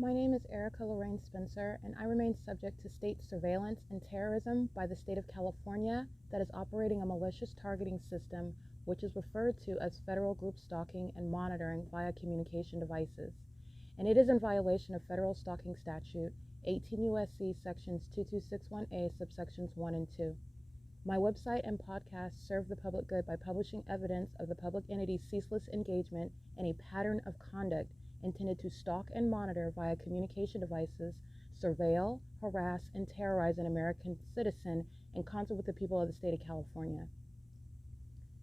My name is Erica Lorraine Spencer, and I remain subject to state surveillance and terrorism by the state of California that is operating a malicious targeting system, which is referred to as federal group stalking and monitoring via communication devices. And it is in violation of federal stalking statute 18 U.S.C. sections 2261A subsections 1 and 2. My website and podcast serve the public good by publishing evidence of the public entity's ceaseless engagement in a pattern of conduct intended to stalk and monitor via communication devices, surveil, harass, and terrorize an American citizen in concert with the people of the state of California.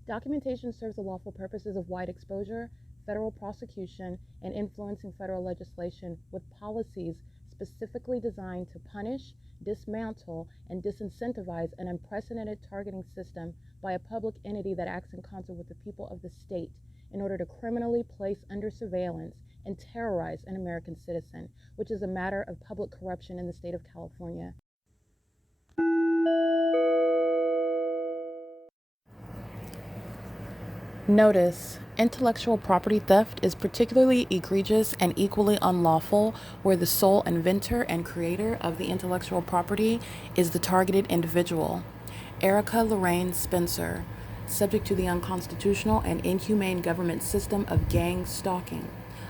Documentation serves the lawful purposes of wide exposure, federal prosecution, and influencing federal legislation with policies specifically designed to punish, dismantle, and disincentivize an unprecedented targeting system by a public entity that acts in concert with the people of the state in order to criminally place under surveillance and terrorize an American citizen, which is a matter of public corruption in the state of California. Notice: intellectual property theft is particularly egregious and equally unlawful where the sole inventor and creator of the intellectual property is the targeted individual. Erica Lorraine Spencer, subject to the unconstitutional and inhumane government system of gang stalking,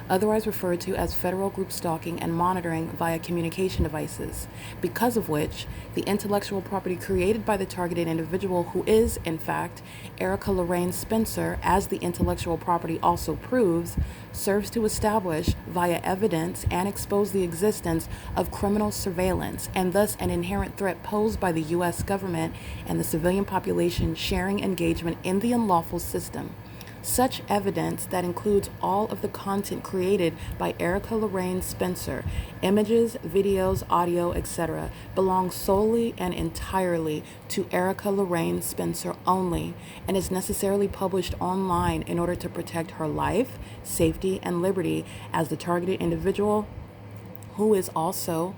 otherwise referred to as federal group stalking and monitoring via communication devices, because of which the intellectual property created by the targeted individual, who is, in fact, Erica Lorraine Spencer, as the intellectual property also proves, serves to establish via evidence and expose the existence of criminal surveillance and thus an inherent threat posed by the U.S. government and the civilian population sharing engagement in the unlawful system. Such evidence, that includes all of the content created by Erica Lorraine Spencer, images, videos, audio, etc., belongs solely and entirely to Erica Lorraine Spencer only and is necessarily published online in order to protect her life, safety, and liberty as the targeted individual, who is also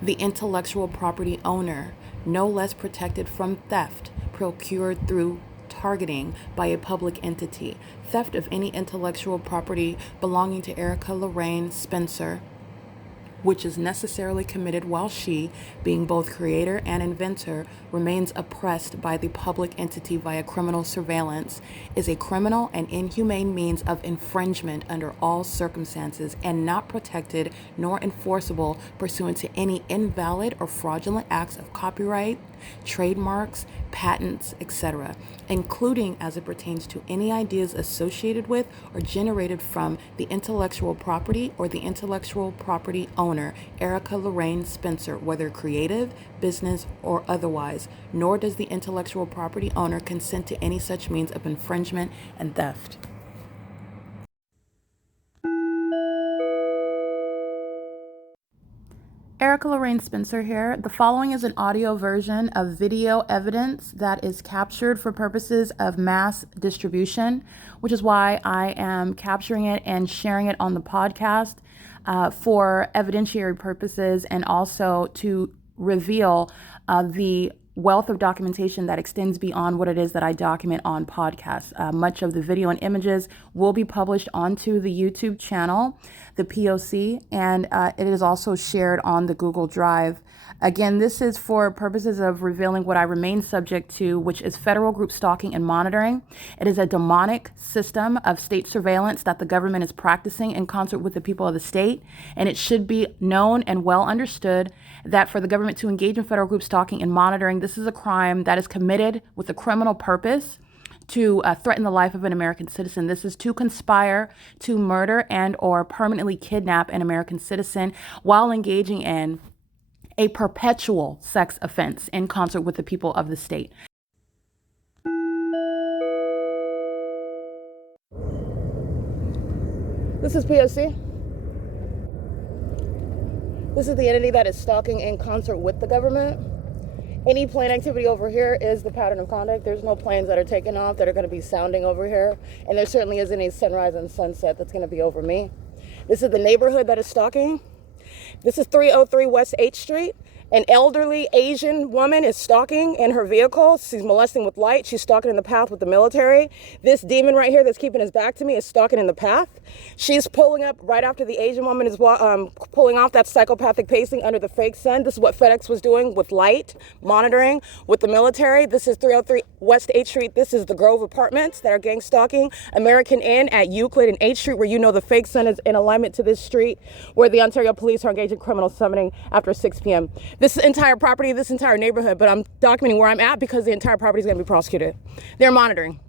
the intellectual property owner, no less protected from theft procured through targeting by a public entity. Theft of any intellectual property belonging to Erica Lorraine Spencer, which is necessarily committed while she, being both creator and inventor, remains oppressed by the public entity via criminal surveillance, is a criminal and inhumane means of infringement under all circumstances and not protected nor enforceable pursuant to any invalid or fraudulent acts of copyright, trademarks, patents, etc., including as it pertains to any ideas associated with or generated from the intellectual property or the intellectual property owner, Erica Lorraine Spencer, whether creative, business, or otherwise, nor does the intellectual property owner consent to any such means of infringement and theft. Erica Lorraine Spencer here. The following is an audio version of video evidence that is captured for purposes of mass distribution, which is why I am capturing it and sharing it on the podcast for evidentiary purposes and also to reveal the wealth of documentation that extends beyond what it is that I document on podcasts. Much of the video and images will be published onto the YouTube channel, the P.O.C, and it is also shared on the Google Drive. Again, this is for purposes of revealing what I remain subject to, which is federal group stalking and monitoring. It is a demonic system of state surveillance that the government is practicing in concert with the people of the state, and it should be known and well understood that for the government to engage in federal group stalking and monitoring, this is a crime that is committed with a criminal purpose to threaten the life of an American citizen. This is to conspire to murder and or permanently kidnap an American citizen while engaging in a perpetual sex offense in concert with the people of the state. This is P.O.C. This is the entity that is stalking in concert with the government. Any plane activity over here is the pattern of conduct. There's no planes that are taking off that are going to be sounding over here. And there certainly isn't any sunrise and sunset that's going to be over me. This is the neighborhood that is stalking. This is 303 West 8th Street. An elderly Asian woman is stalking in her vehicle. She's molesting with light. She's stalking in the path with the military. This demon right here that's keeping his back to me is stalking in the path. She's pulling up right after the Asian woman is pulling off. That psychopathic pacing under the fake sun. This is what FedEx was doing with light, monitoring with the military. This is 303 West 8th Street. This is the Grove Apartments that are gang stalking. American Inn at Euclid and 8th Street, where you know the fake sun is in alignment to this street, where the Ontario police are engaged in criminal summoning after 6 p.m. This entire property, this entire neighborhood, but I'm documenting where I'm at because the entire property is going to be prosecuted. They're monitoring.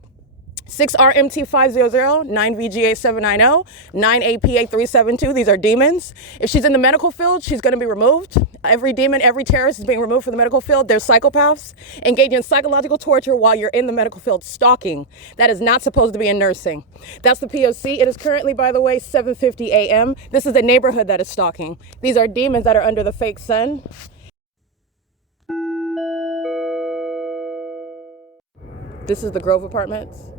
6RMT500, 9VGA790, 9APA372. These are demons. If she's in the medical field, she's going to be removed. Every demon, every terrorist is being removed from the medical field. They're psychopaths engaging in psychological torture while you're in the medical field stalking. That is not supposed to be in nursing. That's the P.O.C. It is currently, by the way, 7:50 a.m. This is the neighborhood that is stalking. These are demons that are under the fake sun. This is the Grove Apartments.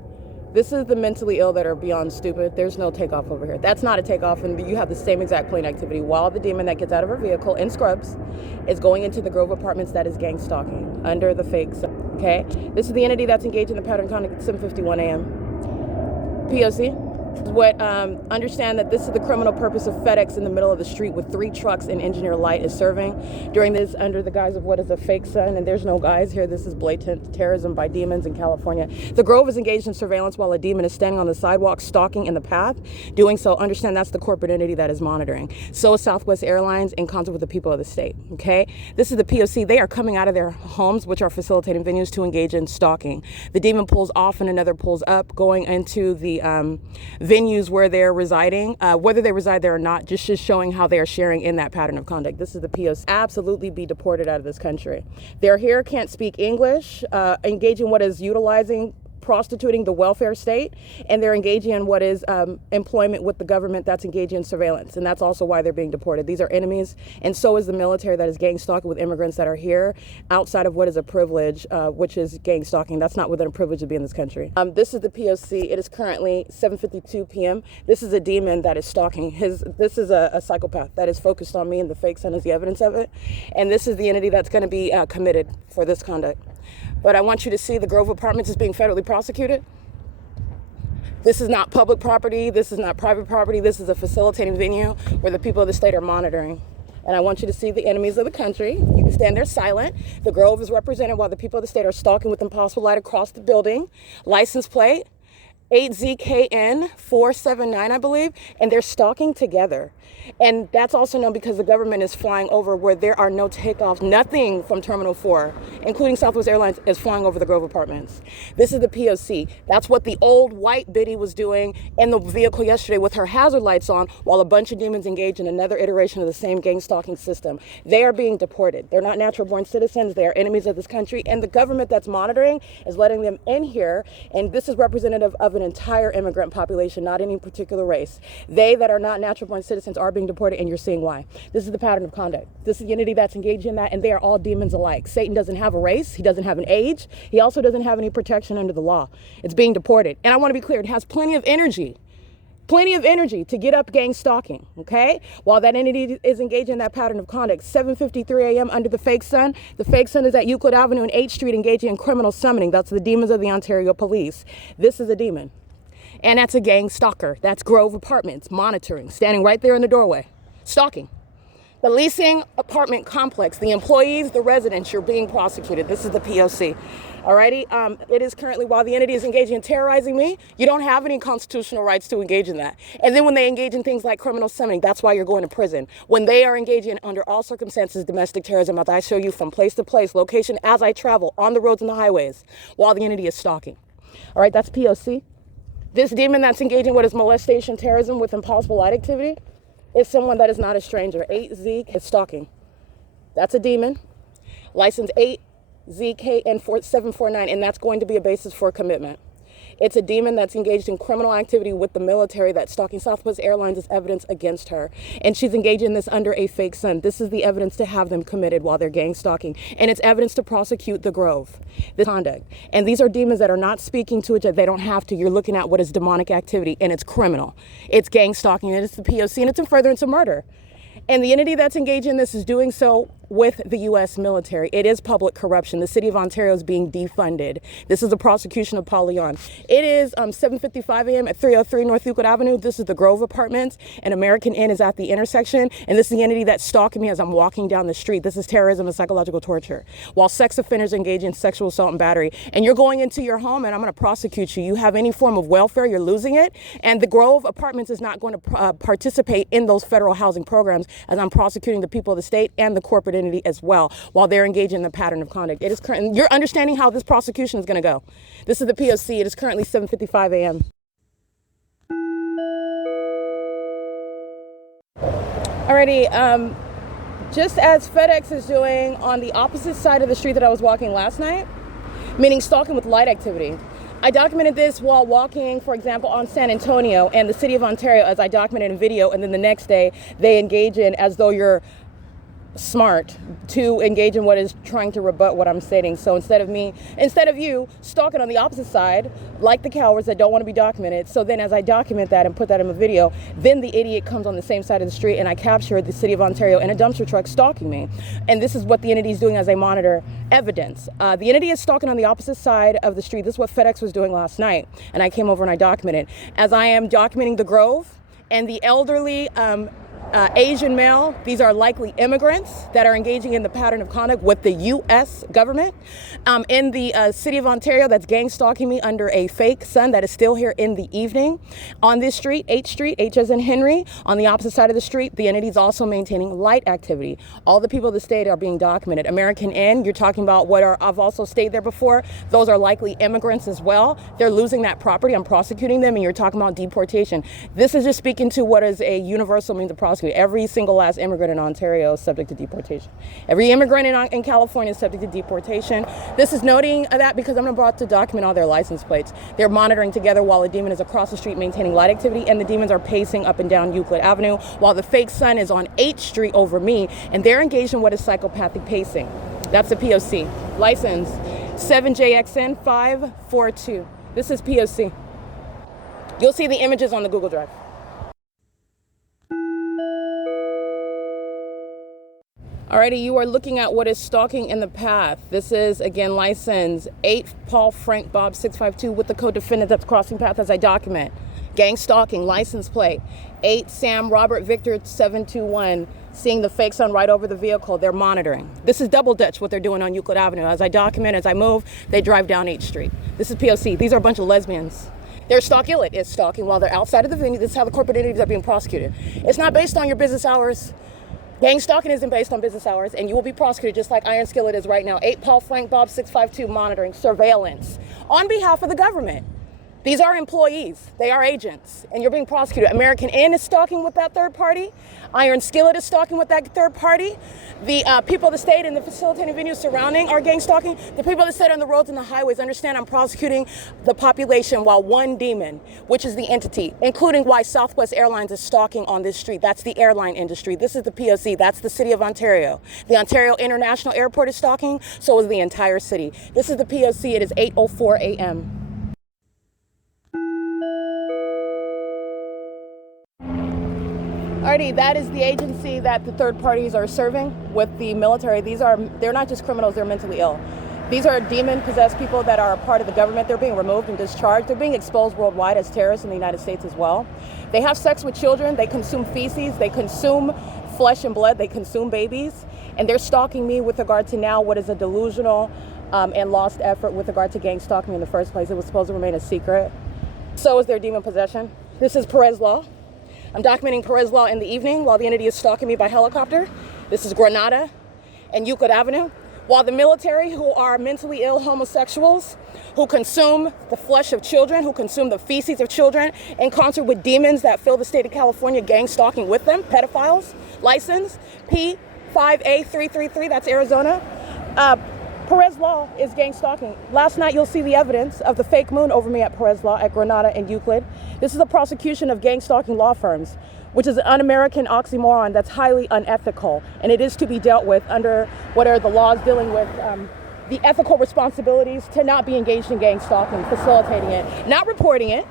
This is the mentally ill that are beyond stupid. There's no takeoff over here. That's not a takeoff, and you have the same exact plane activity while the demon that gets out of her vehicle in scrubs is going into the Grove Apartments that is gang stalking under the fake sun, okay? This is the entity that's engaged in the pattern conduct at 7:51 a.m. P.O.C. Understand that this is the criminal purpose of FedEx in the middle of the street with 3 trucks and engineer light is serving during this under the guise of what is a fake sun, and there's no guise here. This is blatant terrorism by demons in California. The Grove is engaged in surveillance while a demon is standing on the sidewalk stalking in the path. Doing so, understand that's the corporate entity that is monitoring. So is Southwest Airlines in concert with the people of the state, okay? This is the P.O.C. They are coming out of their homes, which are facilitating venues, to engage in stalking. The demon pulls off and another pulls up, going into the venues where they're residing, whether they reside there or not, just showing how they are sharing in that pattern of conduct. This is the P.O.C. Absolutely be deported out of this country. They're here, can't speak English, engaging what is utilizing prostituting the welfare state, and they're engaging in what is employment with the government that's engaging in surveillance, and that's also why they're being deported. These are enemies, and so is the military that is gang stalking with immigrants that are here outside of what is a privilege, which is gang stalking. That's not within a privilege to be in this country. This is the P.O.C. It is currently 7:52 p.m. This is a demon that is stalking. This is a psychopath that is focused on me, and the fake sun is the evidence of it, and this is the entity that's going to be committed for this conduct. But I want you to see the Grove Apartments is being federally prosecuted. This is not public property. This is not private property. This is a facilitating venue where the people of the state are monitoring. And I want you to see the enemies of the country. You can stand there silent. The Grove is represented while the people of the state are stalking with impossible light across the building. License plate 8ZKN479, I believe, and they're stalking together. And that's also known because the government is flying over where there are no takeoffs. Nothing from Terminal 4, including Southwest Airlines, is flying over the Grove Apartments. This is the P.O.C. That's what the old white biddy was doing in the vehicle yesterday with her hazard lights on while a bunch of demons engage in another iteration of the same gang stalking system. They are being deported. They're not natural born citizens. They are enemies of this country. And the government that's monitoring is letting them in here. And this is representative of an entire immigrant population, not any particular race. They that are not natural born citizens are being deported, and you're seeing why. This is the pattern of conduct. This is the entity that's engaged in that, and they are all demons alike. Satan doesn't have a race. He doesn't have an age. He also doesn't have any protection under the law. It's being deported. And I want to be clear, it has plenty of energy to get up gang stalking, okay? While that entity is engaged in that pattern of conduct. 7:53 a.m. under the fake sun. The fake sun is at Euclid Avenue and 8th Street engaging in criminal summoning. That's the demons of the Ontario police. This is a demon. And that's a gang stalker. That's Grove Apartments, monitoring, standing right there in the doorway, stalking. The leasing apartment complex, the employees, the residents, you're being prosecuted. This is the P.O.C. Alrighty, it is currently, while the entity is engaging in terrorizing me, you don't have any constitutional rights to engage in that. And then when they engage in things like criminal summoning, that's why you're going to prison. When they are engaging under all circumstances domestic terrorism, as I show you from place to place, location as I travel, on the roads and the highways, while the entity is stalking. All right, that's P.O.C. This demon that's engaging what is molestation, terrorism with impossible light activity is someone that is not a stranger. 8Z is stalking. That's a demon. License 8ZKN749, and that's going to be a basis for commitment. It's a demon that's engaged in criminal activity with the military that's stalking Southwest Airlines as evidence against her. And she's engaged in this under a fake sun. This is the evidence to have them committed while they're gang stalking. And it's evidence to prosecute the Grove, this conduct. And these are demons that are not speaking to each other. They don't have to. You're looking at what is demonic activity, and it's criminal. It's gang stalking, and it's the P.O.C., and it's in furtherance of murder. And the entity that's engaged in this is doing so with the U.S. military. It is public corruption. The city of Ontario is being defunded. This is the prosecution of Paul Leon. It is 7:55 a.m. at 303 North Euclid Avenue. This is the Grove Apartments, and American Inn is at the intersection. And this is the entity that's stalking me as I'm walking down the street. This is terrorism and psychological torture. While sex offenders engage in sexual assault and battery, and you're going into your home, and I'm going to prosecute you. You have any form of welfare, you're losing it. And the Grove Apartments is not going to participate in those federal housing programs, as I'm prosecuting the people of the state and the corporate entity as well, while they're engaged in the pattern of conduct. It is current. You're understanding how this prosecution is going to go. This is the P.O.C. It is currently 7:55 a.m. Alrighty, just as FedEx is doing on the opposite side of the street that I was walking last night, meaning stalking with light activity. I documented this while walking, for example, on San Antonio and the city of Ontario, as I documented in video, and then the next day they engage in, as though you're smart, to engage in what is trying to rebut what I'm stating. So instead of you stalking on the opposite side, like the cowards that don't want to be documented, so then as I document that and put that in a video, then the idiot comes on the same side of the street and I capture the city of Ontario in a dumpster truck stalking me. And this is what the entity is doing as I monitor evidence. The entity is stalking on the opposite side of the street. This is what FedEx was doing last night, and I came over and I documented. As I am documenting the Grove and the elderly Asian male, these are likely immigrants that are engaging in the pattern of conduct with the U.S. government. In the city of Ontario, that's gang stalking me under a fake sun that is still here in the evening. On this street, H Street, H as in Henry, on the opposite side of the street, the entity is also maintaining light activity. All the people of the state are being documented. American Inn, you're talking about I've also stayed there before. Those are likely immigrants as well. They're losing that property. I'm prosecuting them, and you're talking about deportation. This is just speaking to what is a universal means of prosecuting. Every single last immigrant in Ontario is subject to deportation. Every immigrant in California is subject to deportation. This is noting that because I'm about to document all their license plates. They're monitoring together while a demon is across the street maintaining light activity, and the demons are pacing up and down Euclid Avenue while the fake sun is on H Street over me, and they're engaged in what is psychopathic pacing. That's the P.O.C. License 7JXN 542. This is P.O.C. You'll see the images on the Google Drive. Alrighty, you are looking at what is stalking in the path. This is, again, license 8 Paul Frank Bob 652 with the co-defendant that's crossing path as I document. Gang stalking, license plate 8 Sam Robert Victor 721, seeing the fake sun right over the vehicle. They're monitoring. This is double dutch what they're doing on Euclid Avenue. As I document, as I move, they drive down H Street. This is P.O.C. These are a bunch of lesbians. They're stalking. It is stalking while they're outside of the venue. This is how the corporate entities are being prosecuted. It's not based on your business hours. Gang stalking isn't based on business hours, and you will be prosecuted just like Iron Skillet is right now. 8 Paul Frank Bob 652, monitoring, surveillance on behalf of the government. These are employees. They are agents, and you're being prosecuted. American Inn is stalking with that third party. Iron Skillet is stalking with that third party. The people of the state and the facilitating venues surrounding are gang stalking. The people of the state on the roads and the highways understand I'm prosecuting the population while one demon, which is the entity, including why Southwest Airlines is stalking on this street. That's the airline industry. This is the P.O.C. That's the city of Ontario. The Ontario International Airport is stalking. So is the entire city. This is the P.O.C. It is 8:04 a.m. Alrighty, that is the agency that the third parties are serving with the military. They're not just criminals, they're mentally ill. These are demon-possessed people that are a part of the government. They're being removed and discharged. They're being exposed worldwide as terrorists in the United States as well. They have sex with children. They consume feces. They consume flesh and blood. They consume babies. And they're stalking me with regard to now what is a delusional and lost effort with regard to gang stalking me in the first place. It was supposed to remain a secret. So is their demon possession. This is Perez Law. I'm documenting Perez Law in the evening while the entity is stalking me by helicopter. This is Granada and Euclid Avenue. While the military, who are mentally ill homosexuals, who consume the flesh of children, who consume the feces of children, in concert with demons that fill the state of California, gang stalking with them, pedophiles, license P5A333, that's Arizona. Perez Law is gang stalking. Last night, you'll see the evidence of the fake moon over me at Perez Law at Granada and Euclid. This is a prosecution of gang stalking law firms, which is an un-American oxymoron that's highly unethical, and it is to be dealt with under what are the laws dealing with the ethical responsibilities to not be engaged in gang stalking, facilitating it, not reporting it,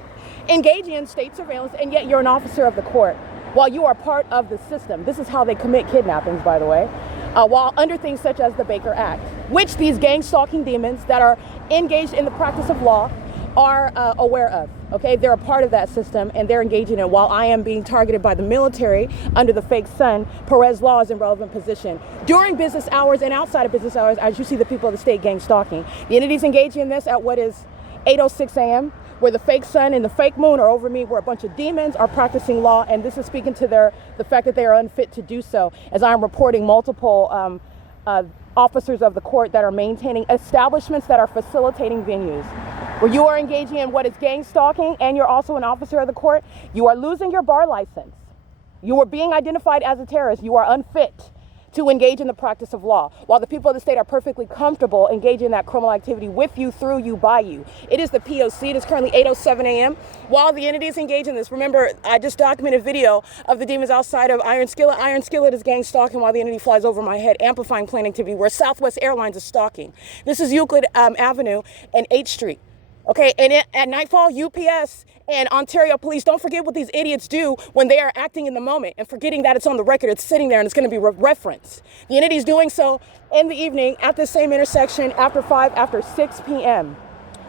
engaging in state surveillance, and yet you're an officer of the court while you are part of the system. This is how they commit kidnappings, by the way. while under things such as the Baker Act, which these gang stalking demons that are engaged in the practice of law are aware of. Okay, they're a part of that system and they're engaging in it, while I am being targeted by the military under the fake son. Perez law is in relevant position during business hours and outside of business hours, as you see the people of the state gang stalking. The entities engaging in this at what is 8:06 a.m., where the fake sun and the fake moon are over me, where a bunch of demons are practicing law, and this is speaking to the fact that they are unfit to do so, as I'm reporting multiple officers of the court that are maintaining establishments that are facilitating venues. Where you are engaging in what is gang stalking and you're also an officer of the court, you are losing your bar license. You are being identified as a terrorist. You are unfit to engage in the practice of law, while the people of the state are perfectly comfortable engaging in that criminal activity with you, through you, by you. It is the P.O.C. It is currently 8:07 a.m. While the entities engage in this, remember, I just documented video of the demons outside of Iron Skillet. Iron Skillet is gang stalking while the entity flies over my head, amplifying plane activity, where Southwest Airlines is stalking. This is Euclid Avenue and 8th Street. Okay, and at nightfall, UPS and Ontario police, don't forget what these idiots do when they are acting in the moment and forgetting that it's on the record, it's sitting there and it's going to be referenced. The entity's doing so in the evening at the same intersection after 6 p.m.,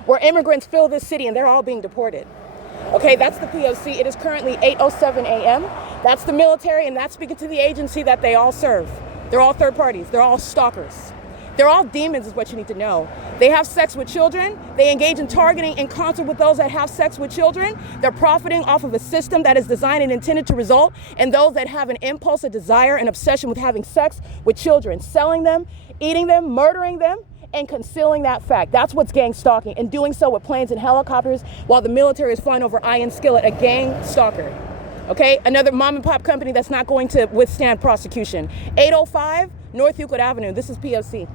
where immigrants fill this city and they're all being deported. Okay, that's the P.O.C. It is currently 8:07 a.m. That's the military, and that's speaking to the agency that they all serve. They're all third parties. They're all stalkers. They're all demons is what you need to know. They have sex with children. They engage in targeting in concert with those that have sex with children. They're profiting off of a system that is designed and intended to result in those that have an impulse, a desire, an obsession with having sex with children, selling them, eating them, murdering them, and concealing that fact. That's what's gang stalking, and doing so with planes and helicopters while the military is flying over Iron Skillet, a gang stalker. Okay, another mom and pop company that's not going to withstand prosecution. 805 North Euclid Avenue. This is P.O.C.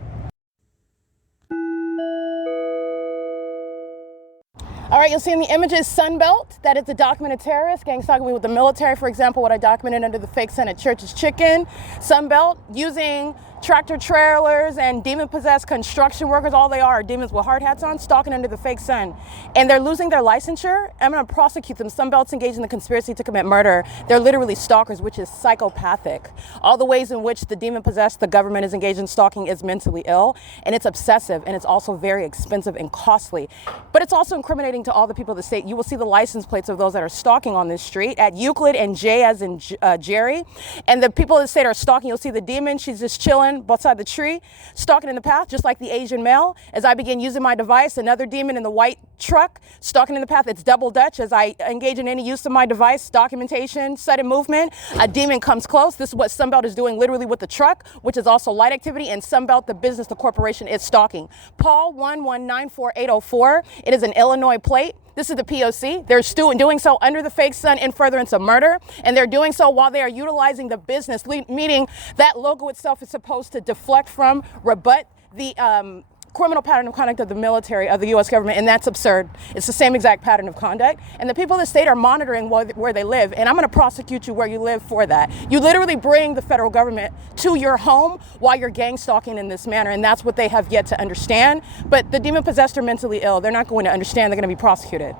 All right, you'll see in the images Sunbelt, that is a documented terrorist, gang stalking with the military. For example, what I documented under the fake Senate Church's Chicken. Sunbelt using tractor trailers and demon-possessed construction workers. All they are demons with hard hats on, stalking under the fake sun. And they're losing their licensure. I'm going to prosecute them. Sunbelt's engaged in the conspiracy to commit murder. They're literally stalkers, which is psychopathic. All the ways in which the demon-possessed, the government is engaged in stalking is mentally ill, and it's obsessive, and it's also very expensive and costly. But it's also incriminating to all the people of the state. You will see the license plates of those that are stalking on this street at Euclid and J as in Jerry. And the people of the state are stalking. You'll see the demon. She's just chilling beside the tree, stalking in the path, just like the Asian male. As I begin using my device, another demon in the white truck, stalking in the path. It's double Dutch. As I engage in any use of my device, documentation, sudden movement, a demon comes close. This is what Sunbelt is doing literally with the truck, which is also light activity. And Sunbelt, the business, the corporation, is stalking. Paul 1194804. It is an Illinois plate. This is the P.O.C. They're doing so under the fake sun in furtherance of murder, and they're doing so while they are utilizing the business, meaning that logo itself is supposed to deflect from, rebut the criminal pattern of conduct of the military, of the U.S. government, and that's absurd. It's the same exact pattern of conduct, and the people of the state are monitoring where they live, and I'm going to prosecute you where you live for that. You literally bring the federal government to your home while you're gang stalking in this manner, and that's what they have yet to understand. But the demon-possessed are mentally ill. They're not going to understand. They're going to be prosecuted.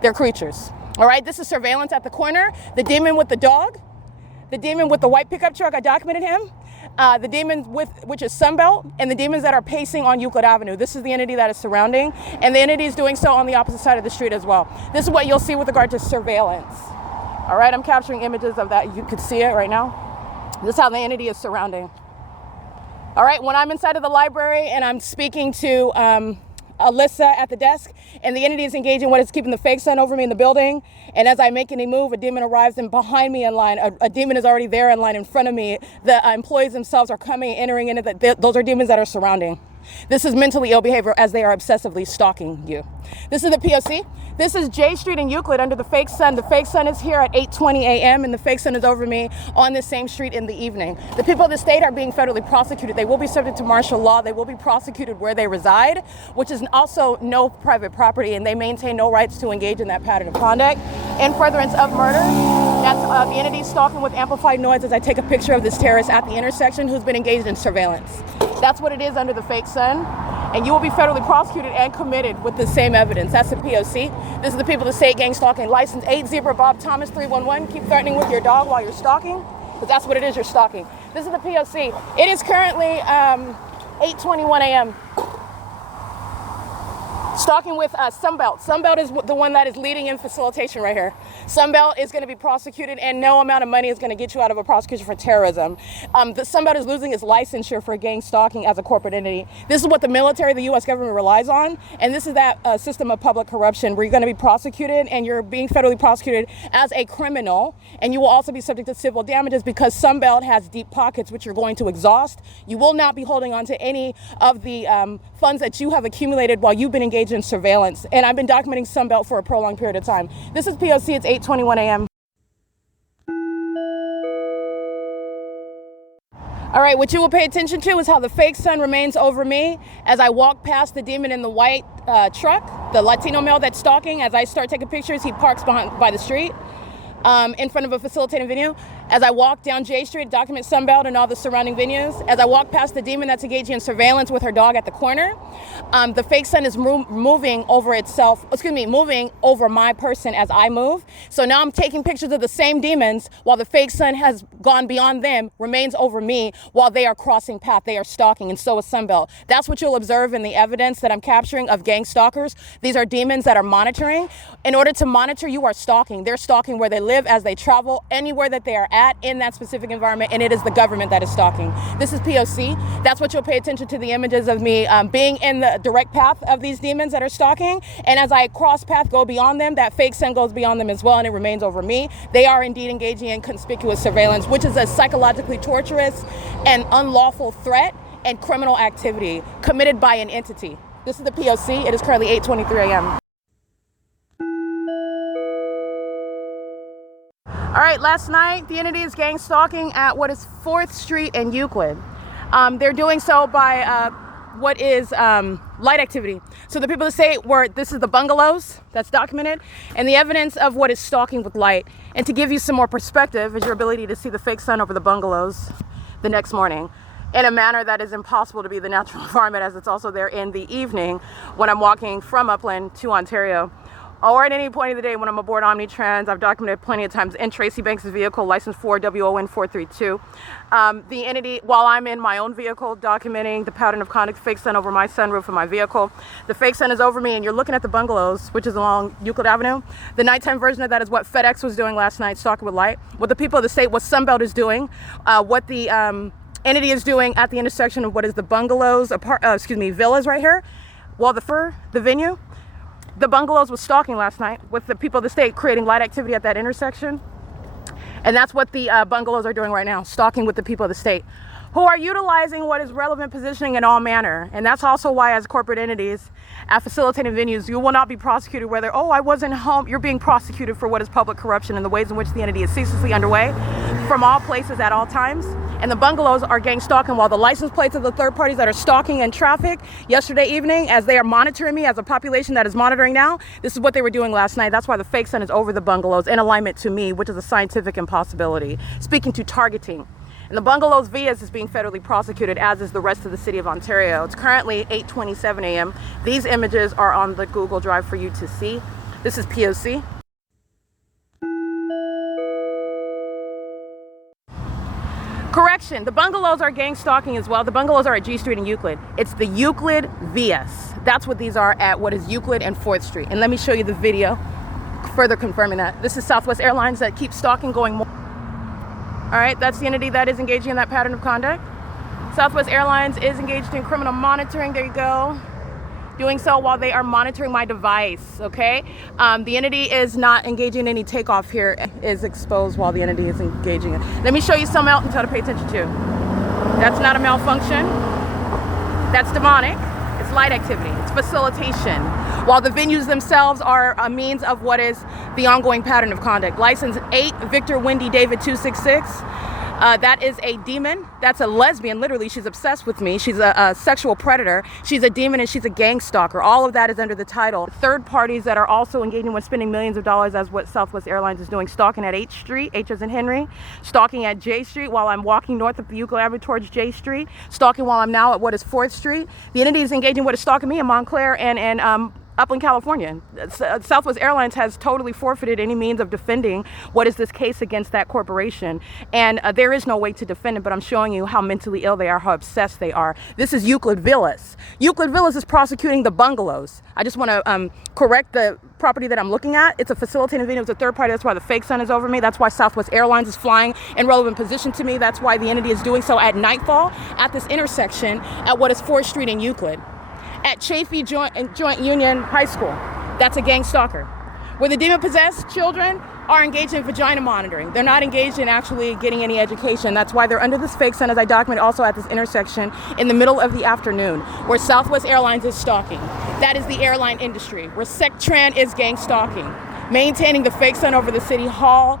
They're creatures. All right, this is surveillance at the corner. The demon with the dog, the demon with the white pickup truck, I documented him. The demon which is Sunbelt, and the demons that are pacing on Euclid Avenue. This is the entity that is surrounding, and the entity is doing so on the opposite side of the street as well. This is what you'll see with regard to surveillance. All right, I'm capturing images of that. You could see it right now. This is how the entity is surrounding. All right, when I'm inside of the library and I'm speaking to Alyssa at the desk, and the entity is engaging what is keeping the fake sun over me in the building. And as I make any move, a demon arrives and behind me in line. A demon is already there in line in front of me. The employees themselves are coming, entering into that. Those are demons that are surrounding. This is mentally ill behavior as they are obsessively stalking you. This is the P.O.C. This is J Street in Euclid under the fake sun. The fake sun is here at 8:20 a.m. and the fake sun is over me on this same street in the evening. The people of the state are being federally prosecuted. They will be subject to martial law. They will be prosecuted where they reside, which is also no private property, and they maintain no rights to engage in that pattern of conduct. In furtherance of murder, that's the entity stalking with amplified noise as I take a picture of this terrorist at the intersection who's been engaged in surveillance. That's what it is under the fake sun. And you will be federally prosecuted and committed with the same evidence. That's the P.O.C. This is the people of the state gang stalking. License 8 Zebra Bob Thomas 311. Keep threatening with your dog while you're stalking, because that's what it is, you're stalking. This is the P.O.C. It is currently 8:21 a.m. Stalking with Sunbelt. Sunbelt is the one that is leading in facilitation right here. Sunbelt is going to be prosecuted, and no amount of money is going to get you out of a prosecution for terrorism. The Sunbelt is losing its licensure for gang stalking as a corporate entity. This is what the military, the U.S. government relies on, and this is that system of public corruption where you're going to be prosecuted, and you're being federally prosecuted as a criminal, and you will also be subject to civil damages because Sunbelt has deep pockets which you're going to exhaust. You will not be holding on to any of the funds that you have accumulated while you've been engaged in surveillance, and I've been documenting Sunbelt for a prolonged period of time. This is P.O.C. It's 8:21 a.m. All right, what you will pay attention to is how the fake sun remains over me as I walk past the demon in the white truck, the Latino male that's stalking. As I start taking pictures, he parks by the street in front of a facilitating venue. As I walk down J Street, document Sunbelt and all the surrounding venues. As I walk past the demon that's engaging in surveillance with her dog at the corner, the fake sun is moving over moving over my person as I move. So now I'm taking pictures of the same demons while the fake sun has gone beyond them, remains over me while they are crossing path. They are stalking, and so is Sunbelt. That's what you'll observe in the evidence that I'm capturing of gang stalkers. These are demons that are monitoring. In order to monitor, you are stalking. They're stalking where they live, as they travel, anywhere that they are at in that specific environment, and it is the government that is stalking. This is P.O.C. That's what you'll pay attention to, the images of me being in the direct path of these demons that are stalking, and as I cross path, go beyond them, that fake sun goes beyond them as well, and it remains over me. They are indeed engaging in conspicuous surveillance, which is a psychologically torturous and unlawful threat and criminal activity committed by an entity. This is the P.O.C. It is currently 8:23 a.m. All right, last night, the entity is gang stalking at what is 4th Street and Euclid. They're doing so by what is light activity. So the people that say this is the bungalows that's documented, and the evidence of what is stalking with light. And to give you some more perspective is your ability to see the fake sun over the bungalows the next morning in a manner that is impossible to be the natural environment, as it's also there in the evening when I'm walking from Upland to Ontario. Or at any point of the day when I'm aboard Omnitrans. I've documented plenty of times in Tracy Banks' vehicle, license 4 WON 432. The entity, while I'm in my own vehicle documenting the pattern of conduct, fake sun over my sunroof of my vehicle. The fake sun is over me, and you're looking at the bungalows, which is along Euclid Avenue. The nighttime version of that is what FedEx was doing last night, stalking with light. What the people of the state, what Sunbelt is doing, what the entity is doing at the intersection of what is the bungalows, villas right here. While the venue, the bungalows was stalking last night with the people of the state creating light activity at that intersection. And that's what the bungalows are doing right now, stalking with the people of the state, who are utilizing what is relevant positioning in all manner. And that's also why, as corporate entities at facilitating venues, you will not be prosecuted whether, I wasn't home. You're being prosecuted for what is public corruption and the ways in which the entity is ceaselessly underway from all places at all times. And the bungalows are gang stalking, while the license plates of the third parties that are stalking in traffic yesterday evening, as they are monitoring me as a population that is monitoring now, this is what they were doing last night. That's why the fake sun is over the bungalows in alignment to me, which is a scientific impossibility. Speaking to targeting. And the bungalows vias is being federally prosecuted, as is the rest of the city of Ontario. It's currently 8:27 a.m. These images are on the Google Drive for you to see. This is P.O.C. Correction, the bungalows are gang stalking as well. The bungalows are at G Street and Euclid. It's the Euclid vias. That's what these are at what is Euclid and 4th Street. And let me show you the video further confirming that. This is Southwest Airlines that keeps stalking going more. All right, that's the entity that is engaging in that pattern of conduct. Southwest Airlines is engaged in criminal monitoring. There you go. Doing so while they are monitoring my device, okay? The entity is not engaging in any takeoff here, is exposed while the entity is engaging. Let me show you some else to pay attention to. That's not a malfunction. That's demonic. It's light activity. It's facilitation. While the venues themselves are a means of what is the ongoing pattern of conduct. License 8, Victor Wendy David 266. That is a demon. That's a lesbian. Literally, she's obsessed with me. She's a sexual predator. She's a demon, and she's a gang stalker. All of that is under the title. Third parties that are also engaging with spending millions of dollars, as what Southwest Airlines is doing, stalking at H Street, H as in Henry, stalking at J Street while I'm walking north of the Euclid Avenue towards J Street, stalking while I'm now at what is 4th Street. The entity is engaging what is stalking me in Montclair and Upland, California. Southwest Airlines has totally forfeited any means of defending what is this case against that corporation. And there is no way to defend it, but I'm showing you how mentally ill they are, how obsessed they are. This is Euclid Villas. Euclid Villas is prosecuting the bungalows. I just want to correct the property that I'm looking at. It's a facilitating venue. It's a third party. That's why the fake sun is over me. That's why Southwest Airlines is flying in relevant position to me. That's why the entity is doing so at nightfall at this intersection at what is 4th Street in Euclid. At Chafee Joint Union High School. That's a gang stalker. Where the demon-possessed children are engaged in vagina monitoring. They're not engaged in actually getting any education. That's why they're under this fake sun, as I document also at this intersection in the middle of the afternoon, where Southwest Airlines is stalking. That is the airline industry, where SecTran is gang stalking. Maintaining the fake sun over the city hall.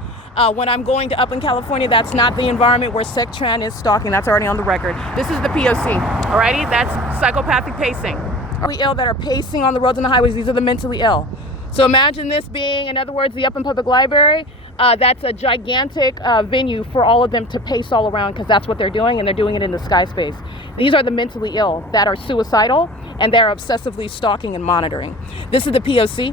When I'm going to Upland, California, that's not the environment where SecTran is stalking. That's already on the record. This is the P.O.C. Alrighty, that's psychopathic pacing. Ill that are pacing on the roads and the highways. These are the mentally ill. So imagine this being, in other words, the Upland Public Library. That's a gigantic venue for all of them to pace all around, because that's what they're doing, and they're doing it in the sky space. These are the mentally ill that are suicidal, and they're obsessively stalking and monitoring. This is the P.O.C.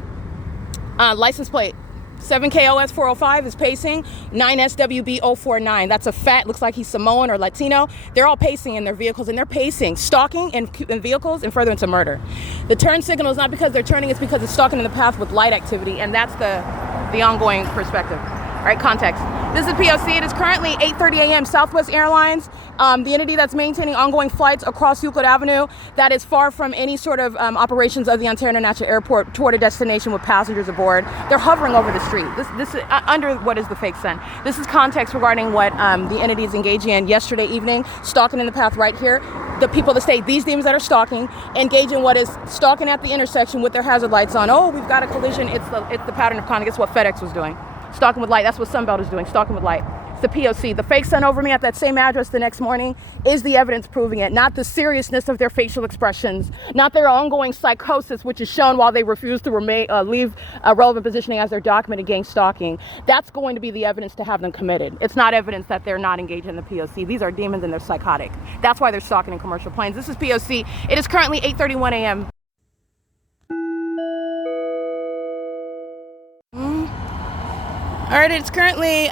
License plate 7KOS 405 is pacing, 9SWB 049. That's a fat, looks like he's Samoan or Latino. They're all pacing in their vehicles, and they're pacing, stalking in vehicles in furtherance of murder. The turn signal is not because they're turning, it's because it's stalking in the path with light activity, and that's the ongoing perspective. All right, context. This is P.O.C. It is currently 8:30 a.m. Southwest Airlines, the entity that's maintaining ongoing flights across Euclid Avenue, that is far from any sort of operations of the Ontario International Airport toward a destination with passengers aboard. They're hovering over the street. This is under what is the fake sun. This is context regarding what the entity is engaging in yesterday evening, stalking in the path right here. The people that say these demons that are stalking engage in what is stalking at the intersection with their hazard lights on. Oh, we've got a collision. It's the pattern of conduct. It's what FedEx was doing. Stalking with light. That's what Sunbelt is doing. Stalking with light. It's the P.O.C. The fake sun over me at that same address the next morning is the evidence proving it. Not the seriousness of their facial expressions. Not their ongoing psychosis, which is shown while they refuse to leave relevant positioning as their documented gang stalking. That's going to be the evidence to have them committed. It's not evidence that they're not engaged in the P.O.C. These are demons and they're psychotic. That's why they're stalking in commercial planes. This is P.O.C. It is currently 8:31 a.m. All right, it's currently,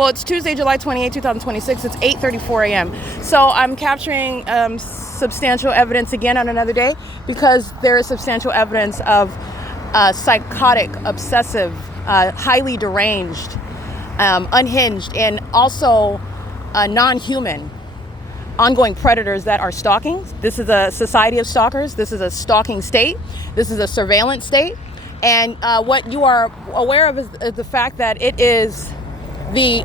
it's Tuesday, July 28, 2026. It's 8:34 a.m. So I'm capturing substantial evidence again on another day, because there is substantial evidence of psychotic, obsessive, highly deranged, unhinged, and also non-human ongoing predators that are stalking. This is a society of stalkers. This is a stalking state. This is a surveillance state. And what you are aware of is the fact that it is the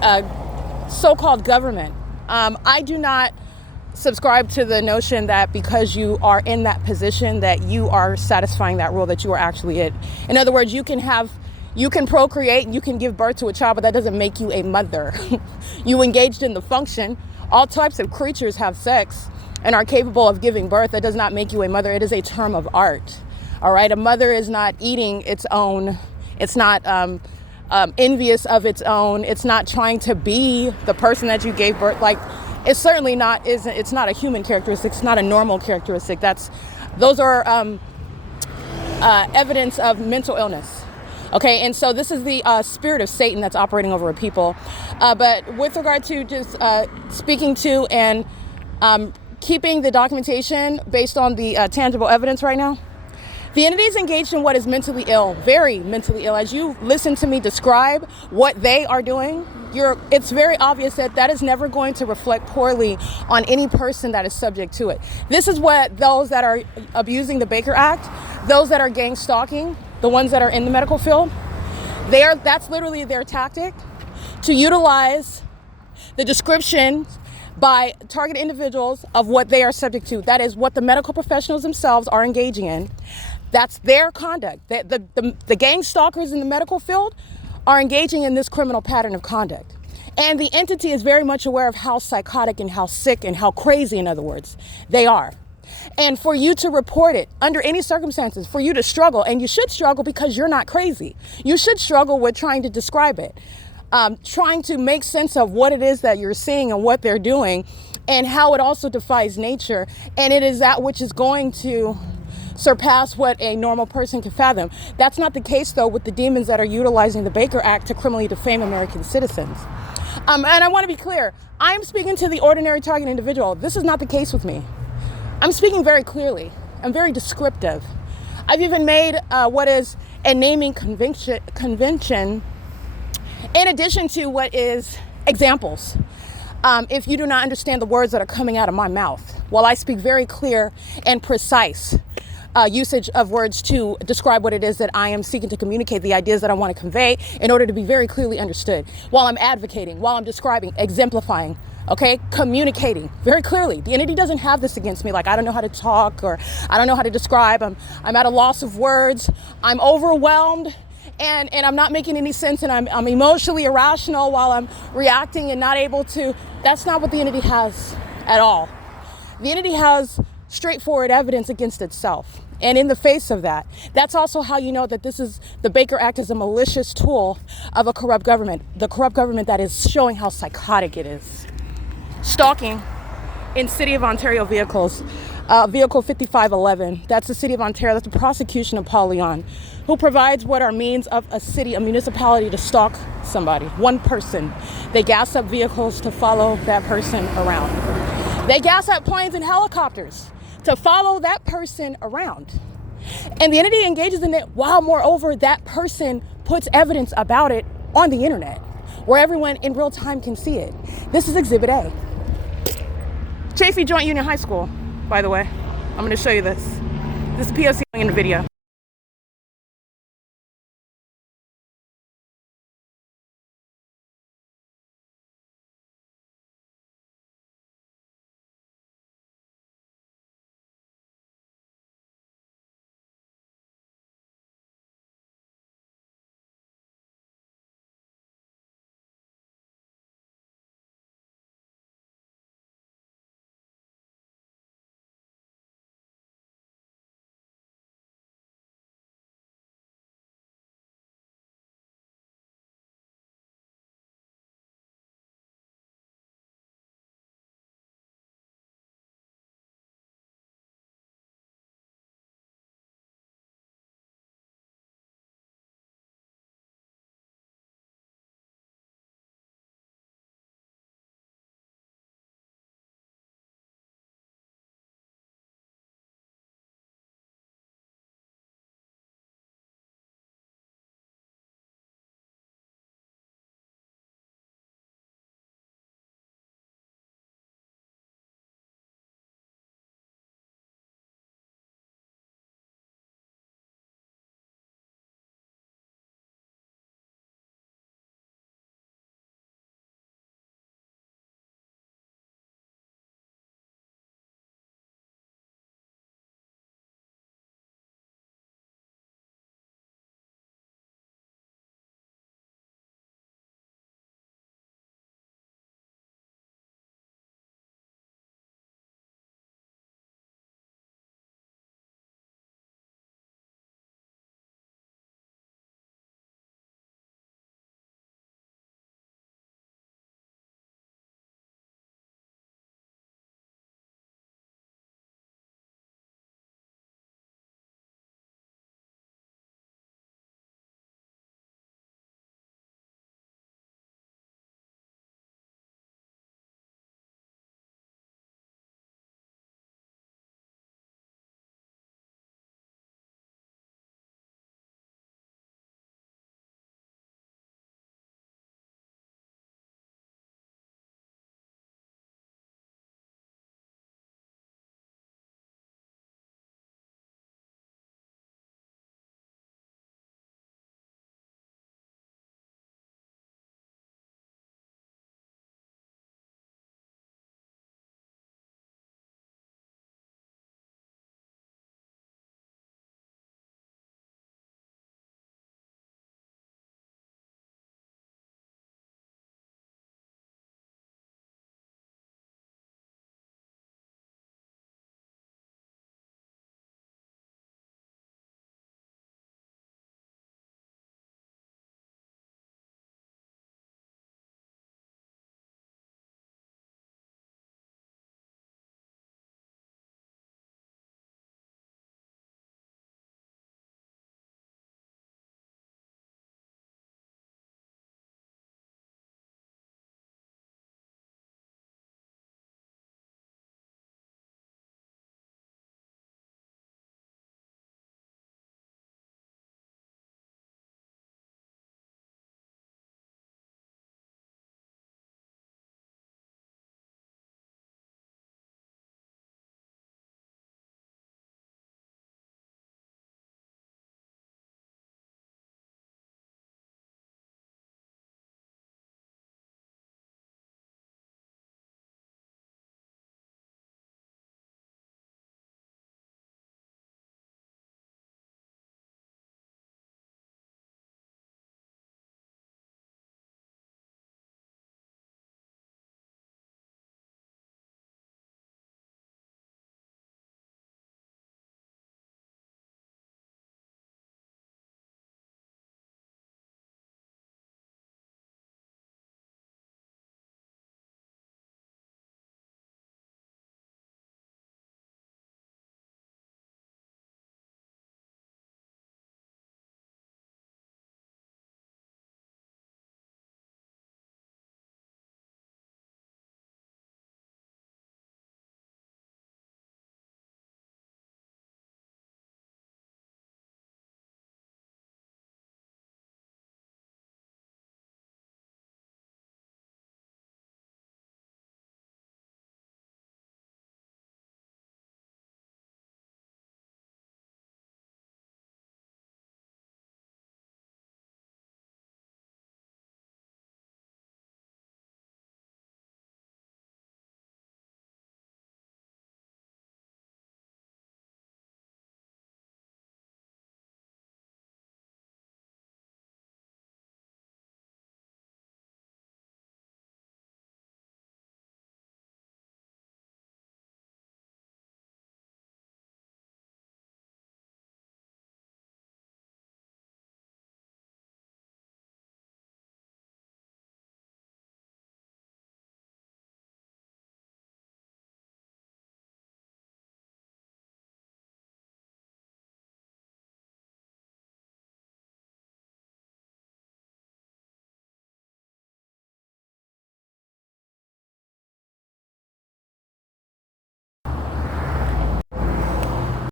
so-called government. I do not subscribe to the notion that because you are in that position that you are satisfying that rule, that you are actually it. In other words, you can procreate, you can give birth to a child, but that doesn't make you a mother. You engaged in the function. All types of creatures have sex and are capable of giving birth. That does not make you a mother. It is a term of art. All right, a mother is not eating its own. It's not envious of its own. It's not trying to be the person that you gave birth. Like, it's certainly not. It's not a human characteristic. It's not a normal characteristic. Those are evidence of mental illness. Okay, and so this is the spirit of Satan that's operating over a people. But with regard to just speaking to and keeping the documentation based on the tangible evidence right now, the entity is engaged in what is mentally ill, very mentally ill. As you listen to me describe what they are doing, it's very obvious that is never going to reflect poorly on any person that is subject to it. This is what those that are abusing the Baker Act, those that are gang stalking, the ones that are in the medical field, that's literally their tactic to utilize the description by target individuals of what they are subject to. That is what the medical professionals themselves are engaging in. That's their conduct. The gang stalkers in the medical field are engaging in this criminal pattern of conduct. And the entity is very much aware of how psychotic and how sick and how crazy, in other words, they are. And for you to report it under any circumstances, for you to struggle, and you should struggle because you're not crazy. You should struggle with trying to describe it, trying to make sense of what it is that you're seeing and what they're doing and how it also defies nature. And it is that which is going to surpass what a normal person can fathom. That's not the case, though, with the demons that are utilizing the Baker Act to criminally defame American citizens. And I want to be clear. I'm speaking to the ordinary target individual. This is not the case with me. I'm speaking very clearly. I'm very descriptive. I've even made what is a naming convention in addition to what is examples. If you do not understand the words that are coming out of my mouth, while I speak very clear and precise usage of words to describe what it is that I am seeking to communicate, the ideas that I want to convey in order to be very clearly understood, while I'm advocating, while I'm describing, exemplifying, okay, communicating very clearly. The entity doesn't have this against me, like I don't know how to talk or I don't know how to describe. I'm at a loss of words. I'm overwhelmed. And I'm not making any sense, and I'm emotionally irrational while I'm reacting and not able to. That's not what the entity has at all. The entity has straightforward evidence against itself. And in the face of that, that's also how you know that the Baker Act is a malicious tool of a corrupt government. The corrupt government that is showing how psychotic it is. Stalking in City of Ontario vehicles. Vehicle 5511, that's the City of Ontario, that's the prosecution of Paul Leon, who provides what are means of a city, a municipality to stalk somebody, one person. They gas up vehicles to follow that person around. They gas up planes and helicopters to follow that person around. And the entity engages in it while, moreover, that person puts evidence about it on the internet, where everyone in real time can see it. This is Exhibit A. Chaffee Joint Union High School, by the way. I'm going to show you this. This is P.O.C. in the video.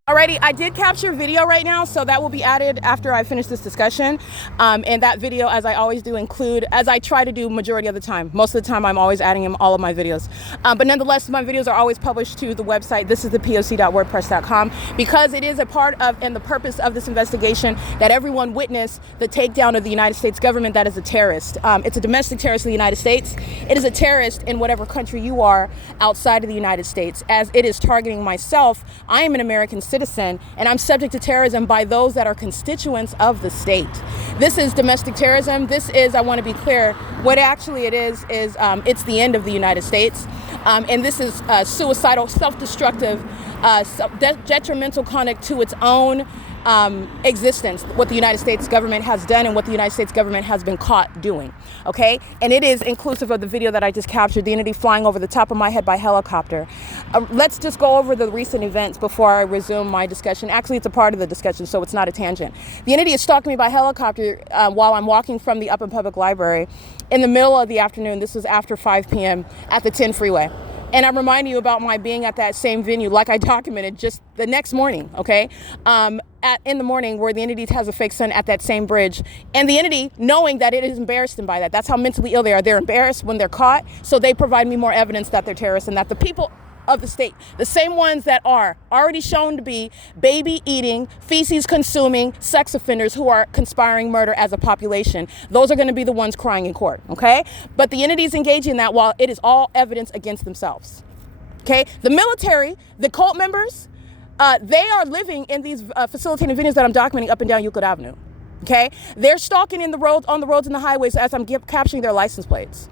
Alrighty, I did capture video right now, so that will be added after I finish this discussion. And that video, as I always do, as I try to do majority of the time. Most of the time, I'm always adding in all of my videos. But nonetheless, my videos are always published to the website. This is the P.O.C.wordpress.com, because it is a part of and the purpose of this investigation that everyone witness the takedown of the United States government that is a terrorist. It's a domestic terrorist in the United States. It is a terrorist in whatever country you are outside of the United States, as it is targeting myself. I am an American citizen, and I'm subject to terrorism by those that are constituents of the state. This is domestic terrorism. This is, I want to be clear, what actually it is it's the end of the United States. And this is suicidal, self-destructive, detrimental conduct to its own existence, what the United States government has done and what the United States government has been caught doing, okay? And it is inclusive of the video that I just captured, the entity flying over the top of my head by helicopter. Let's just go over the recent events before I resume my discussion. Actually, it's a part of the discussion, so it's not a tangent. The entity is stalking me by helicopter while I'm walking from the Upland Public Library in the middle of the afternoon. This was after 5 p.m. at the 10 freeway. And I'm reminding you about my being at that same venue, like I documented just the next morning, okay? In the morning, where the entity has a fake sun at that same bridge. And the entity, knowing that it is embarrassed by that. That's how mentally ill they are. They're embarrassed when they're caught, so they provide me more evidence that they're terrorists and that the people of the state, the same ones that are already shown to be baby eating, feces consuming sex offenders who are conspiring murder as a population, those are going to be the ones crying in court, okay? But the entities engaging in that while it is all evidence against themselves, okay? The military, the cult members, they are living in these facilitating venues that I'm documenting up and down Euclid Avenue, okay? They're stalking on the roads and the highways as I'm capturing their license plates.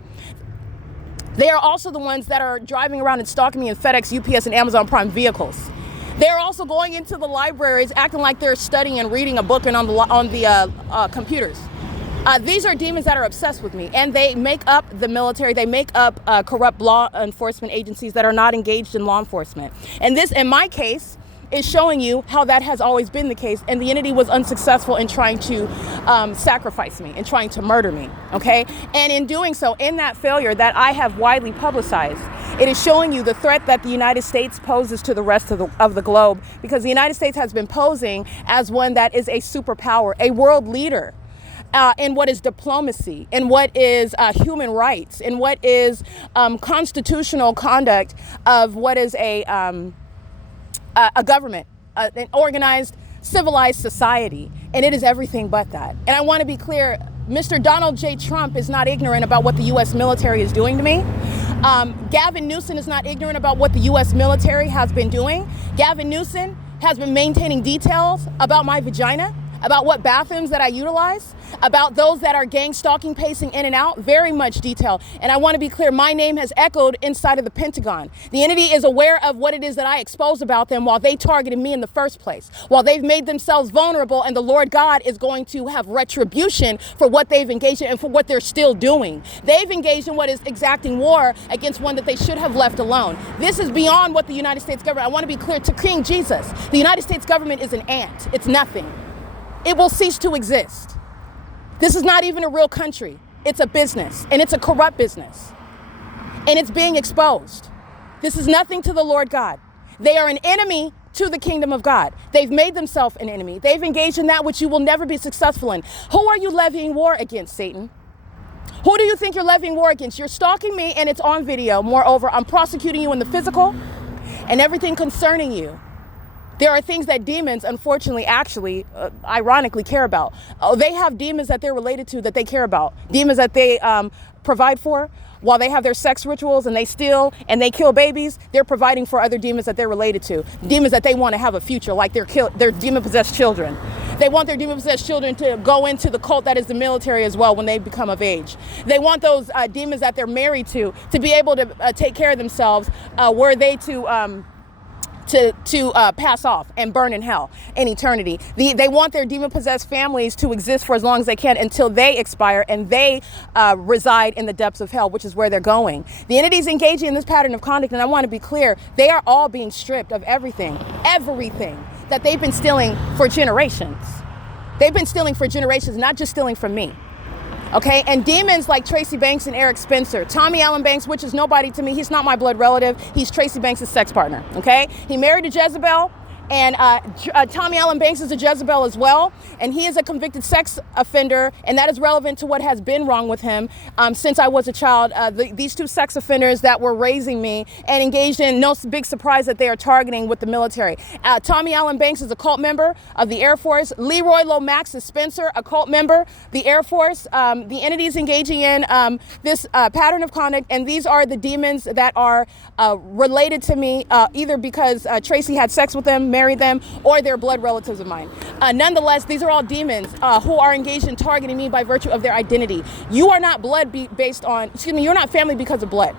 They are also the ones that are driving around and stalking me in FedEx, UPS, and Amazon Prime vehicles. They're also going into the libraries, acting like they're studying and reading a book and on the computers. These are demons that are obsessed with me, and they make up the military. They make up corrupt law enforcement agencies that are not engaged in law enforcement. And this, in my case, is showing you how that has always been the case, and the entity was unsuccessful in trying to sacrifice me and trying to murder me, okay? And in doing so, in that failure that I have widely publicized, it is showing you the threat that the United States poses to the rest of the globe, because the United States has been posing as one that is a superpower, a world leader, in what is diplomacy, in what is human rights, in what is constitutional conduct of what is a government, an organized, civilized society, and it is everything but that. And I want to be clear, Mr. Donald J. Trump is not ignorant about what the U.S. military is doing to me. Gavin Newsom is not ignorant about what the U.S. military has been doing. Gavin Newsom has been maintaining details about my vagina, about what bathrooms that I utilize, about those that are gang stalking, pacing in and out, very much detail. And I want to be clear, my name has echoed inside of the Pentagon. The entity is aware of what it is that I exposed about them while they targeted me in the first place, while they've made themselves vulnerable, and the Lord God is going to have retribution for what they've engaged in and for what they're still doing. They've engaged in what is exacting war against one that they should have left alone. This is beyond what the United States government, I want to be clear to King Jesus, the United States government is an ant. It's nothing. It will cease to exist. This is not even a real country. It's a business, and it's a corrupt business, and it's being exposed. This is nothing to the Lord God. They are an enemy to the kingdom of God. They've made themselves an enemy. They've engaged in that which you will never be successful in. Who are you levying war against, Satan? Who do you think you're levying war against? You're stalking me, and it's on video. Moreover, I'm prosecuting you in the physical and everything concerning you. There are things that demons, unfortunately, actually, ironically, care about. They have demons that they're related to that they care about. Demons that they provide for. While they have their sex rituals and they steal and they kill babies, they're providing for other demons that they're related to. Demons that they want to have a future, like their demon-possessed children. They want their demon-possessed children to go into the cult that is the military as well when they become of age. They want those demons that they're married to be able to take care of themselves were they to pass off and burn in hell in eternity. They want their demon-possessed families to exist for as long as they can until they expire and they reside in the depths of hell, which is where they're going. The entities engaging in this pattern of conduct, and I want to be clear, they are all being stripped of everything that they've been stealing for generations. They've been stealing for generations, not just stealing from me. Okay, and demons like Tracy Banks and Eric Spencer, Tommy Allen Banks, which is nobody to me. He's not my blood relative. He's Tracy Banks' sex partner. Okay, he married to Jezebel, And Tommy Allen Banks is a Jezebel as well, and he is a convicted sex offender, and that is relevant to what has been wrong with him since I was a child. These two sex offenders that were raising me and engaged in, no big surprise that they are targeting with the military. Tommy Allen Banks is a cult member of the Air Force. Leroy Lomax is Spencer, a cult member, the Air Force. The entities engaging in this pattern of conduct, and these are the demons that are related to me, either because Tracy had sex with them, married them, or they're blood relatives of mine. Nonetheless, these are all demons who are engaged in targeting me by virtue of their identity. You are not you're not family because of blood,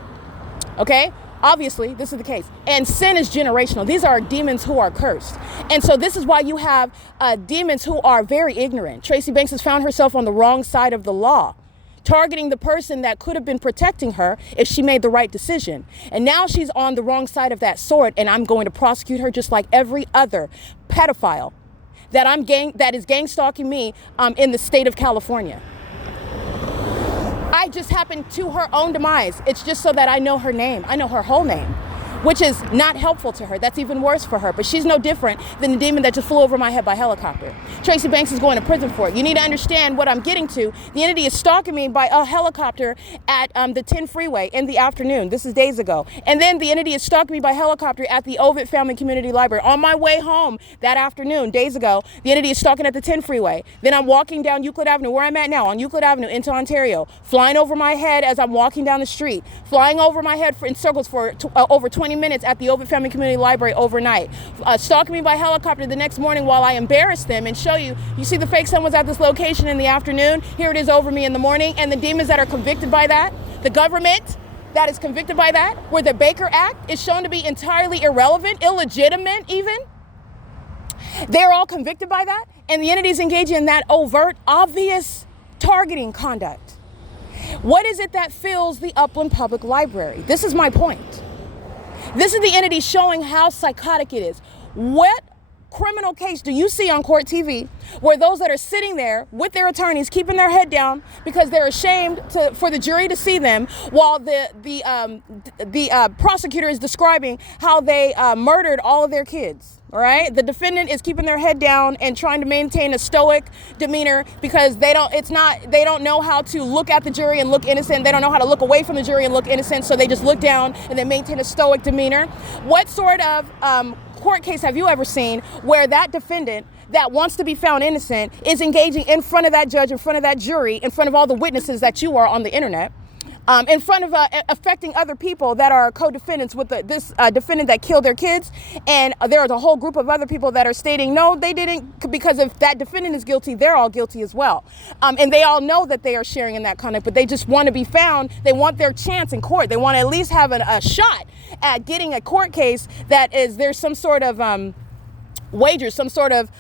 okay? Obviously, this is the case. And sin is generational. These are demons who are cursed. And so this is why you have demons who are very ignorant. Tracy Banks has found herself on the wrong side of the law, targeting the person that could have been protecting her if she made the right decision. And now she's on the wrong side of that sword, and I'm going to prosecute her just like every other pedophile that is gang stalking me in the state of California. I just happened to her own demise. It's just so that I know her name. I know her whole name, which is not helpful to her. That's even worse for her. But she's no different than the demon that just flew over my head by helicopter. Tracy Banks is going to prison for it. You need to understand what I'm getting to. The entity is stalking me by a helicopter at the 10 freeway in the afternoon. This is days ago. And then the entity is stalking me by helicopter at the Ovid Family Community Library. On my way home that afternoon, days ago, the entity is stalking at the 10 freeway. Then I'm walking down Euclid Avenue, where I'm at now, on Euclid Avenue into Ontario, flying over my head as I'm walking down the street, flying over my head in circles for over 20 minutes at the Ovid Family Community Library overnight, stalking me by helicopter the next morning while I embarrass them and show you see the fake sun was at this location in the afternoon, here it is over me in the morning, and the demons that are convicted by that, the government that is convicted by that, where the Baker Act is shown to be entirely irrelevant, illegitimate even, they're all convicted by that, and the entities engaging in that overt, obvious targeting conduct. What is it that fills the Upland Public Library? This is my point. This is the entity showing how psychotic it is. What criminal case do you see on court TV where those that are sitting there with their attorneys keeping their head down because they're ashamed for the jury to see them, while the prosecutor is describing how they murdered all of their kids? All right, the defendant is keeping their head down and trying to maintain a stoic demeanor because they don't know how to look at the jury and look innocent. They don't know how to look away from the jury and look innocent, so they just look down and they maintain a stoic demeanor. What sort of court case have you ever seen where that defendant that wants to be found innocent is engaging in front of that judge, in front of that jury, in front of all the witnesses that you are on the internet, in front of affecting other people that are co-defendants with this defendant that killed their kids, and there is a whole group of other people that are stating, no, they didn't, because if that defendant is guilty, they're all guilty as well. And they all know that they are sharing in that conduct, but they just want to be found. They want their chance in court. They want to at least have a shot at getting a court case that is, there's some sort of wager, some sort of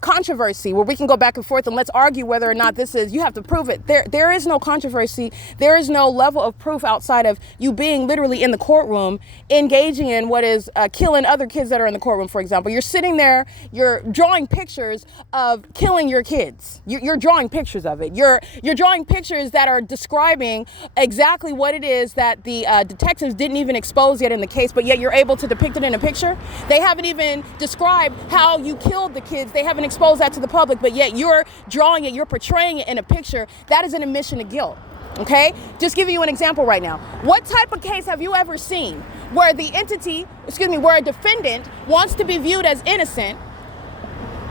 controversy where we can go back and forth and let's argue whether or not this is, you have to prove it. There is no controversy. There is no level of proof outside of you being literally in the courtroom engaging in what is killing other kids that are in the courtroom. For example, you're sitting there, you're drawing pictures of killing your kids. You're drawing pictures of it. You're drawing pictures that are describing exactly what it is that the detectives didn't even expose yet in the case, but yet you're able to depict it in a picture. They haven't even described how you killed the kids. They haven't expose that to the public, but yet you're drawing it, you're portraying it in a picture. That is an admission of guilt. Okay? Just giving you an example right now. What type of case have you ever seen where where a defendant wants to be viewed as innocent,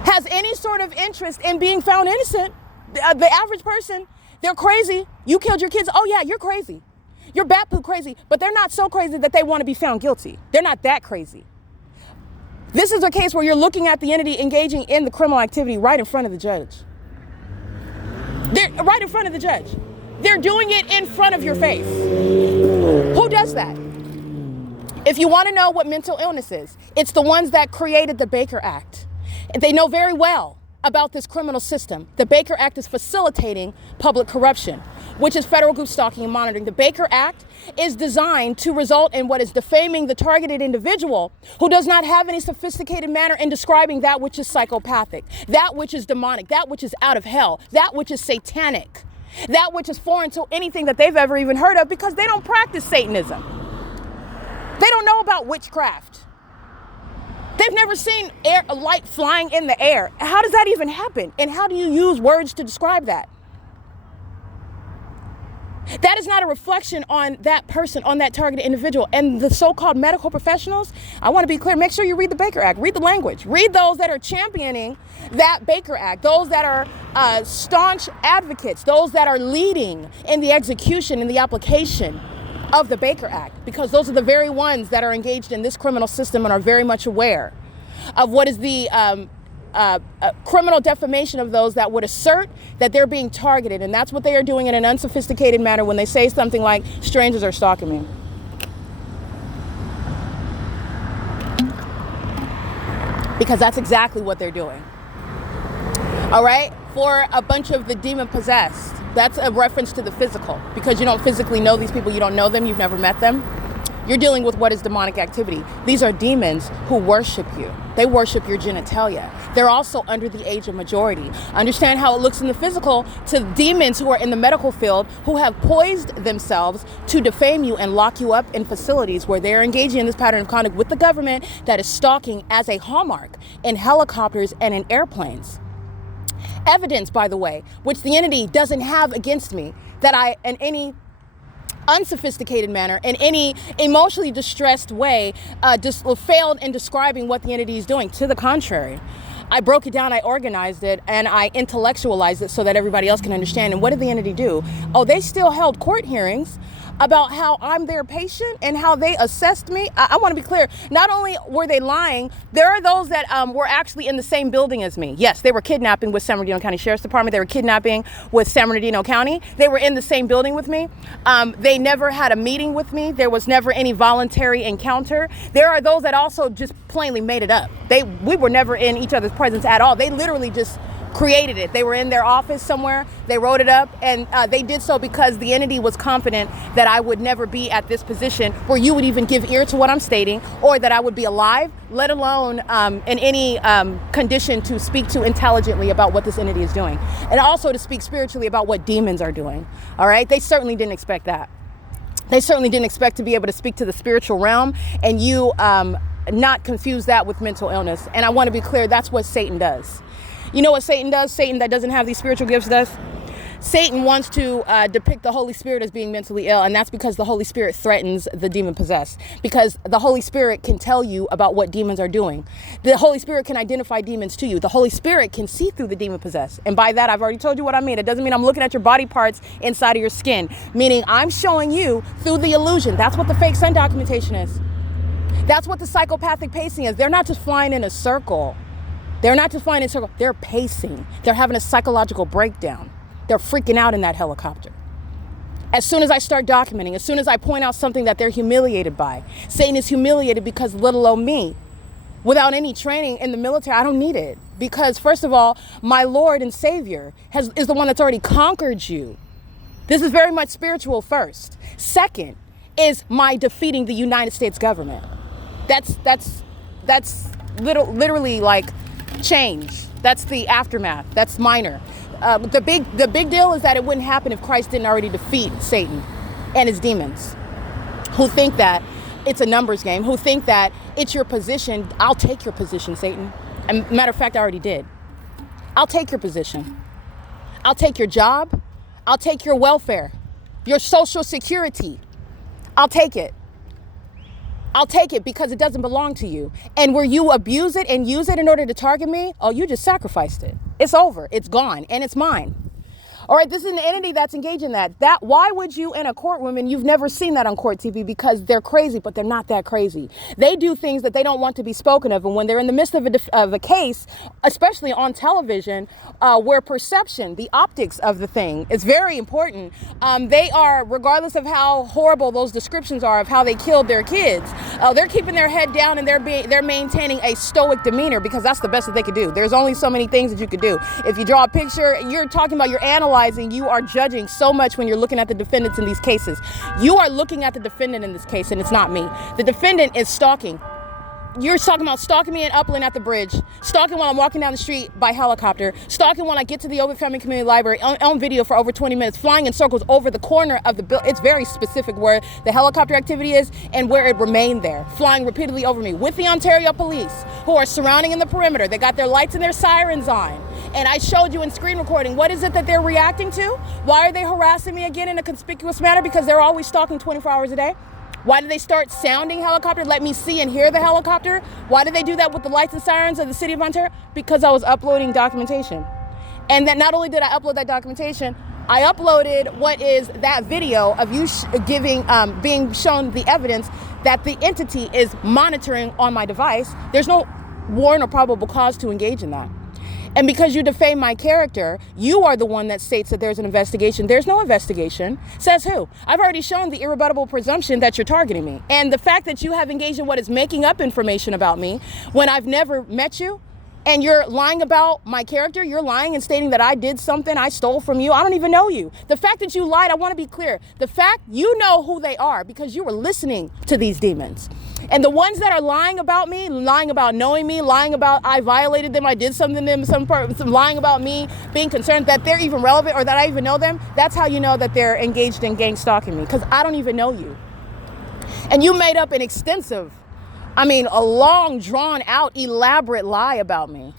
has any sort of interest in being found innocent? The average person, they're crazy. You killed your kids. Oh yeah, you're crazy. You're bat poo crazy, but they're not so crazy that they want to be found guilty. They're not that crazy. This is a case where you're looking at the entity engaging in the criminal activity right in front of the judge. They're right in front of the judge. They're doing it in front of your face. Who does that? If you want to know what mental illness is, it's the ones that created the Baker Act. They know very well about this criminal system. The Baker Act is facilitating public corruption, which is federal group stalking and monitoring. The Baker Act is designed to result in what is defaming the targeted individual who does not have any sophisticated manner in describing that which is psychopathic, that which is demonic, that which is out of hell, that which is satanic, that which is foreign to anything that they've ever even heard of, because they don't practice Satanism. They don't know about witchcraft. They've never seen a light flying in the air. How does that even happen? And how do you use words to describe that? That is not a reflection on that person, on that targeted individual. And the so-called medical professionals, I want to be clear, make sure you read the Baker Act, read the language, read those that are championing that Baker Act, those that are staunch advocates, those that are leading in the execution and the application of the Baker Act, because those are the very ones that are engaged in this criminal system and are very much aware of what is the criminal defamation of those that would assert that they're being targeted. And that's what they are doing in an unsophisticated manner when they say something like, strangers are stalking me. Because that's exactly what they're doing. All right? For a bunch of the demon possessed, that's a reference to the physical, because you don't physically know these people, you don't know them, you've never met them. You're dealing with what is demonic activity. These are demons who worship you. They worship your genitalia. They're also under the age of majority. Understand how it looks in the physical to demons who are in the medical field who have poised themselves to defame you and lock you up in facilities where they're engaging in this pattern of conduct with the government that is stalking as a hallmark in helicopters and in airplanes. Evidence, by the way, which the entity doesn't have against me, that I, in any unsophisticated manner, in any emotionally distressed way, just failed in describing what the entity is doing. To the contrary, I broke it down, I organized it, and I intellectualized it so that everybody else can understand. And what did the entity do? Oh, they still held court hearings about how I'm their patient and how they assessed me. I want to be clear. Not only were they lying, there are those that were actually in the same building as me. Yes, they were kidnapping with San Bernardino County Sheriff's Department. They were kidnapping with San Bernardino County. They were in the same building with me. They never had a meeting with me. There was never any voluntary encounter. There are those that also just plainly made it up. We were never in each other's presence at all. They literally just created it. They were in their office somewhere, they wrote it up, and they did so because the entity was confident that I would never be at this position where you would even give ear to what I'm stating, or that I would be alive, let alone in any condition to speak to intelligently about what this entity is doing, and also to speak spiritually about what demons are doing. All right, they certainly didn't expect that. They certainly didn't expect to be able to speak to the spiritual realm and you not confuse that with mental illness. And I want to be clear, that's what Satan does. You know what Satan does? Satan that doesn't have these spiritual gifts does? Satan wants to depict the Holy Spirit as being mentally ill, and that's because the Holy Spirit threatens the demon possessed. Because the Holy Spirit can tell you about what demons are doing. The Holy Spirit can identify demons to you. The Holy Spirit can see through the demon possessed. And by that, I've already told you what I mean. It doesn't mean I'm looking at your body parts inside of your skin, meaning I'm showing you through the illusion. That's what the fake sun documentation is. That's what the psychopathic pacing is. They're not just flying in a circle. They're not just flying in a circle. They're pacing. They're having a psychological breakdown. They're freaking out in that helicopter. As soon as I start documenting, as soon as I point out something that they're humiliated by, Satan is humiliated because little old me, without any training in the military, I don't need it. Because first of all, my Lord and Savior is the one that's already conquered you. This is very much spiritual first. Second is my defeating the United States government. That's literally like change. That's the aftermath. That's minor. The big deal is that it wouldn't happen if Christ didn't already defeat Satan and his demons, who think that it's a numbers game, who think that it's your position. I'll take your position, Satan. And matter of fact, I already did. I'll take your position. I'll take your job. I'll take your welfare, your social security. I'll take it. I'll take it because it doesn't belong to you. And where you abuse it and use it in order to target me, oh, you just sacrificed it. It's over. It's gone. And it's mine. All right, this is an entity that's engaged in that. Why would you in a courtroom, and you've never seen that on court TV because they're crazy, but they're not that crazy. They do things that they don't want to be spoken of. And when they're in the midst of a case, especially on television, where perception, the optics of the thing is very important, they are, regardless of how horrible those descriptions are of how they killed their kids, they're keeping their head down and they're maintaining a stoic demeanor because that's the best that they could do. There's only so many things that you could do. If you draw a picture, you're talking about, you're analyzing, you are judging so much when you're looking at the defendants in these cases. You are looking at the defendant in this case, and it's not me. The defendant is stalking. You're talking about stalking me in Upland at the bridge, stalking while I'm walking down the street by helicopter, stalking when I get to the Ovid Family Community Library on video for over 20 minutes, flying in circles over the corner of the building. It's very specific where the helicopter activity is and where it remained there, flying repeatedly over me with the Ontario police who are surrounding in the perimeter. They got their lights and their sirens on. And I showed you in screen recording, what is it that they're reacting to? Why are they harassing me again in a conspicuous manner? Because they're always stalking 24 hours a day. Why did they start sounding helicopter? Let me see and hear the helicopter. Why did they do that with the lights and sirens of the city of Ontario? Because I was uploading documentation. And that not only did I upload that documentation, I uploaded what is that video of you being shown the evidence that the entity is monitoring on my device. There's no warrant or probable cause to engage in that. And because you defame my character, you are the one that states that there's an investigation. There's no investigation. Says who? I've already shown the irrebuttable presumption that you're targeting me. And the fact that you have engaged in what is making up information about me when I've never met you, and you're lying about my character, you're lying and stating that I did something, I stole from you. I don't even know you. The fact that you lied, I want to be clear. The fact you know who they are because you were listening to these demons. And the ones that are lying about me, lying about knowing me, lying about I violated them, I did something to them, lying about me, being concerned that they're even relevant or that I even know them, that's how you know that they're engaged in gang stalking me, because I don't even know you. And you made up an a long, drawn out, elaborate lie about me.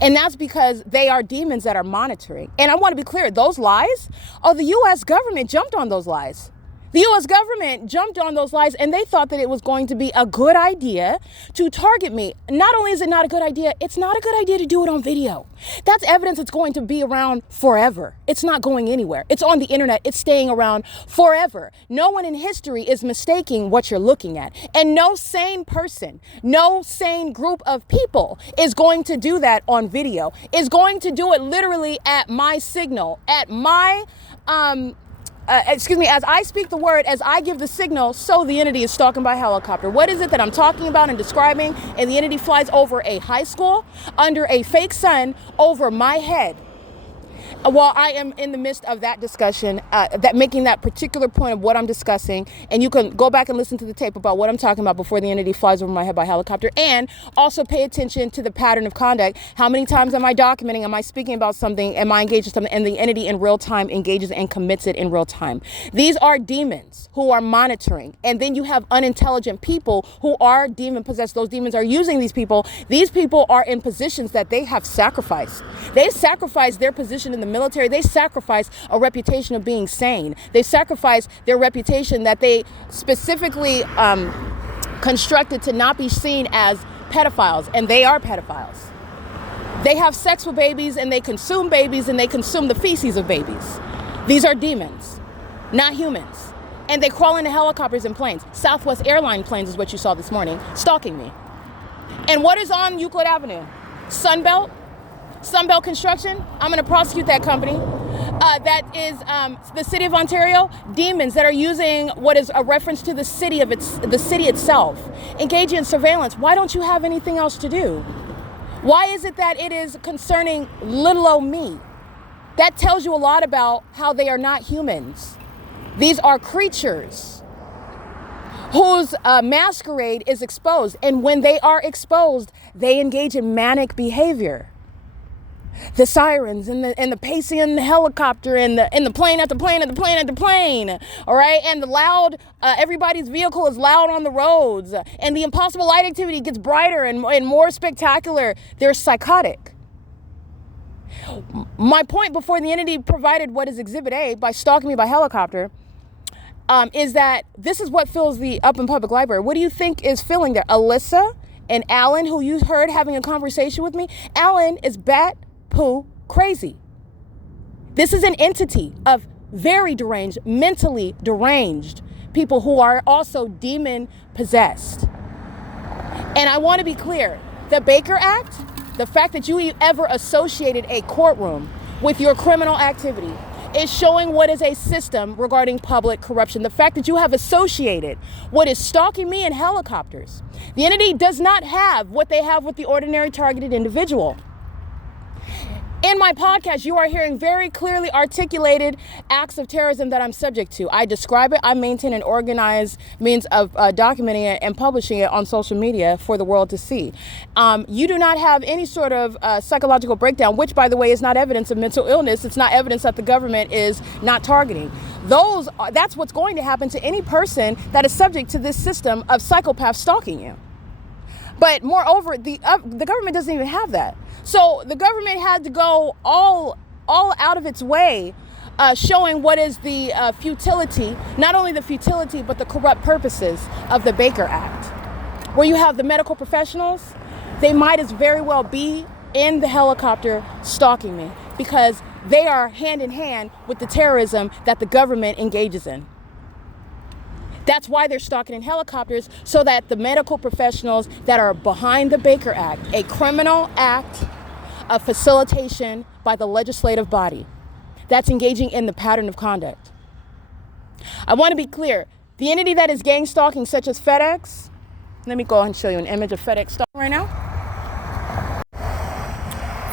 And that's because they are demons that are monitoring. And I want to be clear, those lies, the U.S. government jumped on those lies. The U.S. government jumped on those lies and they thought that it was going to be a good idea to target me. Not only is it not a good idea, it's not a good idea to do it on video. That's evidence that's going to be around forever. It's not going anywhere. It's on the internet. It's staying around forever. No one in history is mistaking what you're looking at. And no sane person, no sane group of people is going to do that on video, is going to do it literally at my signal, at my, as I speak the word, as I give the signal, so the entity is stalking by helicopter. What is it that I'm talking about and describing? And the entity flies over a high school under a fake sun over my head. While I am in the midst of that discussion, making that particular point of what I'm discussing, and you can go back and listen to the tape about what I'm talking about before the entity flies over my head by helicopter, and also pay attention to the pattern of conduct. How many times am I documenting? Am I speaking about something? Am I engaged in something? And the entity in real time engages and commits it in real time. These are demons who are monitoring. And then you have unintelligent people who are demon possessed. Those demons are using these people. These people are in positions that they have sacrificed. They sacrificed their position in the military. They sacrifice a reputation of being sane. They sacrifice their reputation that they specifically constructed to not be seen as pedophiles, and they are pedophiles. They have sex with babies and they consume babies and they consume the feces of babies. These are demons, not humans. And they crawl into helicopters and planes. Southwest Airline planes is what you saw this morning, stalking me. And what is on Euclid Avenue? Sunbelt Construction. I'm going to prosecute that company. That is the city of Ontario. Demons that are using what is a reference to the city itself, engaging in surveillance. Why don't you have anything else to do? Why is it that it is concerning little old me? That tells you a lot about how they are not humans. These are creatures whose masquerade is exposed. And when they are exposed, they engage in manic behavior. The sirens and the pacing and the helicopter and the plane after plane after plane after plane, all right? And the loud, everybody's vehicle is loud on the roads, and the impossible light activity gets brighter and more spectacular. They're psychotic. My point before the entity provided what is Exhibit A by stalking me by helicopter is that this is what fills the Upland Public Library. What do you think is filling there? Alyssa and Alan, who you heard having a conversation with me. Alan is poo crazy. This is an entity of very deranged, mentally deranged people who are also demon possessed. And I want to be clear, the Baker Act, the fact that you ever associated a courtroom with your criminal activity is showing what is a system regarding public corruption. The fact that you have associated what is stalking me in helicopters. The entity does not have what they have with the ordinary targeted individual. In my podcast, you are hearing very clearly articulated acts of terrorism that I'm subject to. I describe it. I maintain an organized means of documenting it and publishing it on social media for the world to see. You do not have any sort of psychological breakdown, which, by the way, is not evidence of mental illness. It's not evidence that the government is not targeting. That's what's going to happen to any person that is subject to this system of psychopaths stalking you. But moreover, the government doesn't even have that. So the government had to go all out of its way, showing what is the futility, not only the futility, but the corrupt purposes of the Baker Act. Where you have the medical professionals, they might as very well be in the helicopter stalking me, because they are hand in hand with the terrorism that the government engages in. That's why they're stalking in helicopters, so that the medical professionals that are behind the Baker Act, a criminal act of facilitation by the legislative body that's engaging in the pattern of conduct. I want to be clear. The entity that is gang stalking, such as FedEx, let me go ahead and show you an image of FedEx stalking right now.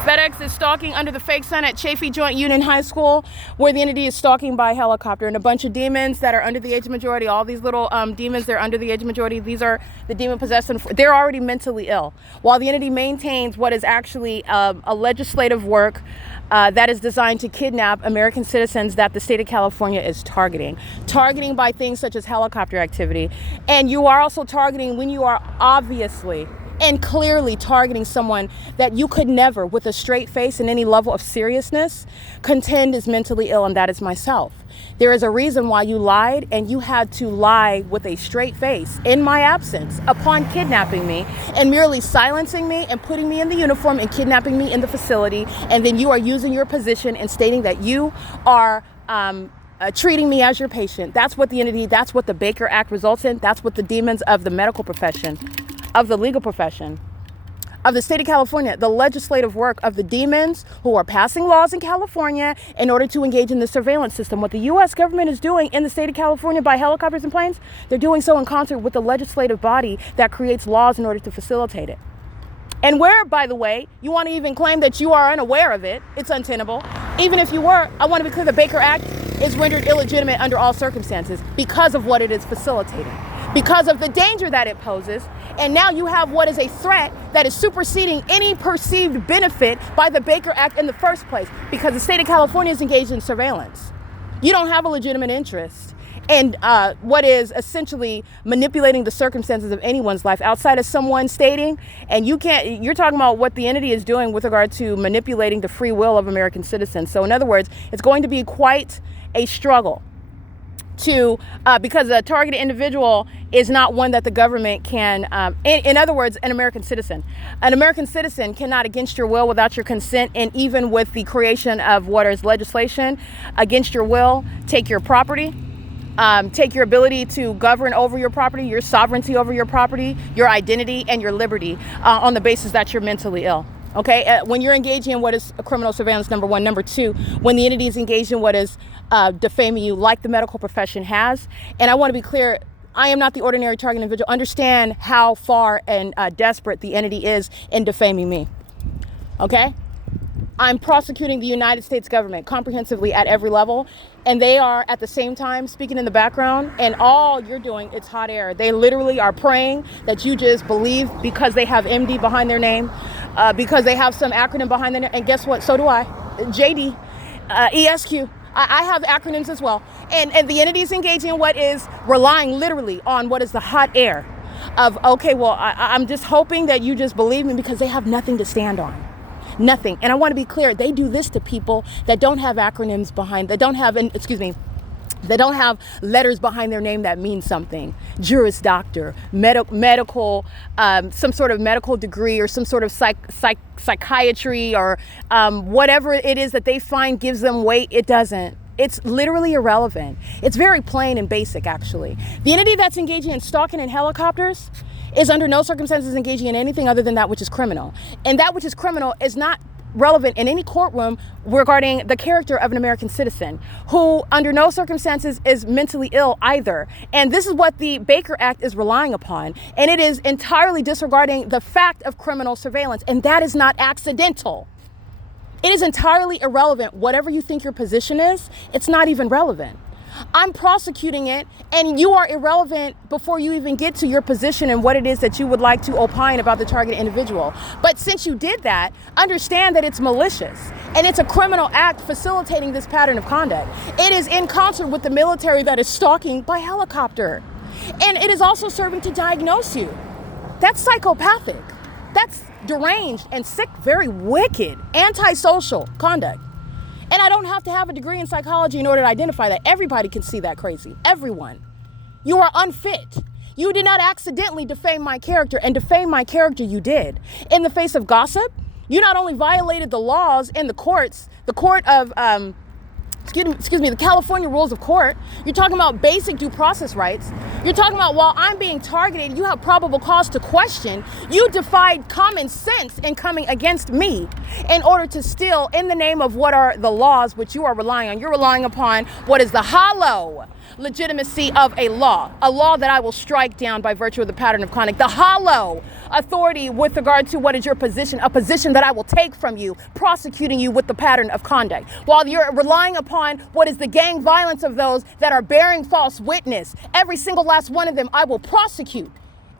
FedEx is stalking under the fake sun at Chafee Joint Union High School, where the entity is stalking by helicopter. And a bunch of demons that are under the age of majority, all these little demons, they're under the age of majority. These are the demon possessed, and they're already mentally ill. While the entity maintains what is actually a legislative work that is designed to kidnap American citizens that the state of California is targeting by things such as helicopter activity. And you are also targeting when you are obviously and clearly targeting someone that you could never, with a straight face and any level of seriousness, contend is mentally ill, and that is myself. There is a reason why you lied, and you had to lie with a straight face in my absence upon kidnapping me and merely silencing me and putting me in the uniform and kidnapping me in the facility, and then you are using your position and stating that you are treating me as your patient. That's what that's what the Baker Act results in. That's what the demons of the medical profession, of the legal profession, of the state of California, the legislative work of the demons who are passing laws in California in order to engage in the surveillance system. What the U.S. government is doing in the state of California by helicopters and planes, they're doing so in concert with the legislative body that creates laws in order to facilitate it. And where, by the way, you want to even claim that you are unaware of it, it's untenable. Even if you were, I want to be clear, the Baker Act is rendered illegitimate under all circumstances because of what it is facilitating, because of the danger that it poses. And now you have what is a threat that is superseding any perceived benefit by the Baker Act in the first place, because the state of California is engaged in surveillance. You don't have a legitimate interest in what is essentially manipulating the circumstances of anyone's life outside of someone stating, and you're talking about what the entity is doing with regard to manipulating the free will of American citizens. So in other words, it's going to be quite a struggle because a targeted individual is not one that the government can, in other words, an American citizen. An American citizen cannot, against your will, without your consent, and even with the creation of what is legislation, against your will, take your property, take your ability to govern over your property, your sovereignty over your property, your identity, and your liberty on the basis that you're mentally ill. Okay, when you're engaging in what is a criminal surveillance, number one. Number two, when the entity is engaged in what is defaming you, like the medical profession has. And I want to be clear, I am not the ordinary target individual. Understand how far and desperate the entity is in defaming me. Okay? I'm prosecuting the United States government comprehensively at every level, and they are at the same time speaking in the background, and all you're doing, it's hot air. They literally are praying that you just believe because they have MD behind their name, because they have some acronym behind their name, and guess what? So do I. JD, ESQ. I have acronyms as well. And the entity is engaging in what is relying literally on what is the hot air of, okay, well, I'm just hoping that you just believe me, because they have nothing to stand on. Nothing. And I want to be clear, they do this to people that don't have acronyms behind, they don't have letters behind their name that mean something. Juris Doctor, medical, some sort of medical degree, or some sort of psychiatry, or whatever it is that they find gives them weight. It doesn't. It's literally irrelevant. It's very plain and basic, actually. The entity that's engaging in stalking in helicopters is under no circumstances engaging in anything other than that which is criminal. And that which is criminal is not relevant in any courtroom regarding the character of an American citizen who under no circumstances is mentally ill either. And this is what the Baker Act is relying upon. And it is entirely disregarding the fact of criminal surveillance. And that is not accidental. It is entirely irrelevant. Whatever you think your position is, it's not even relevant. I'm prosecuting it, and you are irrelevant before you even get to your position and what it is that you would like to opine about the targeted individual. But since you did that, understand that it's malicious, and it's a criminal act facilitating this pattern of conduct. It is in concert with the military that is stalking by helicopter. And it is also serving to diagnose you. That's psychopathic. That's deranged and sick, very wicked, antisocial conduct. And I don't have to have a degree in psychology in order to identify that. Everybody can see that crazy. Everyone. You are unfit. You did not accidentally defame my character, and defame my character you did. In the face of gossip, you not only violated the laws in the courts, the court of, the California rules of court. You're talking about basic due process rights. You're talking about while I'm being targeted, you have probable cause to question. You defied common sense in coming against me in order to steal in the name of what are the laws which you are relying on. You're relying upon what is the hollow legitimacy of a law that I will strike down by virtue of the pattern of conduct, the hollow authority with regard to what is your position, a position that I will take from you, prosecuting you with the pattern of conduct, while you're relying upon what is the gang violence of those that are bearing false witness. Every single last one of them I will prosecute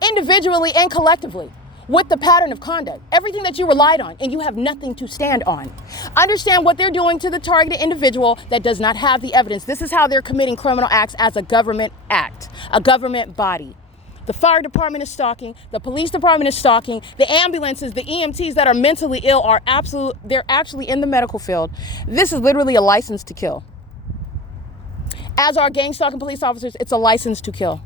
individually and collectively with the pattern of conduct, everything that you relied on, and you have nothing to stand on. Understand what they're doing to the targeted individual that does not have the evidence. This is how they're committing criminal acts as a government act, a government body. The fire department is stalking, the police department is stalking, the ambulances, the EMTs that are mentally ill they're actually in the medical field. This is literally a license to kill. As are gang stalking police officers, it's a license to kill.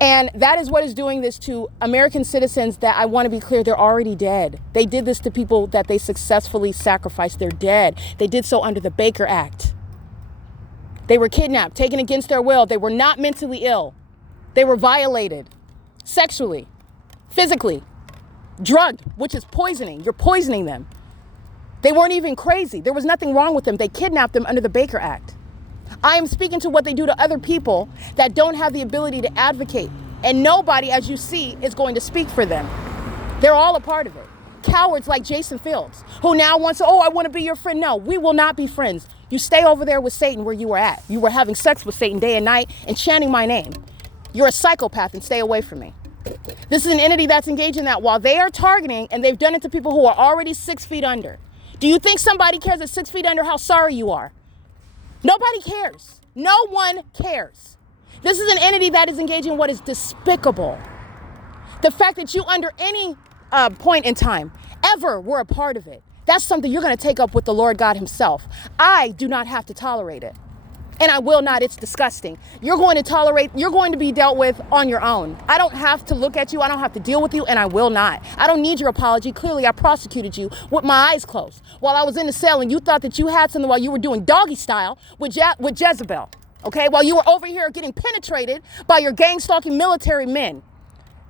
And that is what is doing this to American citizens that, I want to be clear, they're already dead. They did this to people that they successfully sacrificed. They're dead. They did so under the Baker Act. They were kidnapped, taken against their will. They were not mentally ill. They were violated sexually, physically, drugged, which is poisoning. You're poisoning them. They weren't even crazy. There was nothing wrong with them. They kidnapped them under the Baker Act. I am speaking to what they do to other people that don't have the ability to advocate. And nobody, as you see, is going to speak for them. They're all a part of it. Cowards like Jason Fields, who now wants to, I want to be your friend. No, we will not be friends. You stay over there with Satan where you were at. You were having sex with Satan day and night and chanting my name. You're a psychopath and stay away from me. This is an entity that's engaged in that while they are targeting, and they've done it to people who are already 6 feet under. Do you think somebody cares at 6 feet under how sorry you are? Nobody cares. No one cares. This is an entity that is engaging in what is despicable. The fact that you, under any point in time, ever were a part of it, that's something you're going to take up with the Lord God himself. I do not have to tolerate it. And I will not. It's disgusting. You're going to be dealt with on your own. I don't have to look at you. I don't have to deal with you, and I will not. I don't need your apology. Clearly, I prosecuted you with my eyes closed while I was in the cell, and you thought that you had something while you were doing doggy style with Jezebel, okay? While you were over here getting penetrated by your gang-stalking military men,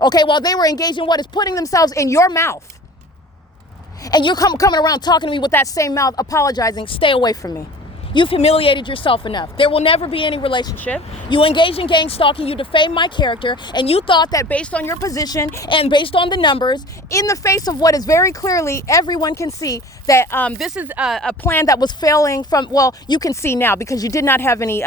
okay? While they were engaged in what is putting themselves in your mouth. And you're coming around talking to me with that same mouth, apologizing. Stay away from me. You've humiliated yourself enough. There will never be any relationship. You engage in gang stalking, you defame my character, and you thought that based on your position and based on the numbers, in the face of what is very clearly, everyone can see that this is a plan that was failing from, well, you can see now because you did not have any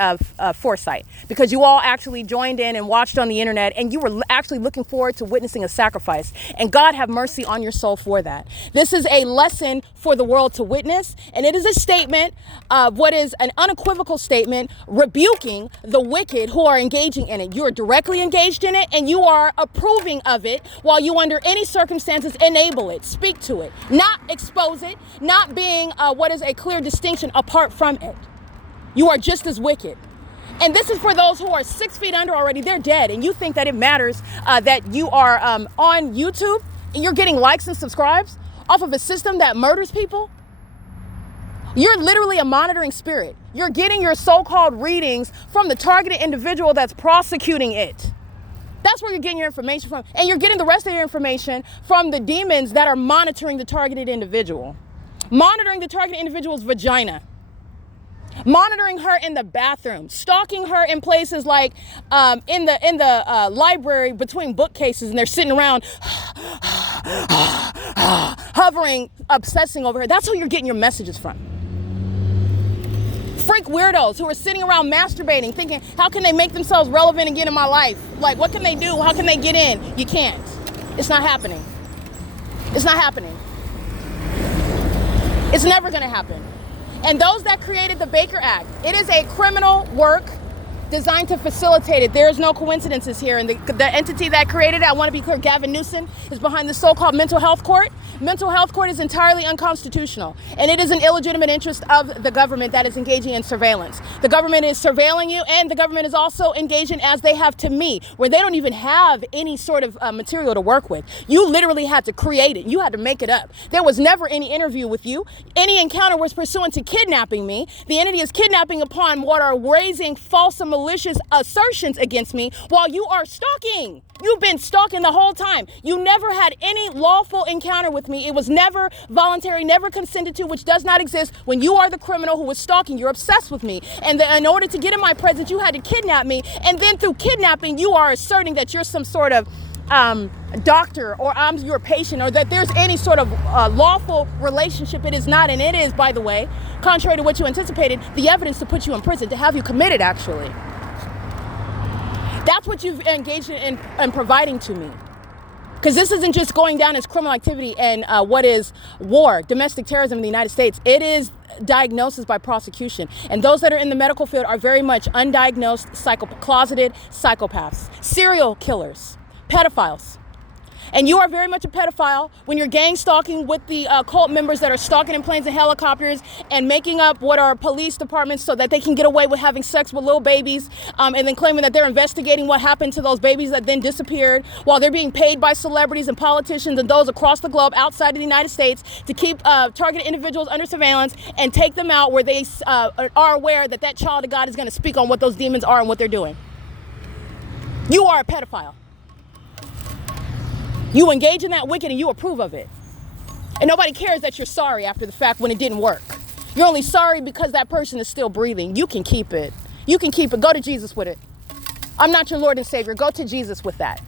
foresight, because you all actually joined in and watched on the internet, and you were actually looking forward to witnessing a sacrifice. And God have mercy on your soul for that. This is a lesson for the world to witness, and it is a statement of what is an unequivocal statement rebuking the wicked who are engaging in it. You are directly engaged in it, and you are approving of it while you, under any circumstances, enable it, speak to it, not expose it, not being what is a clear distinction apart from it. You are just as wicked. And this is for those who are 6 feet under already. They're dead. And you think that it matters that you are on YouTube and you're getting likes and subscribes off of a system that murders people? You're literally a monitoring spirit. You're getting your so-called readings from the targeted individual that's prosecuting it. That's where you're getting your information from. And you're getting the rest of your information from the demons that are monitoring the targeted individual. Monitoring the targeted individual's vagina. Monitoring her in the bathroom. Stalking her in places like in the library between bookcases, and they're sitting around hovering, obsessing over her. That's who you're getting your messages from. Freak weirdos who are sitting around masturbating, thinking, how can they make themselves relevant and get in my life? Like, what can they do? How can they get in? You can't. It's not happening. It's not happening. It's never going to happen. And those that created the Baker Act, it is a criminal work designed to facilitate it. There is no coincidences here. And the entity that created it, I want to be clear, Gavin Newsom, is behind the so-called mental health court. Mental health court is entirely unconstitutional, and it is an illegitimate interest of the government that is engaging in surveillance. The government is surveilling you, and the government is also engaging, as they have to me, where they don't even have any sort of material to work with. You literally had to create it. You had to make it up. There was never any interview with you. Any encounter was pursuant to kidnapping me. The entity is kidnapping upon what are raising false and malicious assertions against me while you are stalking. You've been stalking the whole time. You never had any lawful encounter with me. It was never voluntary, never consented to, which does not exist. When you are the criminal who was stalking, you're obsessed with me. And in order to get in my presence, you had to kidnap me. And then through kidnapping, you are asserting that you're some sort of doctor, or I'm your patient, or that there's any sort of lawful relationship. It is not, and it is, by the way, contrary to what you anticipated, the evidence to put you in prison, to have you committed, actually. That's what you've engaged in providing to me. Because this isn't just going down as criminal activity and what is war, domestic terrorism in the United States. It is diagnosis by prosecution. And those that are in the medical field are very much undiagnosed, closeted psychopaths, serial killers, pedophiles. And you are very much a pedophile when you're gang stalking with the cult members that are stalking in planes and helicopters and making up what are police departments so that they can get away with having sex with little babies, and then claiming that they're investigating what happened to those babies that then disappeared, while they're being paid by celebrities and politicians and those across the globe outside of the United States to keep targeted individuals under surveillance and take them out where they are aware that that child of God is going to speak on what those demons are and what they're doing. You are a pedophile. You engage in that wicked and you approve of it. And nobody cares that you're sorry after the fact when it didn't work. You're only sorry because that person is still breathing. You can keep it. You can keep it. Go to Jesus with it. I'm not your Lord and Savior. Go to Jesus with that.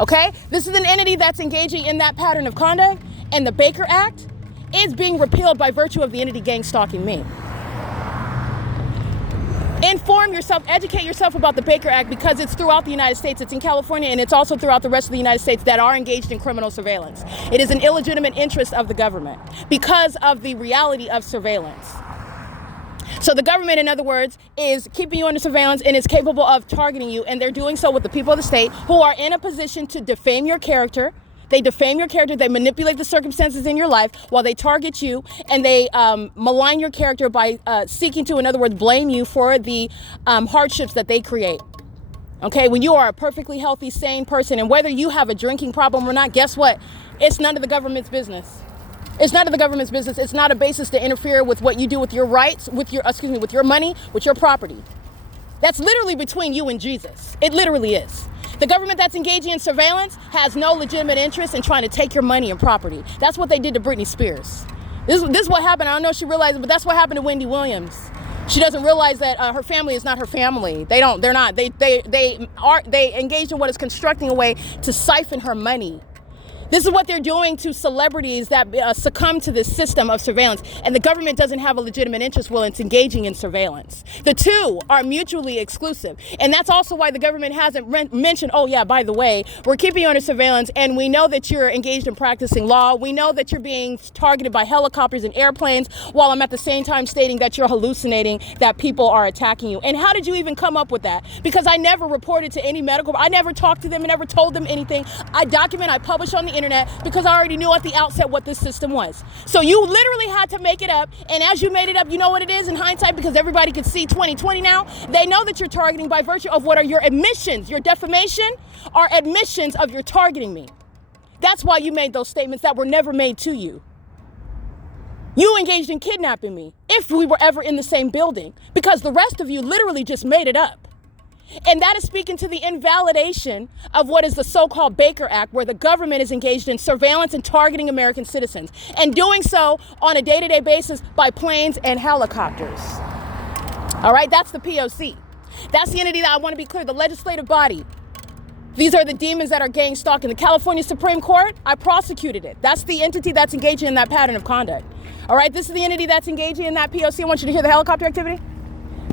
Okay? This is an entity that's engaging in that pattern of conduct, and the Baker Act is being repealed by virtue of the entity gang stalking me. Inform yourself, educate yourself about the Baker Act, because it's throughout the United States. It's in California, and it's also throughout the rest of the United States that are engaged in criminal surveillance. It is an illegitimate interest of the government because of the reality of surveillance. So the government, in other words, is keeping you under surveillance and is capable of targeting you, and they're doing so with the people of the state who are in a position to defame your character. They defame your character, they manipulate the circumstances in your life while they target you, and they malign your character by seeking to, in other words, blame you for the hardships that they create. Okay, when you are a perfectly healthy, sane person, and whether you have a drinking problem or not, guess what? It's none of the government's business. It's none of the government's business. It's not a basis to interfere with what you do with your rights, with your money, with your property. That's literally between you and Jesus. It literally is. The government that's engaging in surveillance has no legitimate interest in trying to take your money and property. That's what they did to Britney Spears. This is what happened. I don't know if she realized it, but that's what happened to Wendy Williams. She doesn't realize that her family is not her family. They engage in what is constructing a way to siphon her money. This is what they're doing to celebrities that succumb to this system of surveillance. And the government doesn't have a legitimate interest while it's engaging in surveillance. The two are mutually exclusive. And that's also why the government hasn't mentioned, oh yeah, by the way, we're keeping you under surveillance, and we know that you're engaged in practicing law. We know that you're being targeted by helicopters and airplanes, while I'm at the same time stating that you're hallucinating, that people are attacking you. And how did you even come up with that? Because I never reported to any medical, I never talked to them and never told them anything. I document, I publish on the internet because I already knew at the outset what this system was. So you literally had to make it up, and as you made it up, you know what it is in hindsight, because everybody could see 2020 now. They know that you're targeting by virtue of what are your admissions. Your defamation are admissions of your targeting me. That's why you made those statements that were never made to you. You engaged in kidnapping me if we were ever in the same building, because the rest of you literally just made it up. And that is speaking to the invalidation of what is the so-called Baker Act, where the government is engaged in surveillance and targeting American citizens, and doing so on a day-to-day basis by planes and helicopters. All right, that's the P.O.C. That's the entity that I want to be clear, the legislative body. These are the demons that are gang stalking. The California Supreme Court, I prosecuted it. That's the entity that's engaging in that pattern of conduct. All right, this is the entity that's engaging in that P.O.C. I want you to hear the helicopter activity.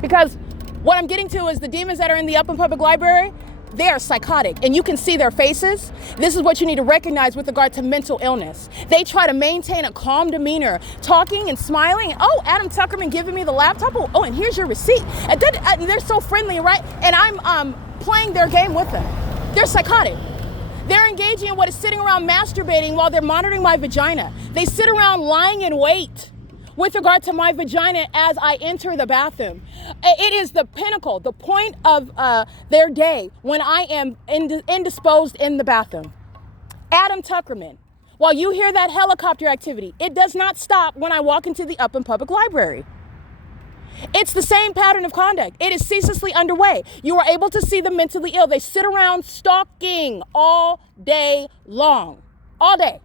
Because what I'm getting to is the demons that are in the Upland Public Library, they are psychotic, and you can see their faces. This is what you need to recognize with regard to mental illness. They try to maintain a calm demeanor, talking and smiling. Oh, Adam Tuckerman giving me the laptop. Oh, and here's your receipt. And they're so friendly, right? And I'm playing their game with them. They're psychotic. They're engaging in what is sitting around masturbating while they're monitoring my vagina. They sit around lying in wait with regard to my vagina as I enter the bathroom. It is the pinnacle, the point of their day when I am indisposed in the bathroom. Adam Tuckerman, while you hear that helicopter activity, it does not stop when I walk into the Upland Public Library. It's the same pattern of conduct. It is ceaselessly underway. You are able to see the mentally ill. They sit around stalking all day long. All day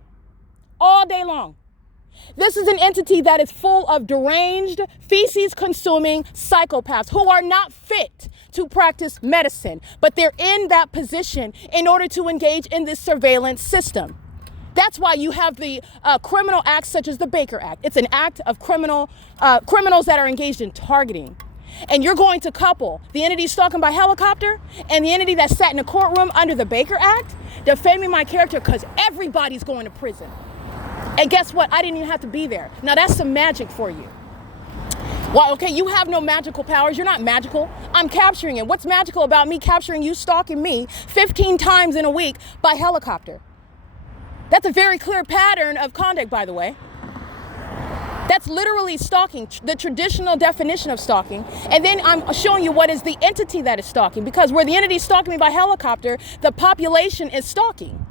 long. This is an entity that is full of deranged, feces-consuming psychopaths who are not fit to practice medicine, but they're in that position in order to engage in this surveillance system. That's why you have the criminal acts such as the Baker Act. It's an act of criminals that are engaged in targeting. And you're going to couple the entity stalking by helicopter and the entity that sat in a courtroom under the Baker Act, defaming my character because everybody's going to prison. And guess what? I didn't even have to be there. Now that's some magic for you. Well, okay, you have no magical powers. You're not magical. I'm capturing it. What's magical about me capturing you stalking me 15 times in a week by helicopter? That's a very clear pattern of conduct, by the way. That's literally stalking, the traditional definition of stalking. And then I'm showing you what is the entity that is stalking, because where the entity is stalking me by helicopter, the population is stalking.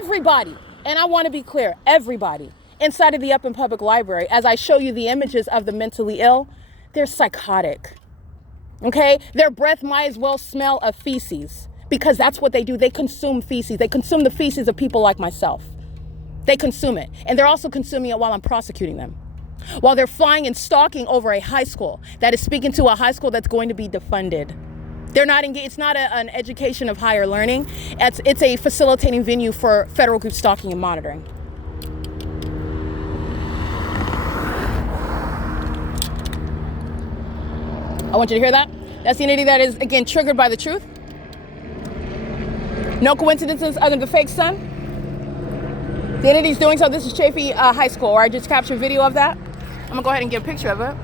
Everybody, and I want to be clear, everybody inside of the Upland Public Library, as I show you the images of the mentally ill, they're psychotic. Okay? Their breath might as well smell of feces. Because that's what they do. They consume feces. They consume the feces of people like myself. They consume it. And they're also consuming it while I'm prosecuting them. While they're flying and stalking over a high school that is speaking to a high school that's going to be defunded. They're not engaged. It's not an education of higher learning. It's a facilitating venue for federal group stalking and monitoring. I want you to hear that. That's the entity that is, again, triggered by the truth. No coincidences other than the fake sun. The entity's doing so. This is Chafee High School, where I just captured video of that. I'm gonna go ahead and get a picture of it.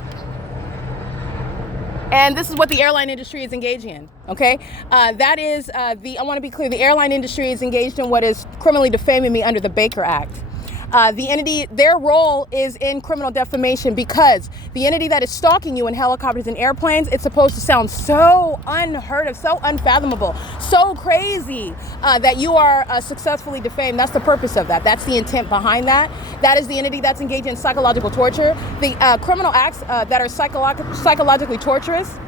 And this is what the airline industry is engaging in, okay? That is I wanna be clear, the airline industry is engaged in what is criminally defaming me under the Baker Act. The entity, their role is in criminal defamation because the entity that is stalking you in helicopters and airplanes, it's supposed to sound so unheard of, so unfathomable, so crazy that you are successfully defamed. That's the purpose of that. That's the intent behind that. That is the entity that's engaged in psychological torture. The criminal acts that are psychologically torturous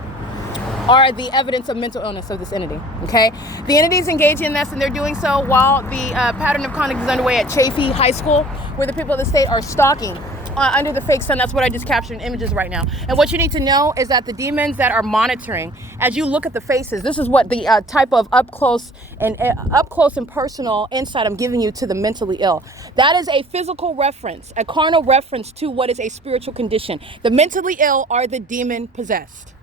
are the evidence of mental illness of this entity, okay? The entity is engaging in this, and they're doing so while the pattern of conduct is underway at Chafee High School, where the people of the state are stalking under the fake sun. That's what I just captured in images right now. And what you need to know is that the demons that are monitoring, as you look at the faces, this is what the type of up close and personal insight I'm giving you to the mentally ill. That is a physical reference, a carnal reference to what is a spiritual condition. The mentally ill are the demon possessed.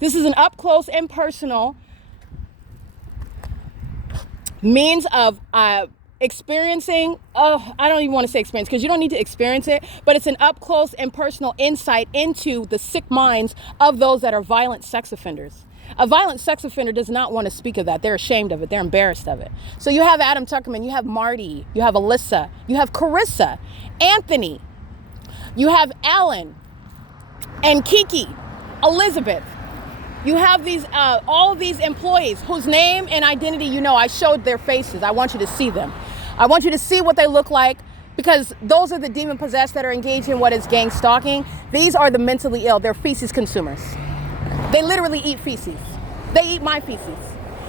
This is an up close and personal means of experiencing, I don't even want to say experience because you don't need to experience it, but it's an up close and personal insight into the sick minds of those that are violent sex offenders. A violent sex offender does not want to speak of that. They're ashamed of it. They're embarrassed of it. So you have Adam Tuckerman, you have Marty, you have Alyssa, you have Carissa, Anthony, you have Alan and Kiki, Elizabeth. You have these, all these employees whose name and identity, you know, I showed their faces. I want you to see them. I want you to see what they look like, because those are the demon possessed that are engaged in what is gang stalking. These are the mentally ill. They're feces consumers. They literally eat feces. They eat my feces.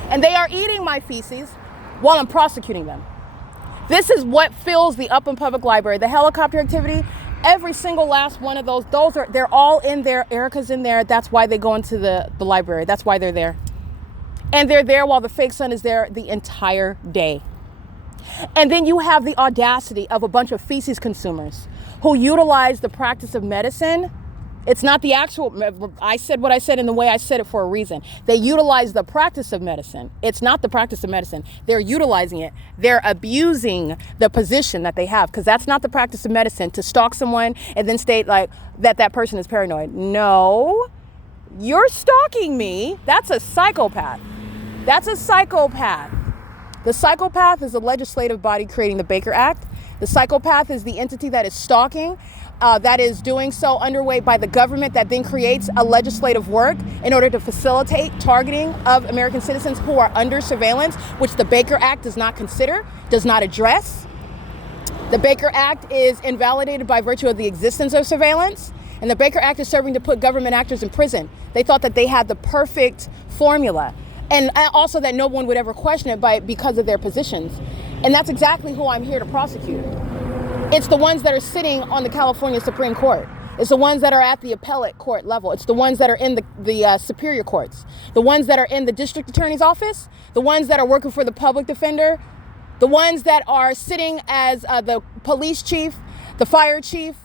And they are eating my feces while I'm prosecuting them. This is what fills the Upland Public Library. The helicopter activity, every single last one of they're all in there. Erica's in there. That's why they go into the library. That's why they're there. And they're there while the fake son is there the entire day. And then you have the audacity of a bunch of feces consumers who utilize the practice of medicine. It's not the actual, I said what I said in the way I said it for a reason. They utilize the practice of medicine. It's not the practice of medicine. They're utilizing it. They're abusing the position that they have, because that's not the practice of medicine, to stalk someone and then state like that person is paranoid. No, you're stalking me. That's a psychopath. That's a psychopath. The psychopath is the legislative body creating the Baker Act. The psychopath is the entity that is stalking, that is doing so underway by the government, that then creates a legislative work in order to facilitate targeting of American citizens who are under surveillance, which the Baker Act does not consider, does not address. The Baker Act is invalidated by virtue of the existence of surveillance, and the Baker Act is serving to put government actors in prison. They thought that they had the perfect formula, and also that no one would ever question it because of their positions. And that's exactly who I'm here to prosecute. It's the ones that are sitting on the California Supreme Court. It's the ones that are at the appellate court level. It's the ones that are in the superior courts. The ones that are in the district attorney's office. The ones that are working for the public defender. The ones that are sitting as the police chief, the fire chief.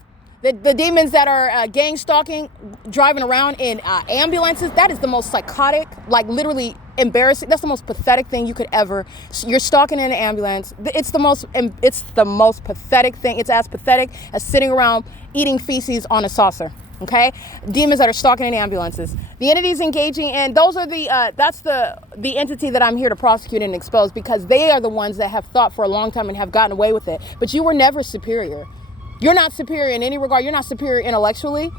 The demons that are gang stalking, driving around in ambulances. That is the most psychotic, like literally embarrassing. That's the most pathetic thing you could ever. You're stalking in an ambulance. It's the most pathetic thing. It's as pathetic as sitting around eating feces on a saucer. Okay, demons that are stalking in ambulances. The entities engaging in those are that's the entity that I'm here to prosecute and expose, because they are the ones that have thought for a long time and have gotten away with it. But you were never superior. You're not superior in any regard. You're not superior intellectually.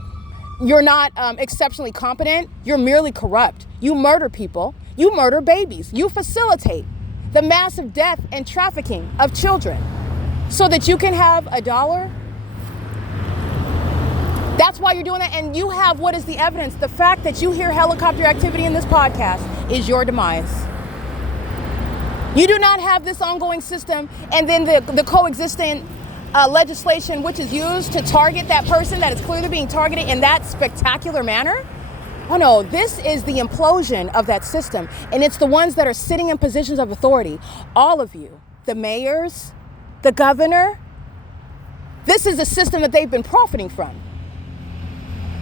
You're not exceptionally competent. You're merely corrupt. You murder people. You murder babies. You facilitate the massive death and trafficking of children so that you can have $1. That's why you're doing that. And you have, what is the evidence? The fact that you hear helicopter activity in this podcast is your demise. You do not have this ongoing system and then the coexisting legislation which is used to target that person that is clearly being targeted in that spectacular manner. Oh no, this is the implosion of that system. And it's the ones that are sitting in positions of authority. All of you, the mayors, the governor, this is a system that they've been profiting from.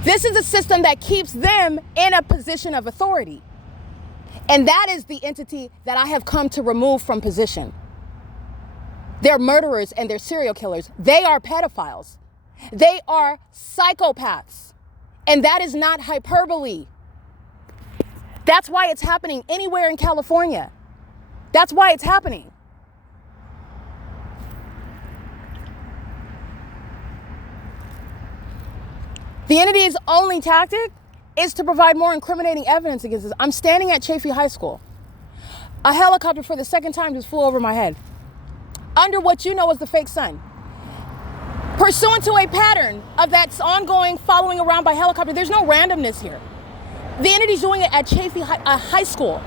This is a system that keeps them in a position of authority. And that is the entity that I have come to remove from position. They're murderers and they're serial killers. They are pedophiles. They are psychopaths. And that is not hyperbole. That's why it's happening anywhere in California. That's why it's happening. The entity's only tactic is to provide more incriminating evidence against this. I'm standing at SHEEHY High School. A helicopter for the second time just flew over my head, under what you know as the fake sun. Pursuant to a pattern of that ongoing following around by helicopter, there's no randomness here. The entity's doing it at SHEEHY High School.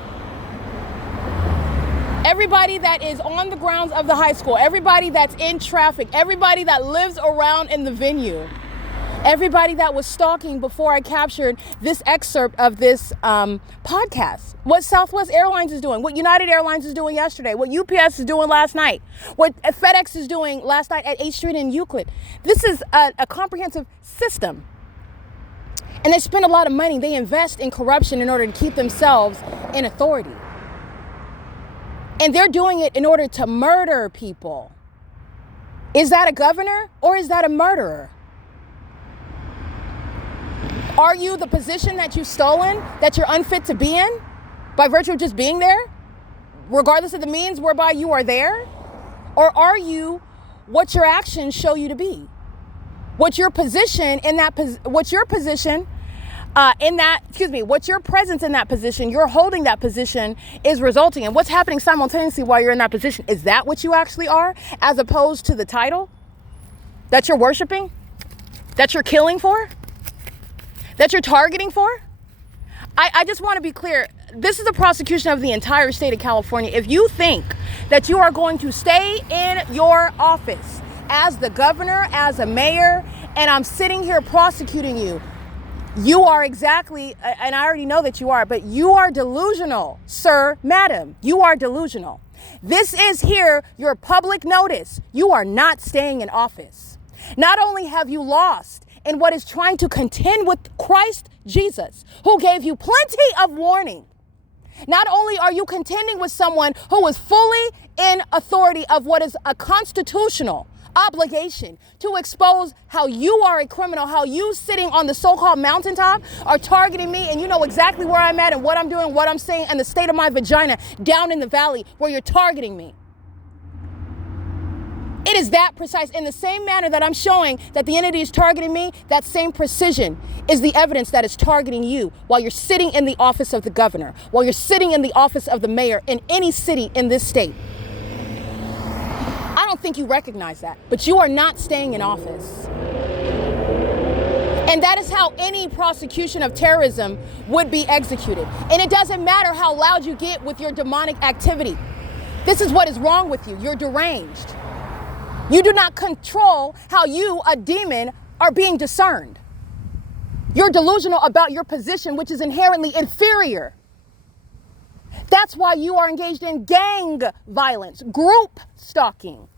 Everybody that is on the grounds of the high school, everybody that's in traffic, everybody that lives around in the venue, everybody that was stalking before I captured this excerpt of this podcast. What Southwest Airlines is doing, what United Airlines is doing yesterday, what UPS is doing last night, what FedEx is doing last night at 8th Street in Euclid. This is a comprehensive system. And they spend a lot of money. They invest in corruption in order to keep themselves in authority. And they're doing it in order to murder people. Is that a governor or is that a murderer? Are you the position that you've stolen, that you're unfit to be in by virtue of just being there, regardless of the means whereby you are there? Or are you what your actions show you to be? What your position in that, what your presence in that position, you're holding that position is resulting in. What's happening simultaneously while you're in that position? Is that what you actually are, as opposed to the title that you're worshiping, that you're killing for, that you're targeting for? I just want to be clear. This is a prosecution of the entire state of California. If you think that you are going to stay in your office as the governor, as a mayor, and I'm sitting here prosecuting you You are exactly, and I already know that you are, but you are delusional, sir, madam. You are delusional. This is here your public notice. You are not staying in office. Not only have you lost in what is trying to contend with Christ Jesus, who gave you plenty of warning. Not only are you contending with someone who is fully in authority of what is a constitutional obligation to expose how you are a criminal, how you sitting on the so-called mountaintop are targeting me, and you know exactly where I'm at and what I'm doing, what I'm saying, and the state of my vagina down in the valley where you're targeting me. It is that precise. In the same manner that I'm showing that the entity is targeting me, that same precision is the evidence that is targeting you while you're sitting in the office of the governor, while you're sitting in the office of the mayor in any city in this state. I don't think you recognize that, but you are not staying in office. And that is how any prosecution of terrorism would be executed. And it doesn't matter how loud you get with your demonic activity. This is what is wrong with you. You're deranged. You do not control how you, a demon, are being discerned. You're delusional about your position, which is inherently inferior. That's why you are engaged in gang violence, group stalking,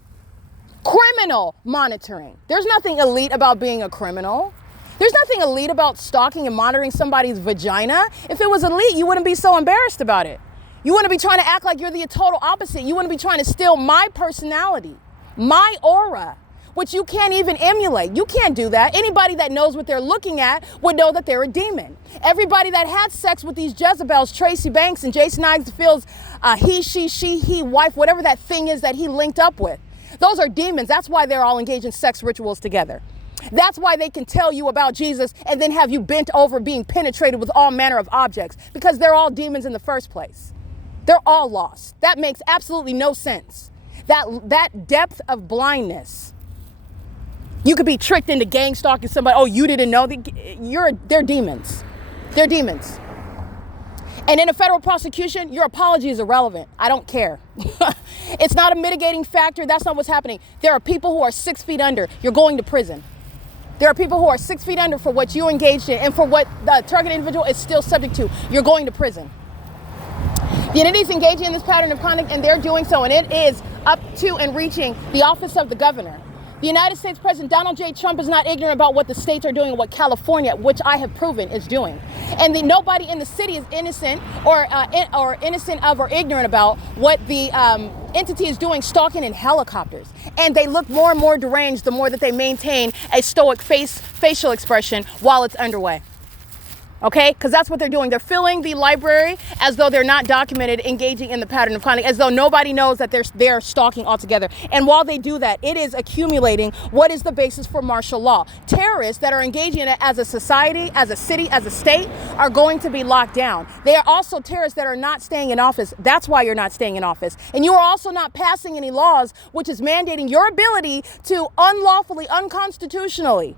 criminal monitoring. There's nothing elite about being a criminal. There's nothing elite about stalking and monitoring somebody's vagina. If it was elite, you wouldn't be so embarrassed about it. You wouldn't be trying to act like you're the total opposite. You wouldn't be trying to steal my personality, my aura, which you can't even emulate. You can't do that. Anybody that knows what they're looking at would know that they're a demon. Everybody that had sex with these Jezebels, Tracy Banks and Jason Isfield's he wife, whatever that thing is that he linked up with, those are demons. That's why they're all engaged in sex rituals together. That's why they can tell you about Jesus and then have you bent over being penetrated with all manner of objects, because they're all demons in the first place. They're all lost. That makes absolutely no sense. That depth of blindness. You could be tricked into gang stalking somebody. Oh, you didn't know? They're demons. They're demons. And in a federal prosecution, your apology is irrelevant. I don't care. It's not a mitigating factor. That's not what's happening. There are people who are 6 feet under. You're going to prison. There are people who are 6 feet under for what you engaged in and for what the target individual is still subject to. You're going to prison. The entity is engaging in this pattern of conduct, and they're doing so, and it is up to and reaching the office of the governor. The United States President Donald J. Trump is not ignorant about what the states are doing and what California, which I have proven, is doing. And nobody in the city is innocent or innocent of or ignorant about what the entity is doing, stalking in helicopters. And they look more and more deranged the more that they maintain a stoic facial expression while it's underway. Okay, because that's what they're doing. They're filling the library as though they're not documented, engaging in the pattern of conduct, as though nobody knows that they're stalking altogether. And while they do that, it is accumulating what is the basis for martial law. Terrorists that are engaging in it as a society, as a city, as a state, are going to be locked down. They are also terrorists that are not staying in office. That's why you're not staying in office. And you are also not passing any laws which is mandating your ability to unlawfully, unconstitutionally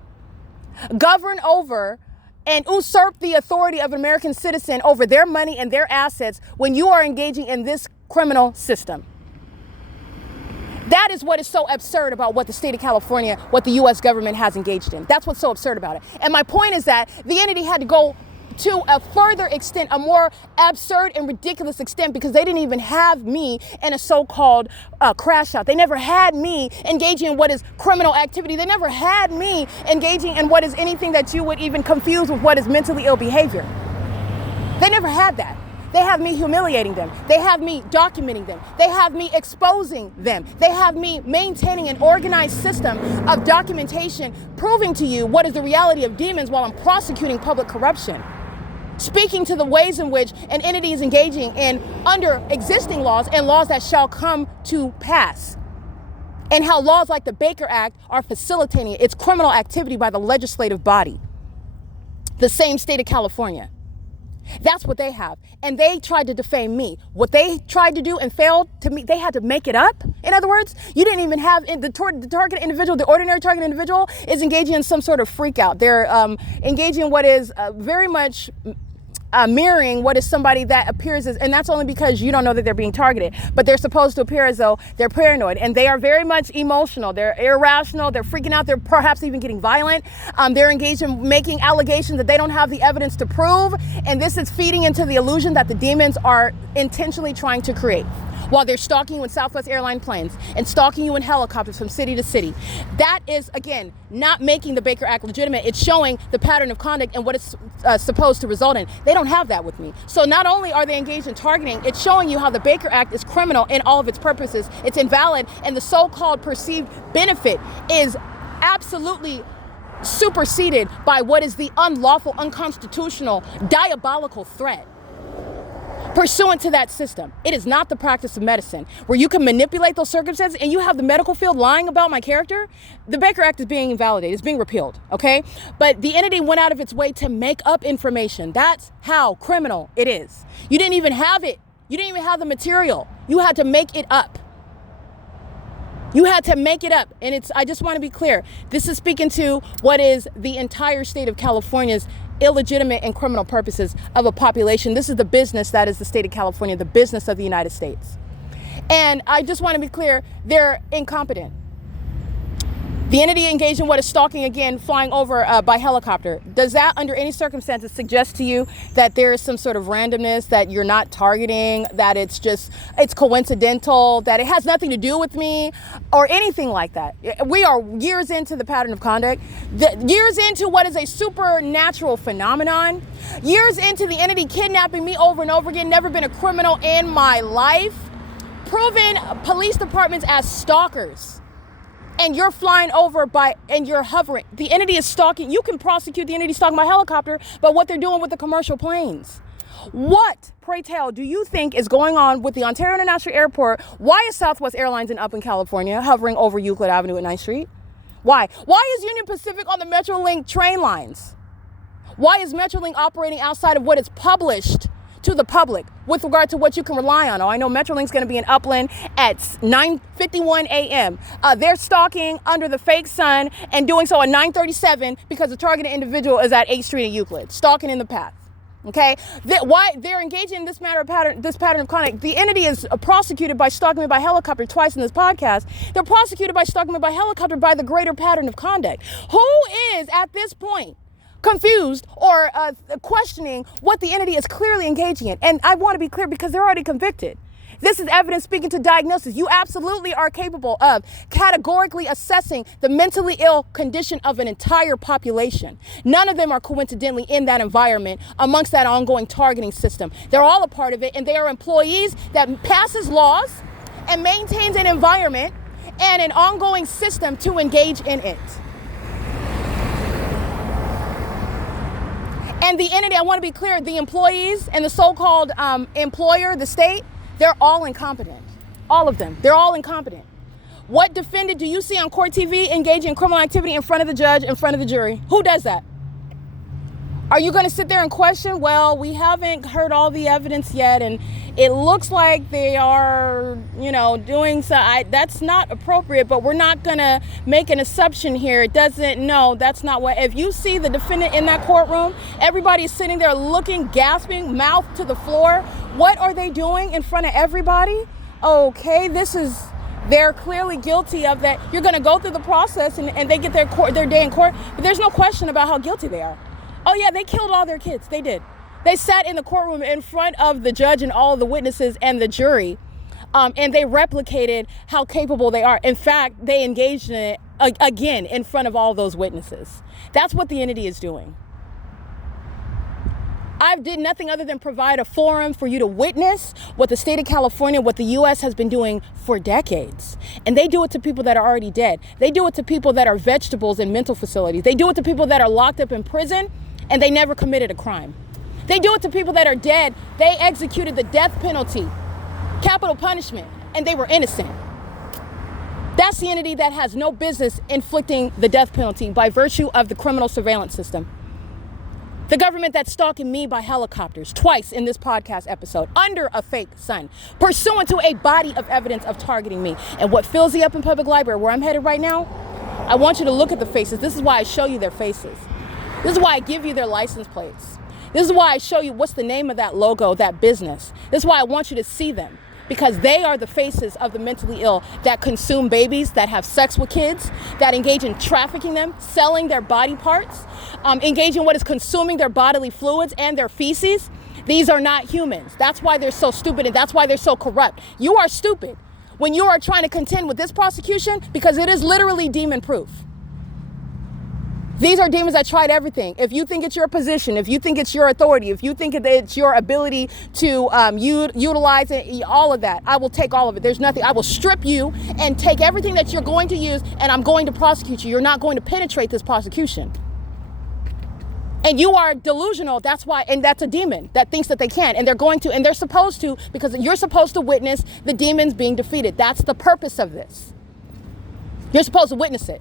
govern over and usurp the authority of an American citizen over their money and their assets when you are engaging in this criminal system. That is what is so absurd about what the state of California, what the U.S. government has engaged in. That's what's so absurd about it. And my point is that the entity had to go to a further extent, a more absurd and ridiculous extent, because they didn't even have me in a so-called crash out. They never had me engaging in what is criminal activity. They never had me engaging in what is anything that you would even confuse with what is mentally ill behavior. They never had that. They have me humiliating them. They have me documenting them. They have me exposing them. They have me maintaining an organized system of documentation, proving to you what is the reality of demons while I'm prosecuting public corruption. Speaking to the ways in which an entity is engaging in under existing laws and laws that shall come to pass. And how laws like the Baker Act are facilitating it. It's criminal activity by the legislative body. The same state of California. That's what they have. And they tried to defame me. What they tried to do and failed to me, they had to make it up. In other words, you didn't even have the target individual, the ordinary target individual is engaging in some sort of freak out. They're engaging in what is very much mirroring what is somebody that appears as, and that's only because you don't know that they're being targeted, but they're supposed to appear as though they're paranoid, and they are very much emotional. They're irrational. They're freaking out. They're perhaps even getting violent. They're engaged in making allegations that they don't have the evidence to prove, and this is feeding into the illusion that the demons are intentionally trying to create, while they're stalking you in Southwest airline planes and stalking you in helicopters from city to city. That is, again, not making the Baker Act legitimate. It's showing the pattern of conduct and what it's supposed to result in. They don't have that with me. So not only are they engaged in targeting, it's showing you how the Baker Act is criminal in all of its purposes. It's invalid, and the so-called perceived benefit is absolutely superseded by what is the unlawful, unconstitutional, diabolical threat pursuant to that system. It is not the practice of medicine where you can manipulate those circumstances and you have the medical field lying about my character. The Baker Act is being invalidated. It's being repealed, okay? But the entity went out of its way to make up information. That's how criminal it is. You didn't even have it. You didn't even have the material. You had to make it up. You had to make it up. And I just want to be clear. This is speaking to what is the entire state of California's illegitimate and criminal purposes of a population. This is the business that is the state of California, the business of the United States. And I just want to be clear, they're incompetent. The entity engaged in what is stalking, again, flying over by helicopter. Does that, under any circumstances, suggest to you that there is some sort of randomness, that you're not targeting, that it's coincidental, that it has nothing to do with me, or anything like that? We are years into the pattern of conduct, years into what is a supernatural phenomenon, years into the entity kidnapping me over and over again, never been a criminal in my life, proven police departments as stalkers. And you're flying over and you're hovering. The entity is stalking. You can prosecute the entity stalking by helicopter, but what they're doing with the commercial planes. What, pray tell, do you think is going on with the Ontario International Airport? Why is Southwest Airlines in California hovering over Euclid Avenue at 9th Street? Why? Why is Union Pacific on the Metrolink train lines? Why is Metrolink operating outside of what is published to the public with regard to what you can rely on? Oh, I know Metrolink's going to be in Upland at 9:51 a.m. They're stalking under the fake sun and doing so at 9:37 because the targeted individual is at 8th Street and Euclid, stalking in the path. Okay, why they're engaging in this pattern of conduct? The entity is prosecuted by stalking me by helicopter twice in this podcast. They're prosecuted by stalking me by helicopter by the greater pattern of conduct. Who is at this point confused or questioning what the entity is clearly engaging in? And I want to be clear because they're already convicted. This is evidence speaking to diagnosis. You absolutely are capable of categorically assessing the mentally ill condition of an entire population. None of them are coincidentally in that environment amongst that ongoing targeting system. They're all a part of it, and they are employees that passes laws and maintains an environment and an ongoing system to engage in it. And the entity, I want to be clear, the employees and the so-called employer, the state, they're all incompetent. All of them. They're all incompetent. What defendant do you see on court TV engaging in criminal activity in front of the judge, in front of the jury? Who does that? Are you going to sit there and question, well, we haven't heard all the evidence yet, and it looks like they are, doing so. That's not appropriate, but we're not going to make an assumption here. It doesn't, no, that's not what. If you see the defendant in that courtroom, everybody's sitting there looking, gasping, mouth to the floor. What are they doing in front of everybody? Okay, they're clearly guilty of that. You're going to go through the process and they get their day in court, but there's no question about how guilty they are. Oh yeah, they killed all their kids. They did. They sat in the courtroom in front of the judge and all of the witnesses and the jury, and they replicated how capable they are. In fact, they engaged in it again in front of all those witnesses. That's what the entity is doing. I did nothing other than provide a forum for you to witness what the state of California, what the U.S. has been doing for decades. And they do it to people that are already dead. They do it to people that are vegetables in mental facilities. They do it to people that are locked up in prison and they never committed a crime. They do it to people that are dead. They executed the death penalty, capital punishment, and they were innocent. That's the entity that has no business inflicting the death penalty by virtue of the criminal surveillance system. The government that's stalking me by helicopters twice in this podcast episode under a fake sun, pursuant to a body of evidence of targeting me. And what fills the Upland Public Library, where I'm headed right now, I want you to look at the faces. This is why I show you their faces. This is why I give you their license plates. This is why I show you what's the name of that logo, that business. This is why I want you to see them, because they are the faces of the mentally ill that consume babies, that have sex with kids, that engage in trafficking them, selling their body parts, engage in what is consuming their bodily fluids and their feces. These are not humans. That's why they're so stupid, and that's why they're so corrupt. You are stupid when you are trying to contend with this prosecution, because it is literally demon proof. These are demons that tried everything. If you think it's your position, if you think it's your authority, if you think it's your ability to utilize it, all of that, I will take all of it. There's nothing. I will strip you and take everything that you're going to use, and I'm going to prosecute you. You're not going to penetrate this prosecution. And you are delusional. That's why, and that's a demon that thinks that they can, and they're going to, and they're supposed to, because you're supposed to witness the demons being defeated. That's the purpose of this. You're supposed to witness it.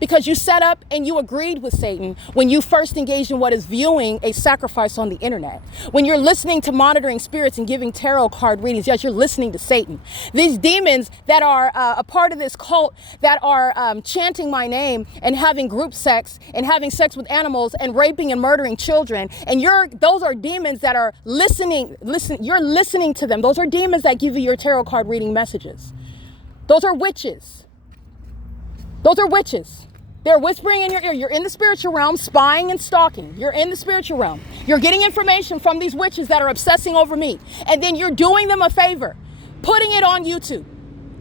Because you set up and you agreed with Satan when you first engaged in what is viewing a sacrifice on the internet. When you're listening to monitoring spirits and giving tarot card readings, yes, you're listening to Satan. These demons that are a part of this cult, that are chanting my name and having group sex and having sex with animals and raping and murdering children. And those are demons that are listening. You're listening to them. Those are demons that give you your tarot card reading messages. Those are witches. Those are witches. They're whispering in your ear. You're in the spiritual realm, spying and stalking. You're in the spiritual realm. You're getting information from these witches that are obsessing over me. And then you're doing them a favor, putting it on YouTube.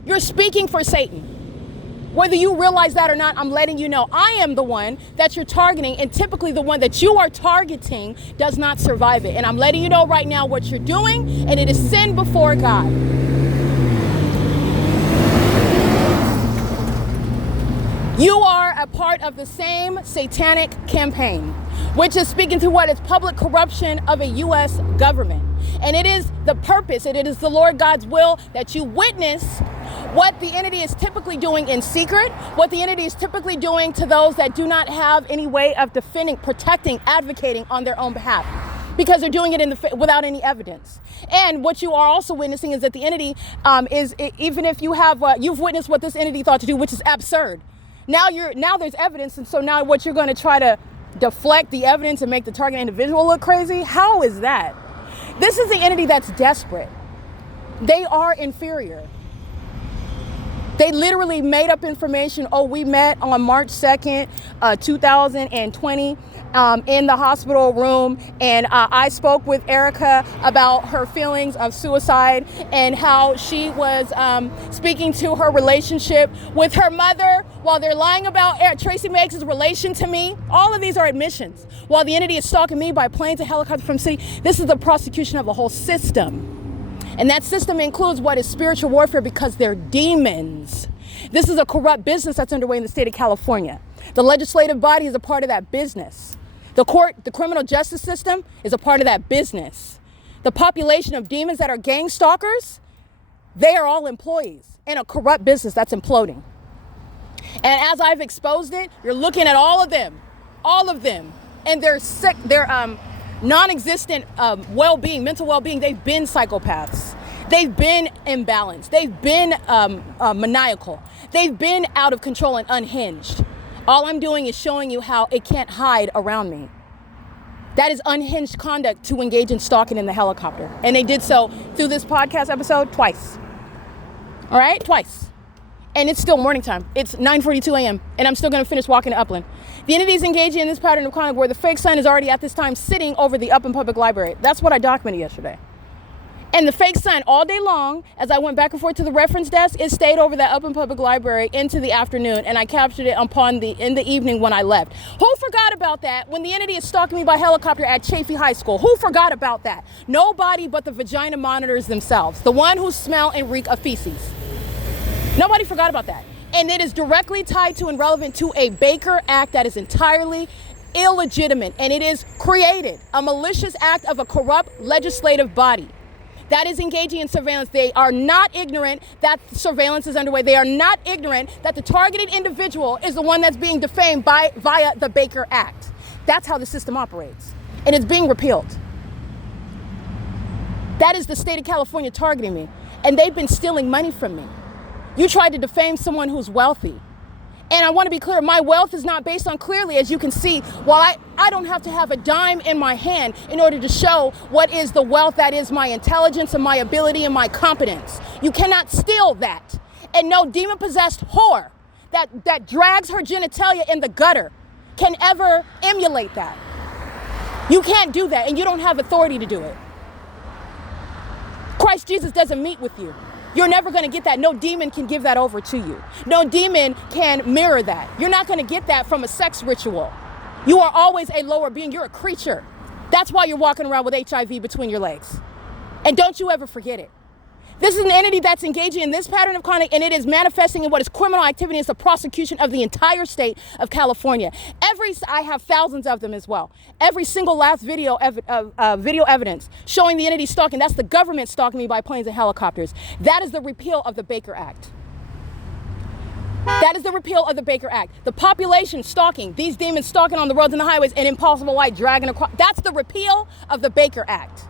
You're speaking for Satan. Whether you realize that or not, I'm letting you know I am the one that you're targeting, and typically the one that you are targeting does not survive it. And I'm letting you know right now what you're doing, and it is sin before God. You are a part of the same satanic campaign, which is speaking to what is public corruption of a U.S. government. And it is the purpose, it is the Lord God's will that you witness what the entity is typically doing in secret, what the entity is typically doing to those that do not have any way of defending, protecting, advocating on their own behalf, because they're doing it without any evidence. And what you are also witnessing is that the entity even if you have, you've witnessed what this entity thought to do, which is absurd. Now there's evidence, and so now what you're going to try to deflect the evidence and make the target individual look crazy? How is that? This is the entity that's desperate. They are inferior. They literally made up information. Oh, we met on March 2nd, 2020 in the hospital room, and I spoke with Erica about her feelings of suicide and how she was speaking to her relationship with her mother while they're lying about Tracy Meggs' relation to me. All of these are admissions. While the entity is stalking me by planes and helicopters from city, this is the prosecution of the whole system. And that system includes what is spiritual warfare, because they're demons. This is a corrupt business that's underway in the state of California. The legislative body is a part of that business. The court, the criminal justice system is a part of that business. The population of demons that are gang stalkers, they are all employees in a corrupt business that's imploding. And as I've exposed it, you're looking at all of them, and they're sick, they're non-existent well-being, mental well-being. They've been psychopaths. They've been imbalanced. They've been maniacal. They've been out of control and unhinged. All I'm doing is showing you how it can't hide around me. That is unhinged conduct to engage in stalking in the helicopter. And they did so through this podcast episode twice. All right? Twice. And it's still morning time. It's 9:42 a.m. and I'm still going to finish walking to Upland. The entities engaging in this pattern of conduct where the fake son is already at this time sitting over the Upland Public Library. That's what I documented yesterday. And the fake son, all day long, as I went back and forth to the reference desk, it stayed over that Upland Public Library into the afternoon, and I captured it in the evening when I left. Who forgot about that when the entity is stalking me by helicopter at SHEEHY High School? Who forgot about that? Nobody but the vagina monitors themselves, the one who smell and reek of feces. Nobody forgot about that. And it is directly tied to and relevant to a Baker Act that is entirely illegitimate, and it is created, a malicious act of a corrupt legislative body that is engaging in surveillance. They are not ignorant that surveillance is underway. They are not ignorant that the targeted individual is the one that's being defamed via the Baker Act. That's how the system operates. And it's being repealed. That is the state of California targeting me. And they've been stealing money from me. You tried to defame someone who's wealthy. And I want to be clear, my wealth is not based on, clearly, as you can see, while I don't have to have a dime in my hand in order to show what is the wealth that is my intelligence and my ability and my competence. You cannot steal that. And no demon-possessed whore that drags her genitalia in the gutter can ever emulate that. You can't do that, and you don't have authority to do it. Christ Jesus doesn't meet with you. You're never going to get that. No demon can give that over to you. No demon can mirror that. You're not going to get that from a sex ritual. You are always a lower being. You're a creature. That's why you're walking around with HIV between your legs. And don't you ever forget it. This is an entity that's engaging in this pattern of conduct, and it is manifesting in what is criminal activity. It's the prosecution of the entire state of California. I have thousands of them as well. Every single last video evidence showing the entity stalking, that's the government stalking me by planes and helicopters. That is the repeal of the Baker Act. That is the repeal of the Baker Act. The population stalking, these demons stalking on the roads and the highways, and impossible white dragging across, that's the repeal of the Baker Act.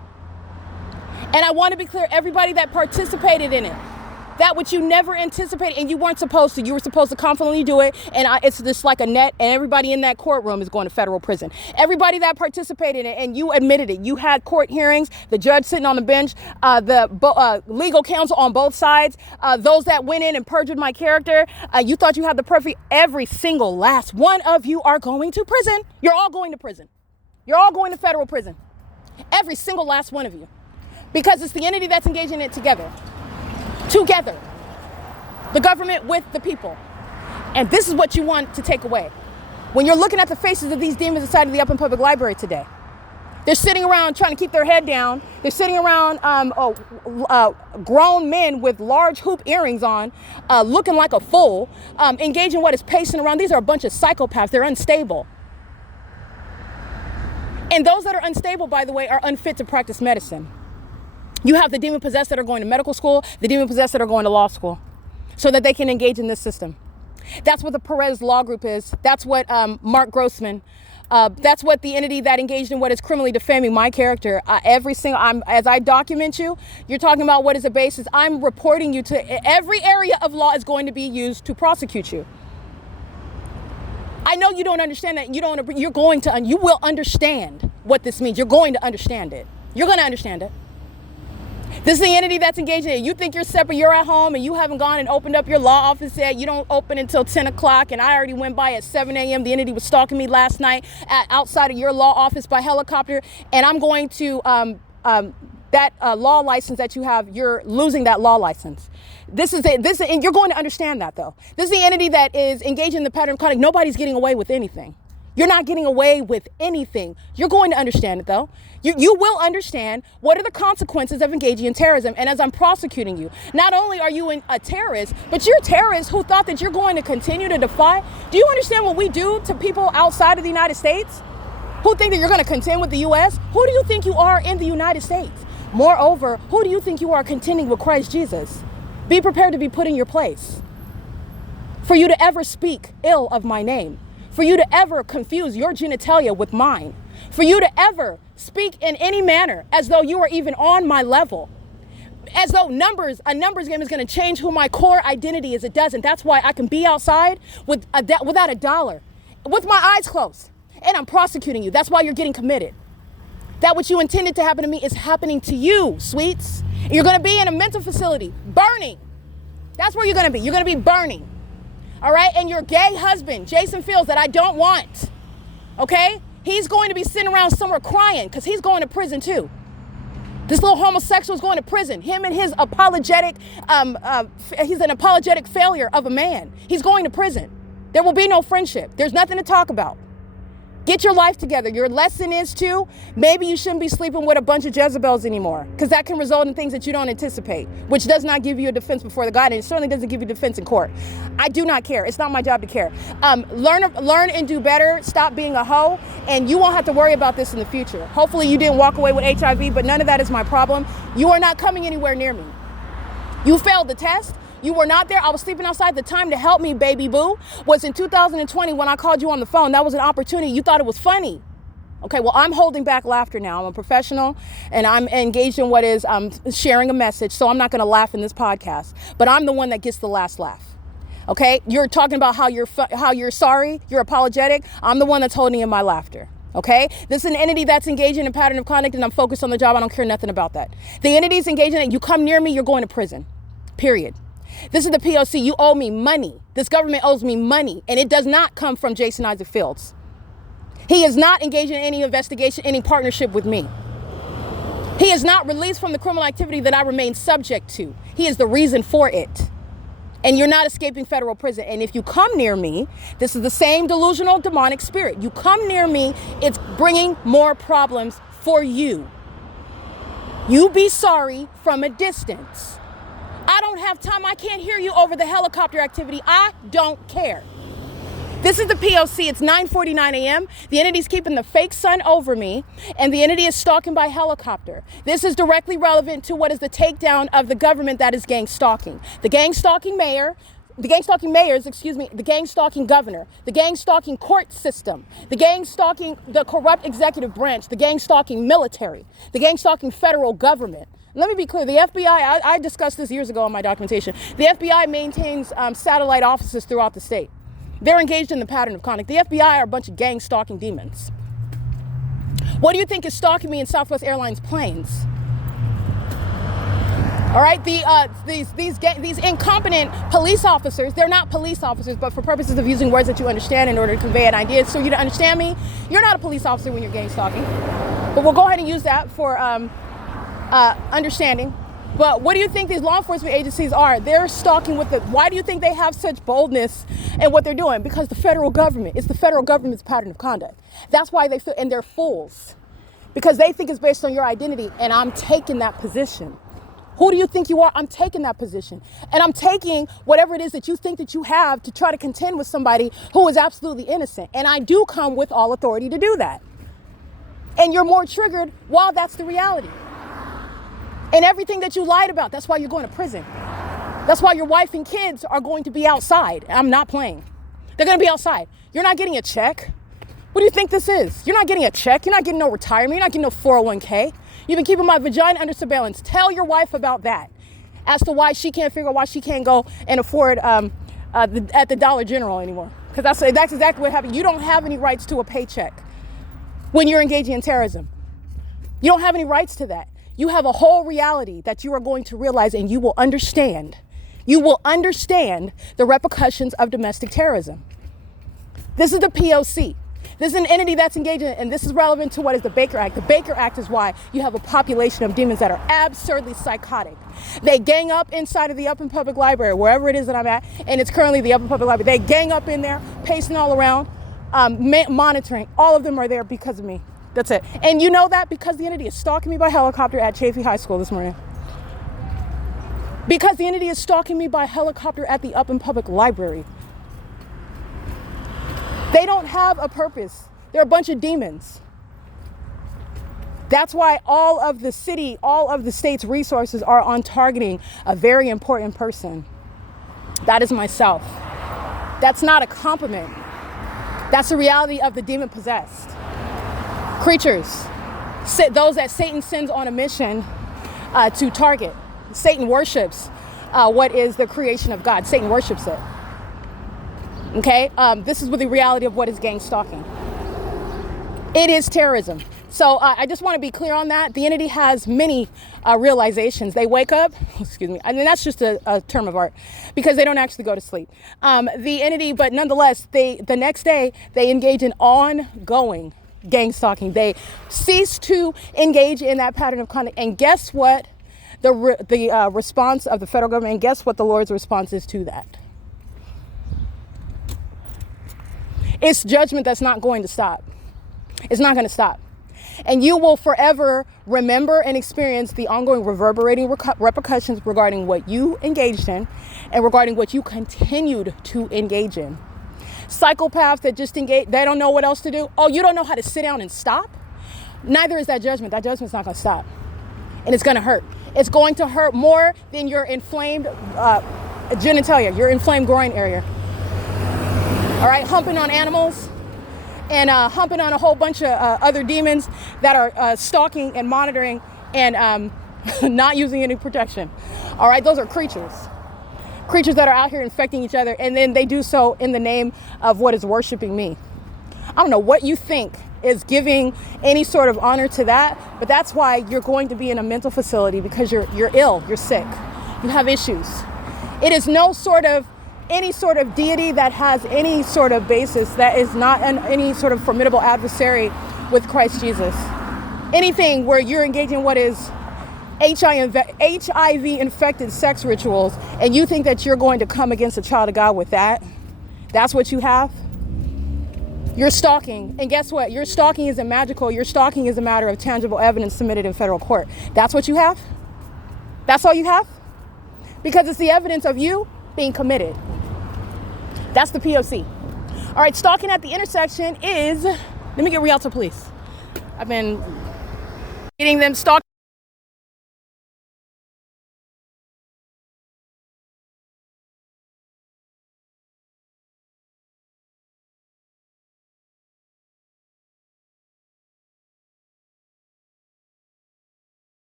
And I want to be clear, everybody that participated in it, that which you never anticipated and you weren't supposed to, you were supposed to confidently do it, and it's just like a net, and everybody in that courtroom is going to federal prison. Everybody that participated in it, and you admitted it, you had court hearings, the judge sitting on the bench, the legal counsel on both sides, those that went in and perjured my character, you thought you had the perfect, every single last one of you are going to prison. You're all going to prison. You're all going to federal prison. Every single last one of you. Because it's the entity that's engaging in it together. Together. The government with the people. And this is what you want to take away. When you're looking at the faces of these demons inside of the Upland Public Library today, they're sitting around trying to keep their head down. They're sitting around grown men with large hoop earrings on, looking like a fool, engaging what is pacing around. These are a bunch of psychopaths. They're unstable. And those that are unstable, by the way, are unfit to practice medicine. You have the demon-possessed that are going to medical school, the demon-possessed that are going to law school, so that they can engage in this system. That's what the Perez Law Group is. That's what Mark Grossman, that's what the entity that engaged in what is criminally defaming my character. As I document you, you're talking about what is the basis. I'm reporting you to every area of law is going to be used to prosecute you. I know you don't understand that. You will understand what this means. You're going to understand it. You're going to understand it. This is the entity that's engaged in it. You think you're separate, you're at home, and you haven't gone and opened up your law office yet. You don't open until 10 o'clock, and I already went by at 7 a.m. The entity was stalking me last night outside of your law office by helicopter, and I'm going to, that law license that you have, you're losing that law license. And you're going to understand that, though. This is the entity that is engaged in the pattern of conduct. Nobody's getting away with anything. You're not getting away with anything. You're going to understand it, though. You will understand what are the consequences of engaging in terrorism. And as I'm prosecuting you, not only are you a terrorist, but you're a terrorist who thought that you're going to continue to defy. Do you understand what we do to people outside of the United States who think that you're going to contend with the U.S.? Who do you think you are in the United States? Moreover, who do you think you are contending with Christ Jesus? Be prepared to be put in your place. For you to ever speak ill of my name. For you to ever confuse your genitalia with mine. For you to ever speak in any manner as though you are even on my level. As though a numbers game is going to change who my core identity is. It doesn't. That's why I can be outside without a dollar, with my eyes closed, and I'm prosecuting you. That's why you're getting committed. That which you intended to happen to me is happening to you, sweets. You're going to be in a mental facility, burning. That's where you're going to be. You're going to be burning. All right? And your gay husband, Jason Fields, that I don't want, okay? He's going to be sitting around somewhere crying because he's going to prison too. This little homosexual is going to prison. Him and his apologetic, he's an apologetic failure of a man. He's going to prison. There will be no friendship. There's nothing to talk about. Get your life together. Your lesson is to, maybe you shouldn't be sleeping with a bunch of Jezebels anymore, because that can result in things that you don't anticipate, which does not give you a defense before the God, and it certainly doesn't give you defense in court. I do not care. It's not my job to care. Learn and do better. Stop being a hoe, and you won't have to worry about this in the future. Hopefully you didn't walk away with HIV, but none of that is my problem. You are not coming anywhere near me. You failed the test. You were not there. I was sleeping outside. The time to help me, baby boo, was in 2020 when I called you on the phone. That was an opportunity. You thought it was funny. Okay, well, I'm holding back laughter now. I'm a professional, and I'm engaged in what is sharing a message, so I'm not going to laugh in this podcast. But I'm the one that gets the last laugh. Okay, you're talking about how you're sorry, you're apologetic. I'm the one that's holding in my laughter. Okay, this is an entity that's engaging in a pattern of conduct, and I'm focused on the job. I don't care nothing about that. The entity's engaging in it. You come near me, you're going to prison. Period. This is the P.O.C. You owe me money. This government owes me money, and it does not come from Jason Isaac Fields. He is not engaging in any investigation, any partnership with me. He is not released from the criminal activity that I remain subject to. He is the reason for it. And you're not escaping federal prison. And if you come near me, this is the same delusional demonic spirit. You come near me, it's bringing more problems for you. You be sorry from a distance. I don't have time. I can't hear you over the helicopter activity. I don't care. This is the P.O.C. It's 9:49 a.m. The entity's keeping the fake sun over me, and the entity is stalking by helicopter. This is directly relevant to what is the takedown of the government that is gang stalking. The gang stalking mayors, the gang stalking governor, the gang stalking court system, the gang stalking the corrupt executive branch, the gang stalking military, the gang stalking federal government. Let me be clear, the FBI, I discussed this years ago in my documentation, the FBI maintains satellite offices throughout the state. They're engaged in the pattern of conduct. The FBI are a bunch of gang stalking demons. What do you think is stalking me in Southwest Airlines planes? All right, these incompetent police officers, they're not police officers, but for purposes of using words that you understand in order to convey an idea, so you to understand me, you're not a police officer when you're gang stalking. But we'll go ahead and use that for understanding. But what do you think these law enforcement agencies are? They're stalking with why do you think they have such boldness in what they're doing? Because the federal government, it's the federal government's pattern of conduct. That's why they feel, and they're fools. Because they think it's based on your identity, and I'm taking that position. Who do you think you are? I'm taking that position. And I'm taking whatever it is that you think that you have to try to contend with somebody who is absolutely innocent. And I do come with all authority to do that. And you're more triggered while that's the reality. And everything that you lied about, that's why you're going to prison. That's why your wife and kids are going to be outside. I'm not playing. They're going to be outside. You're not getting a check. What do you think this is? You're not getting a check. You're not getting no retirement. You're not getting no 401k. You've been keeping my vagina under surveillance. Tell your wife about that as to why she can't figure out why she can't go and afford at the Dollar General anymore. Because that's exactly what happened. You don't have any rights to a paycheck when you're engaging in terrorism. You don't have any rights to that. You have a whole reality that you are going to realize, and you will understand. You will understand the repercussions of domestic terrorism. This is the P.O.C. This is an entity that's engaged in it, and this is relevant to what is the Baker Act. The Baker Act is why you have a population of demons that are absurdly psychotic. They gang up inside of the Upland Public Library, wherever it is that I'm at, and it's currently the Upland Public Library. They gang up in there, pacing all around, monitoring. All of them are there because of me. That's it. And you know that because the entity is stalking me by helicopter at Shalfie High School this morning. Because the entity is stalking me by helicopter at the Upland Public Library. They don't have a purpose. They're a bunch of demons. That's why all of the state's resources are on targeting a very important person. That is myself. That's not a compliment. That's the reality of the demon possessed. Creatures, those that Satan sends on a mission to target. Satan worships what is the creation of God. Satan worships it. Okay, this is the reality of what is gang stalking. It is terrorism. So I just want to be clear on that. The entity has many realizations. They wake up, excuse me, and that's just a term of art because they don't actually go to sleep. The entity, but nonetheless, the next day they engage in ongoing gang stalking. They cease to engage in that pattern of conduct. And guess what? The response of the federal government, and guess what the Lord's response is to that? It's judgment that's not going to stop. It's not going to stop. And you will forever remember and experience the ongoing reverberating repercussions regarding what you engaged in and regarding what you continued to engage in. Psychopaths that just engage, they don't know what else to do. Oh, you don't know how to sit down and stop? Neither is that judgment. That judgment's not going to stop. And it's going to hurt. It's going to hurt more than your inflamed genitalia, your inflamed groin area. All right, humping on animals and humping on a whole bunch of other demons that are stalking and monitoring and not using any protection. All right, those are creatures. creatures that are out here infecting each other, and then they do so in the name of what is worshiping me. I don't know what you think is giving any sort of honor to that, but that's why you're going to be in a mental facility, because you're ill, you're sick, you have issues. It is no sort of any sort of deity that has any sort of basis, that is not any sort of formidable adversary with Christ Jesus. Anything where you're engaging what is HIV infected sex rituals, and you think that you're going to come against a child of God with that, that's what you have. You're stalking, and guess what? Your stalking isn't magical. Your stalking is a matter of tangible evidence submitted in federal court. That's what you have? That's all you have? Because it's the evidence of you being committed. That's the P.O.C. All right, stalking at the intersection is, let me get Rialto Police. I've been getting them stalked.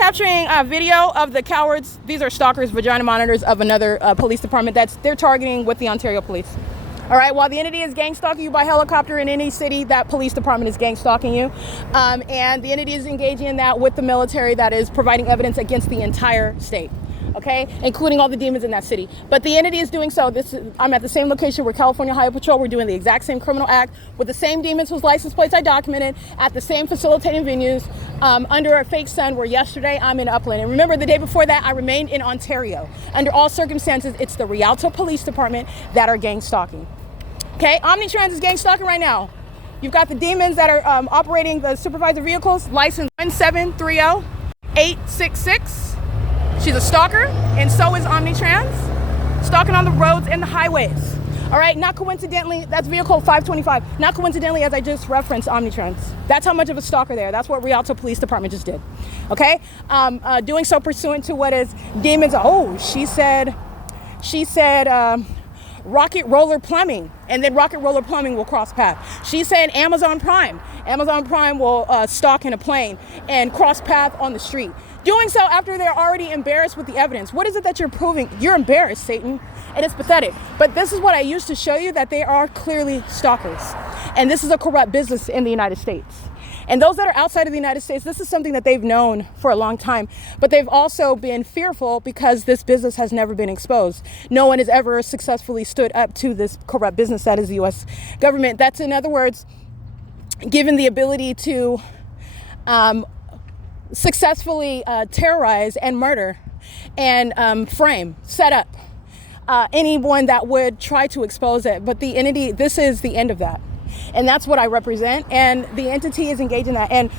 Capturing a video of the cowards. These are stalkers, vagina monitors of another police department they're targeting with the Ontario police. All right, while the entity is gang stalking you by helicopter in any city, that police department is gang stalking you. And the entity is engaging in that with the military that is providing evidence against the entire state, okay, including all the demons in that city. But the entity is doing so. I'm at the same location where California Highway Patrol, we're doing the exact same criminal act with the same demons whose license plates I documented at the same facilitating venues under a fake sun, where yesterday I'm in Upland. And remember, the day before that, I remained in Ontario. Under all circumstances, it's the Rialto Police Department that are gang stalking. Okay, Omnitrans is gang stalking right now. You've got the demons that are operating the supervisor vehicles, license 1730866. She's a stalker, and so is Omnitrans, stalking on the roads and the highways. All right, not coincidentally, that's vehicle 525. Not coincidentally, as I just referenced, Omnitrans. That's how much of a stalker they are. That's what Rialto Police Department just did. Okay, doing so pursuant to what is demons. Oh, she said, Rocket Roller Plumbing, and then Rocket Roller Plumbing will cross path. She said Amazon Prime. Amazon Prime will stalk in a plane and cross path on the street. Doing so after they're already embarrassed with the evidence. What is it that you're proving? You're embarrassed, Satan, and it's pathetic. But this is what I used to show you, that they are clearly stalkers. And this is a corrupt business in the United States. And those that are outside of the United States, this is something that they've known for a long time, but they've also been fearful because this business has never been exposed. No one has ever successfully stood up to this corrupt business that is the U.S. government. That's, in other words, given the ability to successfully terrorize and murder and set up anyone that would try to expose it. But the entity, this is the end of that. And that's what I represent, and the entity is engaged in that. And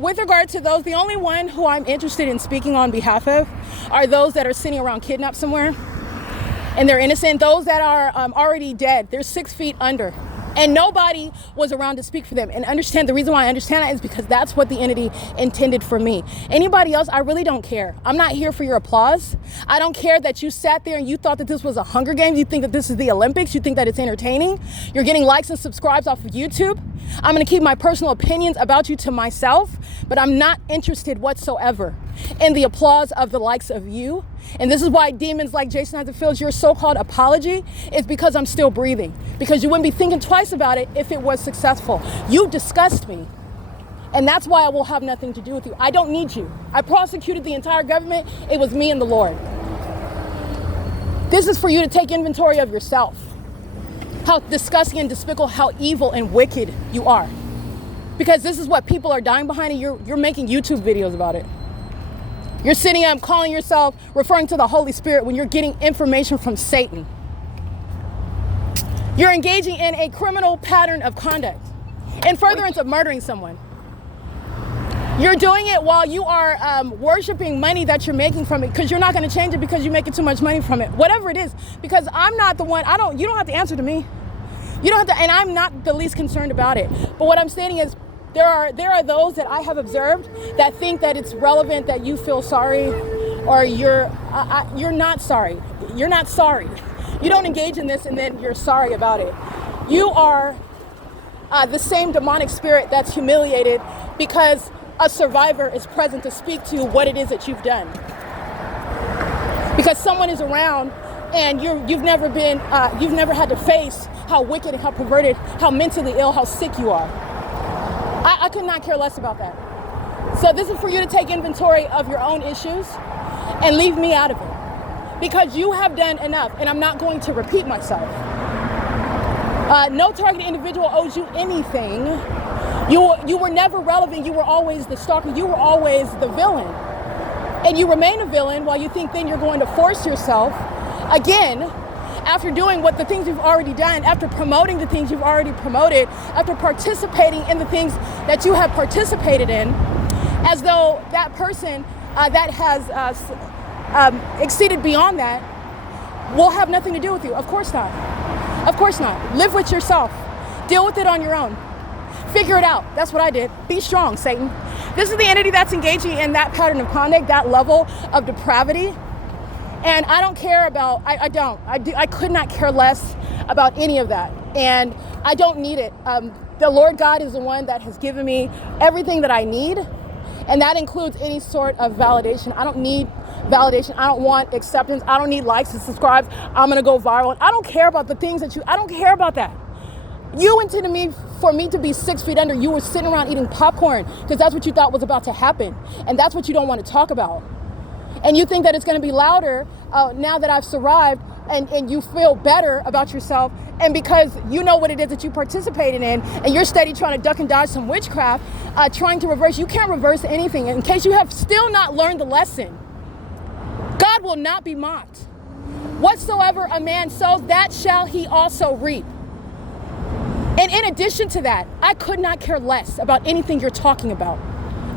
with regard to those, the only one who I'm interested in speaking on behalf of are those that are sitting around kidnapped somewhere, and they're innocent. Those that are already dead, they're 6 feet under, and nobody was around to speak for them. And understand, the reason why I understand that is because that's what the entity intended for me. Anybody else, I really don't care. I'm not here for your applause. I don't care that you sat there and you thought that this was a Hunger Games. You think that this is the Olympics. You think that it's entertaining. You're getting likes and subscribes off of YouTube. I'm going to keep my personal opinions about you to myself, but I'm not interested whatsoever in the applause of the likes of you. And this is why demons like Jason Isaac Fields, your so-called apology is because I'm still breathing. Because you wouldn't be thinking twice about it if it was successful. You disgust me. And that's why I will have nothing to do with you. I don't need you. I prosecuted the entire government. It was me and the Lord. This is for you to take inventory of yourself. How disgusting and despicable, how evil and wicked you are. Because this is what people are dying behind, and you're making YouTube videos about it. You're sitting up calling yourself, referring to the Holy Spirit when you're getting information from Satan. You're engaging in a criminal pattern of conduct in furtherance of murdering someone. You're doing it while you are worshiping money that you're making from it, because you're not going to change it because you're making too much money from it. Whatever it is, because I'm not the one, you don't have to answer to me. You don't have to, and I'm not the least concerned about it. But what I'm saying is, there are those that I have observed that think that it's relevant that you feel sorry, or you're not sorry. You're not sorry. You don't engage in this and then you're sorry about it. You are the same demonic spirit that's humiliated because a survivor is present to speak to what it is that you've done. Because someone is around and you've never had to face how wicked and how perverted, how mentally ill, how sick you are. I could not care less about that. So this is for you to take inventory of your own issues and leave me out of it. Because you have done enough, and I'm not going to repeat myself. No targeted individual owes you anything. You were never relevant. You were always the stalker. You were always the villain. And you remain a villain while you think then you're going to force yourself again, after doing what the things you've already done, after promoting the things you've already promoted, after participating in the things that you have participated in, as though that person that has exceeded beyond that will have nothing to do with you. Of course not. Of course not. Live with yourself. Deal with it on your own. Figure it out. That's what I did. Be strong, Satan. This is the entity that's engaging in that pattern of conduct, that level of depravity. And I don't care about, I could not care less about any of that. And I don't need it. The Lord God is the one that has given me everything that I need. And that includes any sort of validation. I don't need validation. I don't want acceptance. I don't need likes and subscribes. I'm gonna go viral. I don't care about the things that I don't care about that. You intended me for me to be 6 feet under. You were sitting around eating popcorn because that's what you thought was about to happen. And that's what you don't want to talk about. And you think that it's going to be louder now that I've survived, and you feel better about yourself. And because you know what it is that you participated in, and you're steady trying to duck and dodge some witchcraft, trying to reverse. You can't reverse anything. In case you have still not learned the lesson, God will not be mocked. Whatsoever a man sows, that shall he also reap. And in addition to that, I could not care less about anything you're talking about.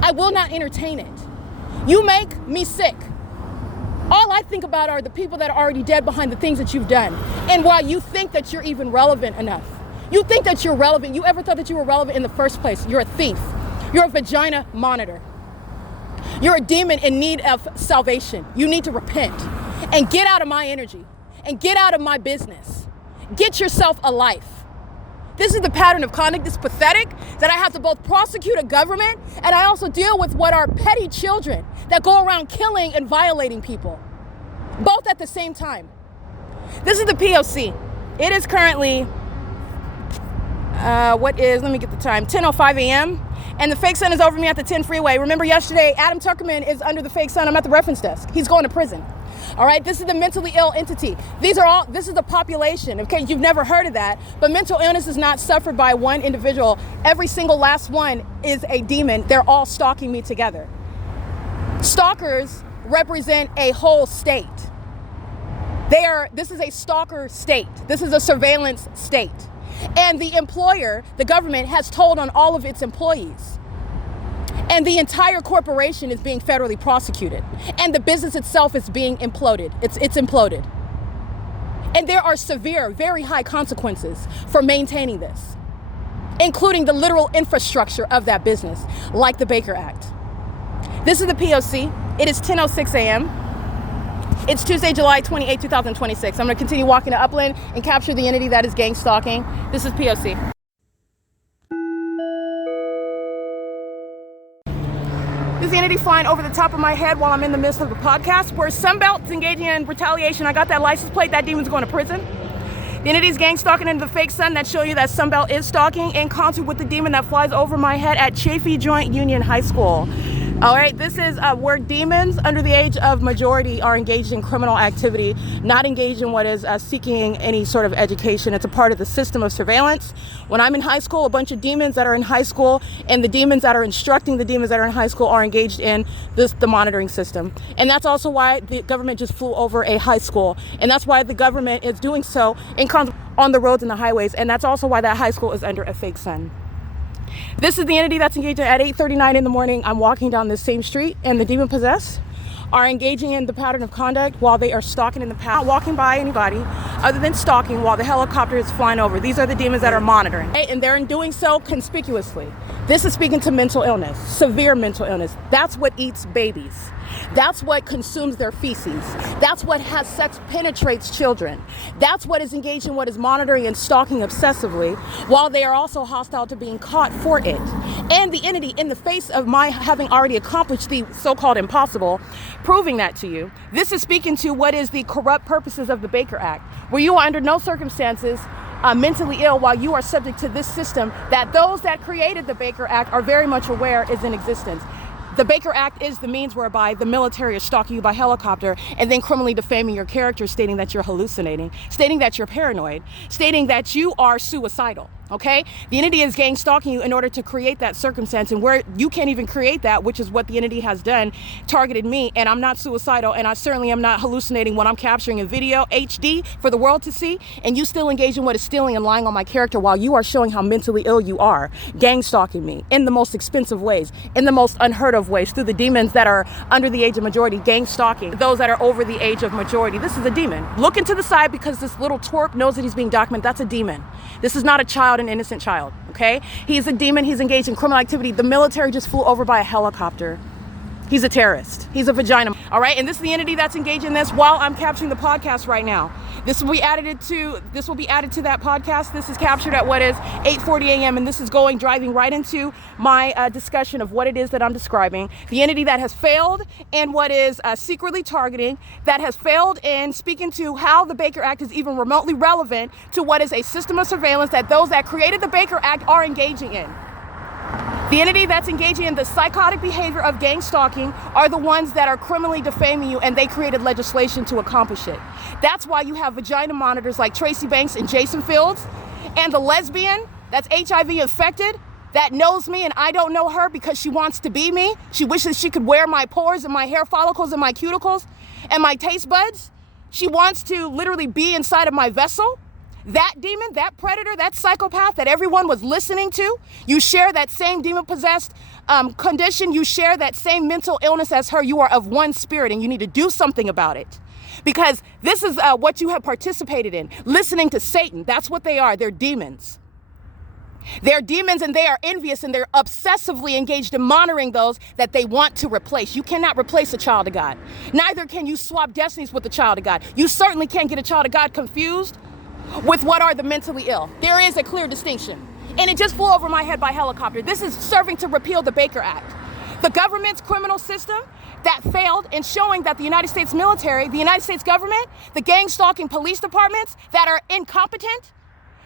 I will not entertain it. You make me sick. All I think about are the people that are already dead behind the things that you've done. And while you think that you're even relevant enough, you think that you're relevant, you ever thought that you were relevant in the first place? You're a thief. You're a vagina monitor. You're a demon in need of salvation. You need to repent and get out of my energy and get out of my business. Get yourself a life. This is the pattern of conduct that's pathetic, that I have to both prosecute a government and I also deal with what are petty children that go around killing and violating people, both at the same time. This is the P.O.C. It is currently, let me get the time, 10:05 a.m. And the fake sun is over me at the 10 freeway. Remember yesterday, Adam Tuckerman is under the fake sun. I'm at the reference desk. He's going to prison. All right, this is the mentally ill entity. This is the population. Okay, you've never heard of that, but mental illness is not suffered by one individual. Every single last one is a demon. They're all stalking me together. Stalkers represent a whole state. This is a stalker state. This is a surveillance state. And the employer, the government, has told on all of its employees. And the entire corporation is being federally prosecuted. And the business itself is being imploded. It's imploded. And there are severe, very high consequences for maintaining this, including the literal infrastructure of that business, like the Baker Act. This is the P.O.C. It is 10:06 a.m. It's Tuesday, July 28, 2026. I'm going to continue walking to Upland and capture the entity that is gang stalking. This is P.O.C. This entity flying over the top of my head while I'm in the midst of a podcast where Sunbelt's engaging in retaliation. I got that license plate. That demon's going to prison. The entity's gang stalking into the fake sun that show you that Sunbelt is stalking in concert with the demon that flies over my head at Chaffee Joint Union High School. All right, this is where demons under the age of majority are engaged in criminal activity, not engaged in what is seeking any sort of education. It's a part of the system of surveillance. When I'm in high school, a bunch of demons that are in high school and the demons that are instructing the demons that are in high school are engaged in the monitoring system. And that's also why the government just flew over a high school. And that's why the government is doing so on the roads and the highways. And that's also why that high school is under a fake sun. This is the entity that's engaged at 8:39 in the morning. I'm walking down this same street and the demon possessed are engaging in the pattern of conduct while they are stalking in the path, not walking by anybody other than stalking while the helicopter is flying over. These are the demons that are monitoring, and they're doing so conspicuously. This is speaking to mental illness, severe mental illness. That's what eats babies. That's what consumes their feces. That's what has sex, penetrates children. That's what is engaged in what is monitoring and stalking obsessively, while they are also hostile to being caught for it. And the entity, in the face of my having already accomplished the so-called impossible, proving that to you, this is speaking to what is the corrupt purposes of the Baker Act, where you are under no circumstances mentally ill while you are subject to this system that those that created the Baker Act are very much aware is in existence. The Baker Act is the means whereby the military is stalking you by helicopter and then criminally defaming your character, stating that you're hallucinating, stating that you're paranoid, stating that you are suicidal. Okay? The entity is gang stalking you in order to create that circumstance, and where you can't even create that, which is what the entity has done, targeted me, and I'm not suicidal, and I certainly am not hallucinating when I'm capturing a video HD for the world to see, and you still engage in what is stealing and lying on my character while you are showing how mentally ill you are, gang stalking me in the most expensive ways, in the most unheard of ways, through the demons that are under the age of majority, gang stalking those that are over the age of majority. This is a demon. Look into the side because this little twerp knows that he's being documented. That's a demon. This is not a child, an innocent child, okay? He's a demon. He's engaged in criminal activity. The military just flew over by a helicopter. He's a terrorist. He's a vagina. All right, and this is the entity that's engaged in this while I'm capturing the podcast right now. This will be added to that podcast. This is captured at what is 8:40 a.m. and this is driving right into my discussion of what it is that I'm describing. The entity that has failed in what is secretly targeting, that has failed in speaking to how the Baker Act is even remotely relevant to what is a system of surveillance that those that created the Baker Act are engaging in. The entity that's engaging in the psychotic behavior of gang stalking are the ones that are criminally defaming you, and they created legislation to accomplish it. That's why you have vagina monitors like Tracy Banks and Jason Fields, and the lesbian that's HIV infected that knows me and I don't know her because she wants to be me. She wishes she could wear my pores and my hair follicles and my cuticles and my taste buds. She wants to literally be inside of my vessel. That demon, that predator, that psychopath that everyone was listening to, you share that same demon-possessed condition. You share that same mental illness as her. You are of one spirit, and you need to do something about it. Because this is what you have participated in, listening to Satan. That's what they are. They're demons. They're demons, and they are envious, and they're obsessively engaged in monitoring those that they want to replace. You cannot replace a child of God. Neither can you swap destinies with a child of God. You certainly can't get a child of God confused with what are the mentally ill. There is a clear distinction. And it just flew over my head by helicopter. This is serving to repeal the Baker Act. The government's criminal system that failed in showing that the United States military, the United States government, the gang stalking police departments that are incompetent,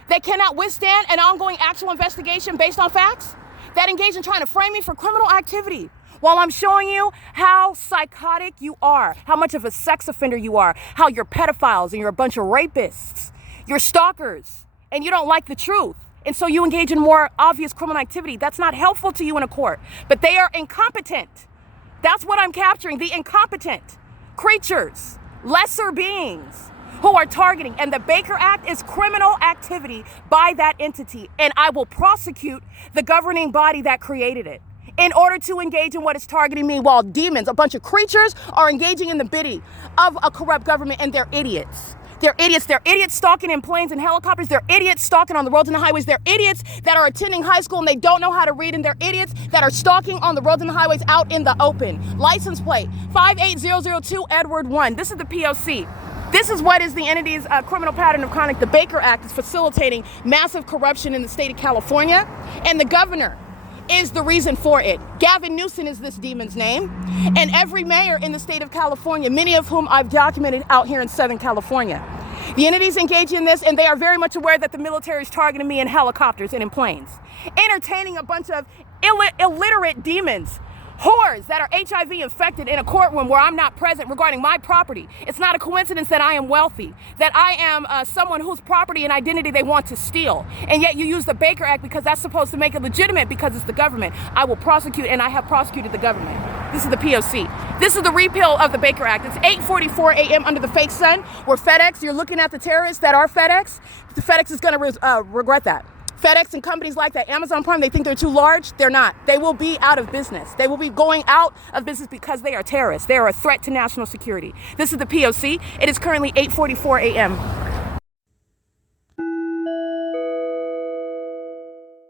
they cannot withstand an ongoing actual investigation based on facts, that engage in trying to frame me for criminal activity. While I'm showing you how psychotic you are, how much of a sex offender you are, how you're pedophiles and you're a bunch of rapists. You're stalkers, and you don't like the truth. And so you engage in more obvious criminal activity. That's not helpful to you in a court. But they are incompetent. That's what I'm capturing, the incompetent creatures, lesser beings who are targeting. And the Baker Act is criminal activity by that entity. And I will prosecute the governing body that created it in order to engage in what is targeting me, while demons, a bunch of creatures, are engaging in the bidding of a corrupt government, and they're idiots. They're idiots. They're idiots stalking in planes and helicopters. They're idiots stalking on the roads and the highways. They're idiots that are attending high school and they don't know how to read. And they're idiots that are stalking on the roads and the highways out in the open. License plate 58002 Edward 1. This is the P.O.C. This is what is the entity's criminal pattern of conduct. The Baker Act is facilitating massive corruption in the state of California, and the governor is the reason for it. Gavin Newsom is this demon's name, and every mayor in the state of California, many of whom I've documented out here in Southern California. The entities engaging in this, and they are very much aware that the military is targeting me in helicopters and in planes, entertaining a bunch of illiterate demons, whores that are HIV infected in a courtroom where I'm not present regarding my property. It's not a coincidence that I am wealthy, that I am someone whose property and identity they want to steal. And yet you use the Baker Act because that's supposed to make it legitimate because it's the government. I will prosecute, and I have prosecuted the government. This is the P.O.C. This is the repeal of the Baker Act. It's 8:44 a.m. under the fake sun, where FedEx, you're looking at the terrorists that are FedEx. The FedEx is going to regret that. FedEx and companies like that, Amazon Prime, they think they're too large. They're not. They will be out of business. They will be going out of business because they are terrorists. They are a threat to national security. This is the P.O.C. It is currently 8:44 a.m.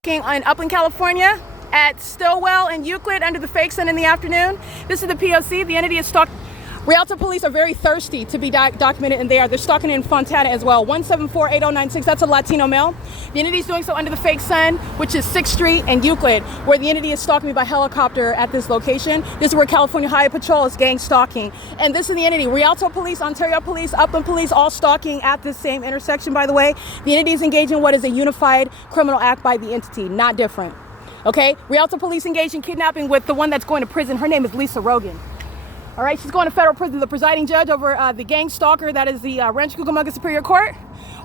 In Upland, California, at Stillwell and Euclid under the fake sun in the afternoon. This is the P.O.C. The entity is stalking. Rialto police are very thirsty to be documented, and they're stalking in Fontana as well. 1748096, that's a Latino male. The entity is doing so under the fake sun, which is 6th Street and Euclid, where the entity is stalking me by helicopter at this location. This is where California Highway Patrol is gang stalking. And this is the entity. Rialto police, Ontario police, Upland police, all stalking at this same intersection, by the way. The entity is engaging in what is a unified criminal act by the entity, not different. Okay? Rialto police engaged in kidnapping with the one that's going to prison. Her name is Lisa Rogan. All right, she's going to federal prison. The presiding judge over the gang stalker, that is the Rancho Cucamonga Superior Court,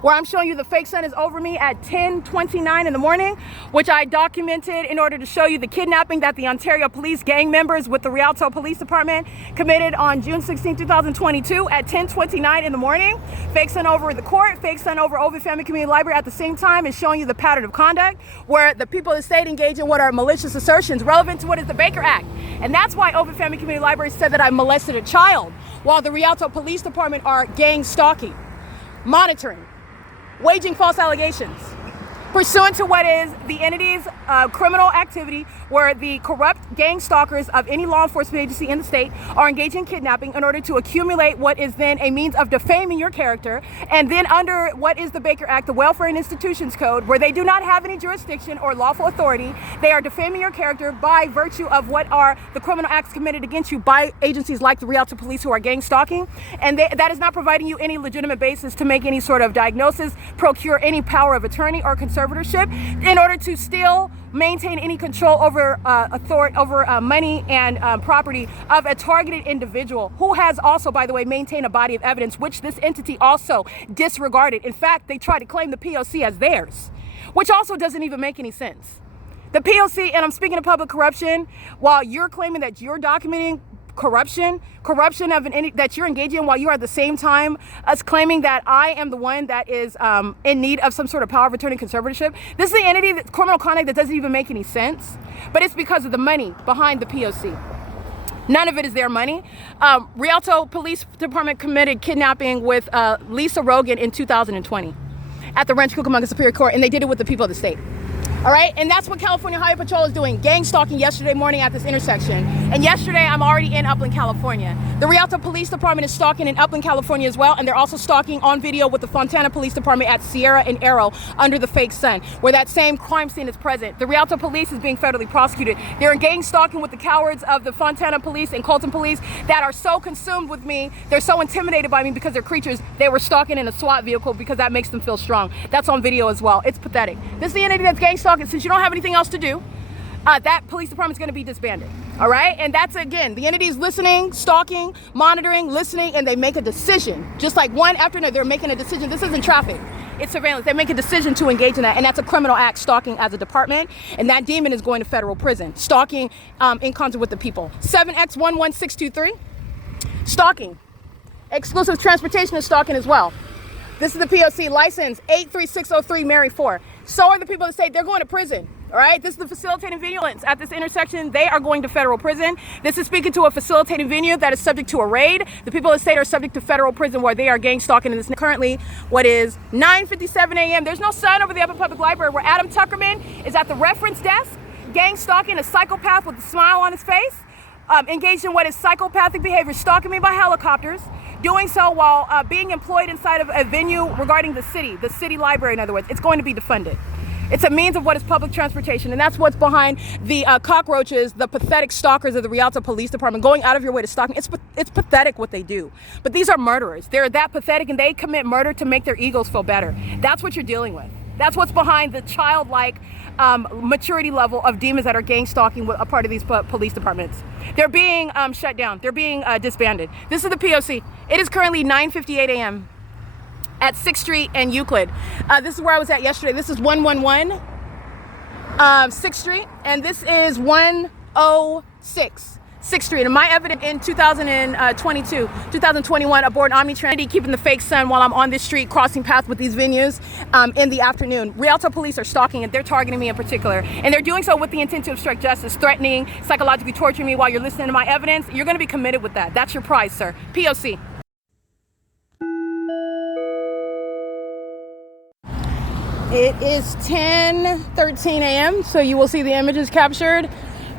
where I'm showing you the fake sun is over me at 10:29 in the morning, which I documented in order to show you the kidnapping that the Ontario police gang members with the Rialto Police Department committed on June 16, 2022 at 10:29 in the morning. Fake sun over the court, fake sun over Ovid Family Community Library at the same time, is showing you the pattern of conduct where the people of the state engage in what are malicious assertions relevant to what is the Baker Act. And that's why Ovid Family Community Library said that I molested a child, while the Rialto Police Department are gang stalking, monitoring, waging false allegations. pursuant to what is the entity's criminal activity, where the corrupt gang stalkers of any law enforcement agency in the state are engaging in kidnapping in order to accumulate what is then a means of defaming your character. And then under what is the Baker Act, the Welfare and Institutions Code, where they do not have any jurisdiction or lawful authority, they are defaming your character by virtue of what are the criminal acts committed against you by agencies like the Rialto Police, who are gang stalking. And that is not providing you any legitimate basis to make any sort of diagnosis, procure any power of attorney or conservatorship in order to still maintain any control over money and property of a targeted individual who has also, by the way, maintained a body of evidence which this entity also disregarded. In fact, they tried to claim the P.O.C. as theirs, which also doesn't even make any sense. The P.O.C., and I'm speaking of public corruption, while you're claiming that you're documenting corruption of that you're engaging in, while you are at the same time us claiming that I am the one that is in need of some sort of power of attorney conservatorship. This is the entity, criminal conduct, that doesn't even make any sense, but it's because of the money behind the P.O.C. None of it is their money. Rialto Police Department committed kidnapping with Lisa Rogan in 2020 at the Rancho Cucamonga Superior Court, and they did it with the people of the state. All right, and that's what California Highway Patrol is doing, gang stalking yesterday morning at this intersection. And yesterday, I'm already in Upland, California. The Rialto Police Department is stalking in Upland, California as well, and they're also stalking on video with the Fontana Police Department at Sierra and Arrow under the fake sun, where that same crime scene is present. The Rialto Police is being federally prosecuted. They're in gang stalking with the cowards of the Fontana Police and Colton Police that are so consumed with me, they're so intimidated by me because they're creatures, they were stalking in a SWAT vehicle because that makes them feel strong. That's on video as well. It's pathetic. This is the entity that's gang stalking. Since you don't have anything else to do, that police department is going to be disbanded. All right, and that's, again, the entity is listening, stalking, monitoring, listening, and they make a decision. Just like one after another, they're making a decision. This isn't traffic, it's surveillance. They make a decision to engage in that, and that's a criminal act, stalking as a department, and that demon is going to federal prison. Stalking in concert with the people. 7X11623, stalking. Exclusive transportation is stalking as well. This is the P.O.C. license 83603 Mary 4. So are the people that say they're going to prison. All right, this is the facilitating violence at this intersection. They are going to federal prison. This is speaking to a facilitating venue that is subject to a raid. The people of the state are subject to federal prison where they are gang stalking in this currently what is 9:57 a.m. There's no sign over the Upper Public Library where Adam Tuckerman is at the reference desk, gang stalking, a psychopath with a smile on his face, engaged in what is psychopathic behavior, stalking me by helicopters, doing so while being employed inside of a venue regarding the city library, in other words. It's going to be defunded. It's a means of what is public transportation, and that's what's behind the cockroaches, the pathetic stalkers of the Rialto Police Department going out of your way to stalk me. It's pathetic what they do. But these are murderers. They're that pathetic, and they commit murder to make their egos feel better. That's what you're dealing with. That's what's behind the childlike maturity level of demons that are gang stalking with a part of these police departments. They're being shut down. They're being disbanded. This is the P.O.C. It is currently 9:58 a.m. at 6th Street and Euclid. This is where I was at yesterday. This is 111 6th Street, and this is 106 6th Street. And my evidence in 2022, 2021, aboard Omni-Trinity, keeping the fake sun while I'm on this street, crossing paths with these venues in the afternoon. Rialto Police are stalking, and they're targeting me in particular. And they're doing so with the intent to obstruct justice, threatening, psychologically torturing me while you're listening to my evidence. You're going to be committed with that. That's your prize, sir. P.O.C. It is 10:13 a.m., so you will see the images captured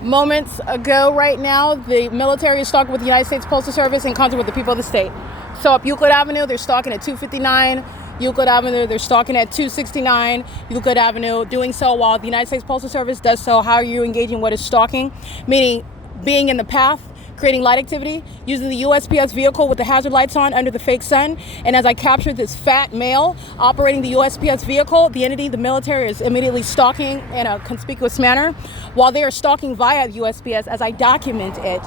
moments ago. Right now, the military is stalking with the United States Postal Service in concert with the people of the state. So up Euclid Avenue, they're stalking at 259. Euclid Avenue, they're stalking at 269. Euclid Avenue, doing so while the United States Postal Service does so. How are you engaging what is stalking? Meaning being in the path, creating light activity, using the USPS vehicle with the hazard lights on under the fake sun. And as I captured this fat male operating the USPS vehicle, the entity, the military, is immediately stalking in a conspicuous manner. While they are stalking via USPS, as I document it,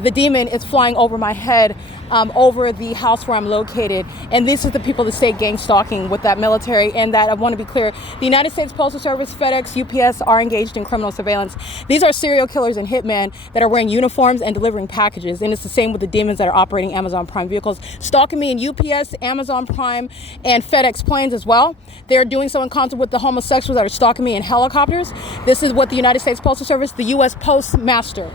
the demon is flying over my head, over the house where I'm located. And this is the people that say gang stalking with that military. And that, I want to be clear, the United States Postal Service, FedEx, UPS are engaged in criminal surveillance. These are serial killers and hitmen that are wearing uniforms and delivering packages. And it's the same with the demons that are operating Amazon Prime vehicles, stalking me in UPS, Amazon Prime, and FedEx planes as well. They're doing so in concert with the homosexuals that are stalking me in helicopters. This is what the United States Postal Service, the U.S. Postmaster,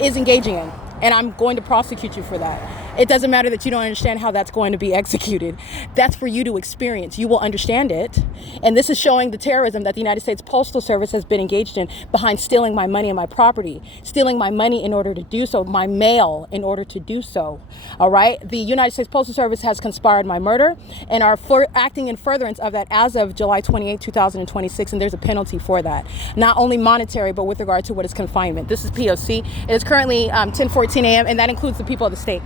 is engaging in. And I'm going to prosecute you for that. It doesn't matter that you don't understand how that's going to be executed. That's for you to experience. You will understand it. And this is showing the terrorism that the United States Postal Service has been engaged in behind stealing my money and my property, stealing my money in order to do so, my mail in order to do so. All right. The United States Postal Service has conspired my murder and are acting in furtherance of that as of July 28, 2026. And there's a penalty for that. Not only monetary, but with regard to what is confinement. This is P.O.C. It is currently 10:14 a.m. and that includes the people of the state.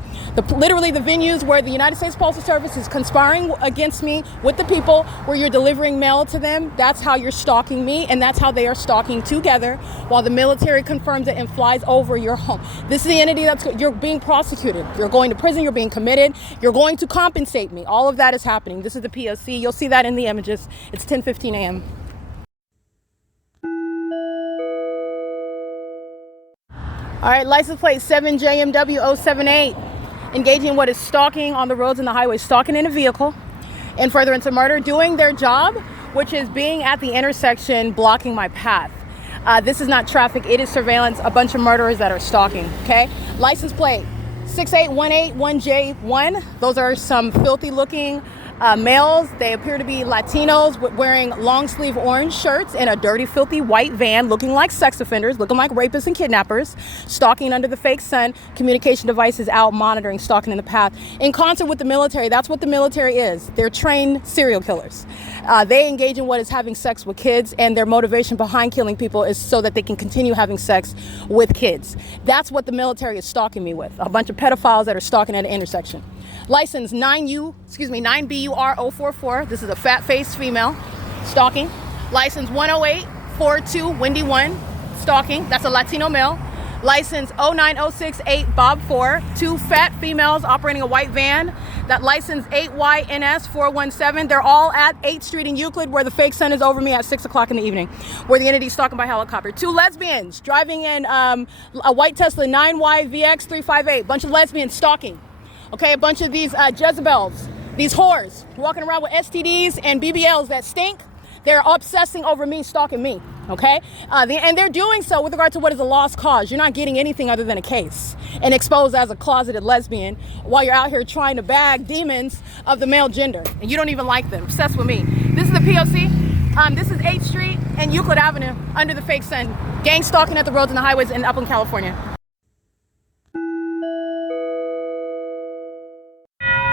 Literally the venues where the United States Postal Service is conspiring against me with the people, where you're delivering mail to them. That's how you're stalking me, and that's how they are stalking together while the military confirms it and flies over your home. This is the entity you're being prosecuted. You're going to prison, you're being committed, you're going to compensate me. All of that is happening. This is the P.O.C. You'll see that in the images. It's 10:15 a.m. All right, license plate 7JMW078. Engaging what is stalking on the roads and the highways, stalking in a vehicle in furtherance of murder, doing their job, which is being at the intersection, blocking my path. This is not traffic, it is surveillance, a bunch of murderers that are stalking, okay? License plate 68181J1. Those are some filthy looking males. They appear to be Latinos wearing long sleeve orange shirts in a dirty, filthy white van, looking like sex offenders, looking like rapists and kidnappers, stalking under the fake sun, communication devices out, monitoring, stalking in the path. In concert with the military, that's what the military is. They're trained serial killers. They engage in what is having sex with kids, and their motivation behind killing people is so that they can continue having sex with kids. That's what the military is stalking me with. A bunch of pedophiles that are stalking at an intersection. License 9BUR044. This is a fat-faced female stalking. License 10842 Wendy 1 stalking. That's a Latino male. License 09068 Bob 4. Two fat females operating a white van. That license 8YNS417. They're all at 8th Street in Euclid, where the fake sun is over me at 6 o'clock in the evening, where the entity is stalking by helicopter. Two lesbians driving in a white Tesla 9YVX358. Bunch of lesbians stalking. Okay, a bunch of these Jezebels, these whores, walking around with STDs and BBLs that stink. They're obsessing over me, stalking me, okay? And they're doing so with regard to what is a lost cause. You're not getting anything other than a case and exposed as a closeted lesbian while you're out here trying to bag demons of the male gender. And you don't even like them, obsessed with me. This is the P.O.C. This is 8th Street and Euclid Avenue under the fake sun. Gang stalking at the roads and the highways in Upland, California.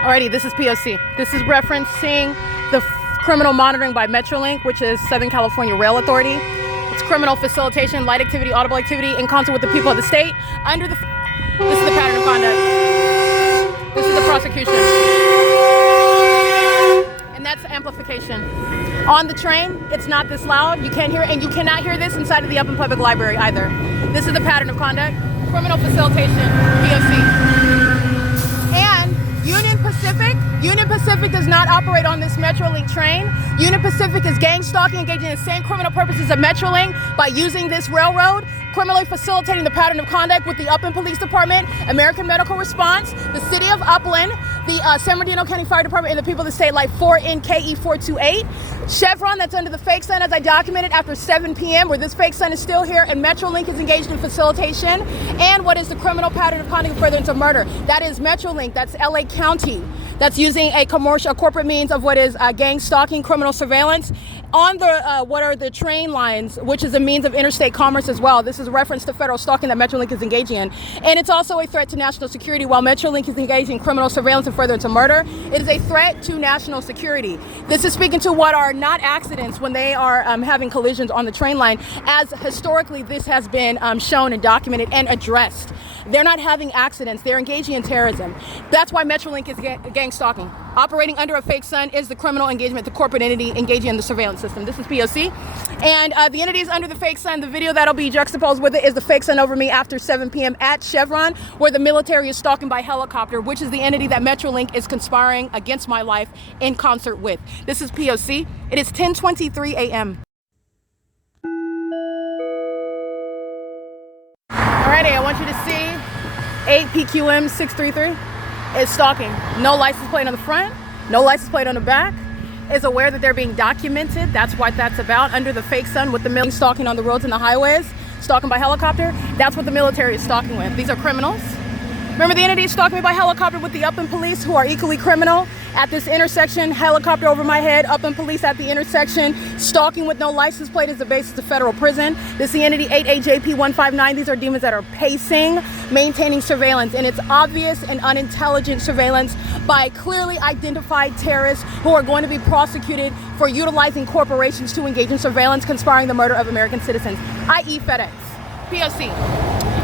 Alrighty, this is P.O.C. This is referencing the criminal monitoring by Metrolink, which is Southern California Rail Authority. It's criminal facilitation, light activity, audible activity in concert with the people of the state. This is the pattern of conduct. This is the prosecution. And that's amplification. On the train, it's not this loud. You can't hear it, and you cannot hear this inside of the Upland Public Library either. This is the pattern of conduct. Criminal facilitation, P.O.C. Union Pacific does not operate on this Metrolink train. Union Pacific is gang stalking, engaging in the same criminal purposes of Metrolink by using this railroad, criminally facilitating the pattern of conduct with the Upland Police Department, American Medical Response, the City of Upland, the San Bernardino County Fire Department, and the people of the state, like 4NKE428. Chevron, that's under the fake sun, as I documented, after 7 p.m., where this fake sun is still here, and Metrolink is engaged in facilitation. And what is the criminal pattern of conduct furtherance of murder? That is Metrolink, that's LA County. That's using a corporate means of what is gang stalking, criminal surveillance on the what are the train lines, which is a means of interstate commerce as well. This is a reference to federal stalking that Metrolink is engaging in. And it's also a threat to national security. While Metrolink is engaging in criminal surveillance and furtherance of murder, it is a threat to national security. This is speaking to what are not accidents when they are having collisions on the train line, as historically this has been shown and documented and addressed. They're not having accidents. They're engaging in terrorism. That's why Metrolink is gang stalking. Operating under a fake sun is the criminal engagement, the corporate entity engaging in the surveillance system. This is P.O.C. And the entity is under the fake sun. The video that'll be juxtaposed with it is the fake sun over me after 7 p.m. at Chevron, where the military is stalking by helicopter, which is the entity that Metrolink is conspiring against my life in concert with. This is P.O.C. It is 10:23 a.m. Alrighty, I want you to see 8PQM633 is stalking. No license plate on the front, no license plate on the back. Is aware that they're being documented. That's what that's about. Under the fake sun with the military stalking on the roads and the highways, stalking by helicopter. That's what the military is stalking with. These are criminals. Remember, the entity is stalking me by helicopter with the Upland police, who are equally criminal. At this intersection, helicopter over my head, Upland police at the intersection, stalking with no license plate is the basis of federal prison. This is the entity 88JP159. These are demons that are pacing, maintaining surveillance, and it's obvious and unintelligent surveillance by clearly identified terrorists who are going to be prosecuted for utilizing corporations to engage in surveillance, conspiring the murder of American citizens, i.e. FedEx, P.O.C.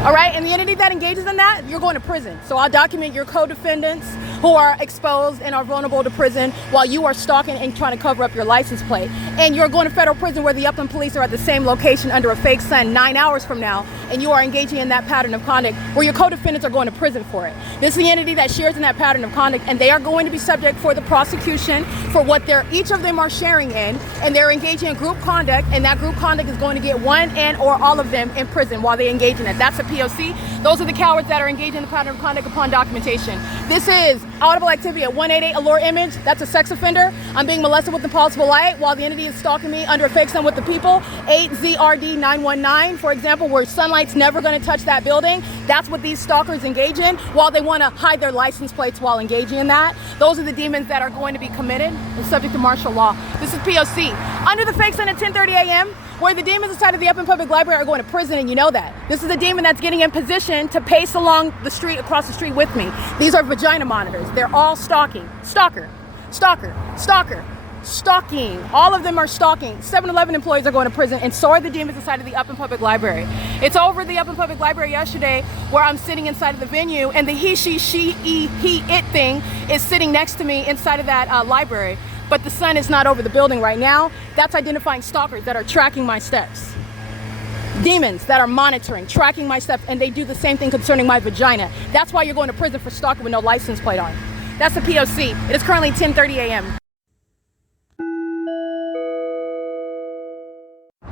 All right, and the entity that engages in that, you're going to prison. So I'll document your co-defendants who are exposed and are vulnerable to prison while you are stalking and trying to cover up your license plate. And you're going to federal prison where the Upland police are at the same location under a fake sun 9 hours from now, and you are engaging in that pattern of conduct where your co-defendants are going to prison for it. This is the entity that shares in that pattern of conduct, and they are going to be subject for the prosecution for what each of them are sharing in, and they're engaging in group conduct, and that group conduct is going to get one and or all of them in prison while they engage in it. That's a P.O.C. Those are the cowards that are engaging in the pattern of conduct upon documentation. This is audible activity at 188, a lure image. That's a sex offender. I'm being molested with impossible light while the entity is stalking me under a fake sun with the people. 8ZRD919, for example, where sunlight's never going to touch that building. That's what these stalkers engage in while they want to hide their license plates while engaging in that. Those are the demons that are going to be committed and subject to martial law. This is P.O.C. Under the fake sun at 10:30 a.m., where the demons inside of the Upland Public Library are going to prison, and you know that. This is a demon that's getting in position to pace along the street, across the street with me. These are vagina monitors. They're all stalking. Stalker, stalker, stalker, stalking. All of them are stalking. 7-Eleven employees are going to prison, and so are the demons inside of the Upland Public Library. It's over the Upland Public Library yesterday where I'm sitting inside of the venue, and the he, it thing is sitting next to me inside of that library. But the sun is not over the building right now. That's identifying stalkers that are tracking my steps. Demons that are monitoring, tracking my steps, and they do the same thing concerning my vagina. That's why you're going to prison for stalking with no license plate on. That's the P.O.C. It is currently 10:30 a.m.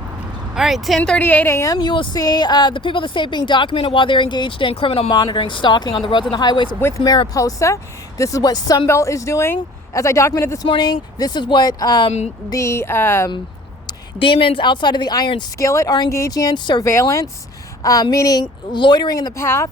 All right, 10:38 a.m. You will see the people of the state being documented while they're engaged in criminal monitoring, stalking on the roads and the highways with Mariposa. This is what Sunbelt is doing. As I documented this morning, this is what the demons outside of the iron skillet are engaging in, surveillance, meaning loitering in the path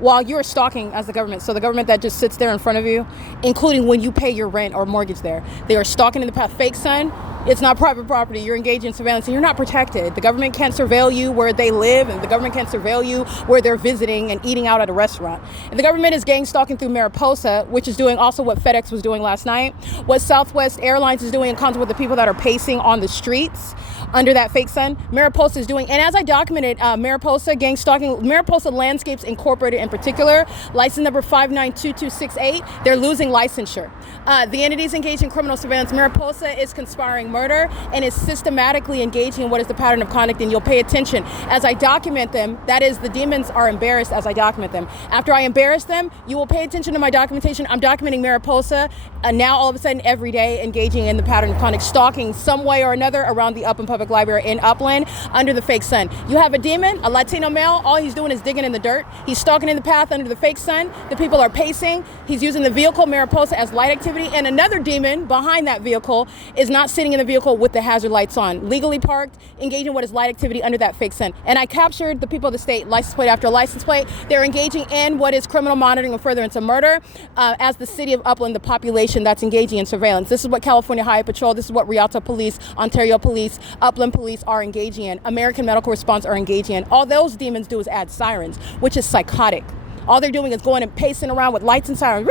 while you're stalking as the government. So the government that just sits there in front of you, including when you pay your rent or mortgage there. They are stalking in the path. Fake sun, it's not private property. You're engaged in surveillance and you're not protected. The government can't surveil you where they live, and the government can't surveil you where they're visiting and eating out at a restaurant. And the government is gang stalking through Mariposa, which is doing also what FedEx was doing last night, what Southwest Airlines is doing in concert with the people that are pacing on the streets under that fake sun. Mariposa is doing, and as I documented, Mariposa gang stalking, Mariposa Landscapes Incorporated in particular, license number 592268, they're losing licensure. The entities engaged in criminal surveillance. Mariposa is conspiring murder and is systematically engaging in what is the pattern of conduct, and you'll pay attention as I document them. That is, the demons are embarrassed as I document them. After I embarrass them, you will pay attention to my documentation. I'm documenting Mariposa now all of a sudden every day engaging in the pattern of conduct, stalking some way or another around the Upland Public Library in Upland under the fake sun. You have a demon, a Latino male, all he's doing is digging in the dirt. He's stalking in the path under the fake sun. The people are pacing. He's using the vehicle Mariposa as light activity, and another demon behind that vehicle is not sitting in the vehicle with the hazard lights on, legally parked, engaging what is light activity under that fake sun. And I captured the people of the state, license plate after license plate. They're engaging in what is criminal monitoring and furtherance of murder as the city of Upland, the population that's engaging in surveillance. This is what California Highway Patrol, this is what Rialto Police, Ontario Police, Upland Police are engaging in, American Medical Response are engaging in. All those demons do is add sirens, which is psychotic. All they're doing is going and pacing around with lights and sirens,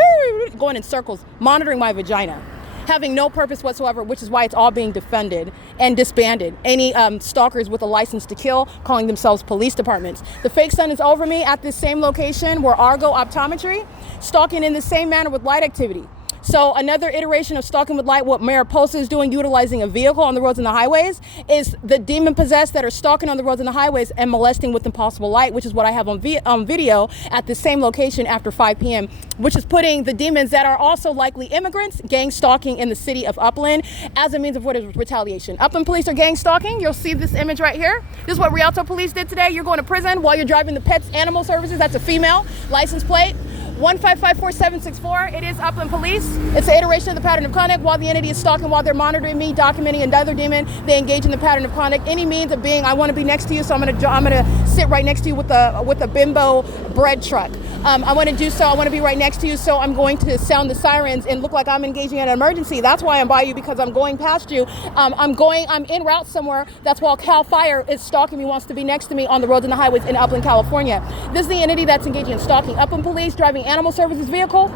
going in circles, monitoring my vagina, having no purpose whatsoever, which is why it's all being defunded and disbanded. Any stalkers with a license to kill calling themselves police departments. The fake sun is over me at this same location where Argo Optometry, stalking in the same manner with light activity. So another iteration of stalking with light, what Mariposa is doing, utilizing a vehicle on the roads and the highways, is the demon-possessed that are stalking on the roads and the highways and molesting with impossible light, which is what I have on video at the same location after 5 p.m., which is putting the demons that are also likely immigrants gang stalking in the city of Upland as a means of what is retaliation. Upland police are gang stalking. You'll see this image right here. This is what Rialto Police did today. You're going to prison while you're driving the Pets Animal Services. That's a female license plate. 1554764. It is Upland Police. It's an iteration of the pattern of conduct. While the entity is stalking, while they're monitoring me, documenting another demon, they engage in the pattern of conduct. Any means of being, I want to be next to you, so I'm gonna sit sit right next to you with a bimbo bread truck. I want to do so. I want to be right next to you, so I'm going to sound the sirens and look like I'm engaging in an emergency. That's why I'm by you, because I'm going past you. I'm en route somewhere. That's why Cal Fire is stalking me, wants to be next to me on the roads and the highways in Upland, California. This is the entity that's engaging in stalking. Upland Police driving animal services vehicle,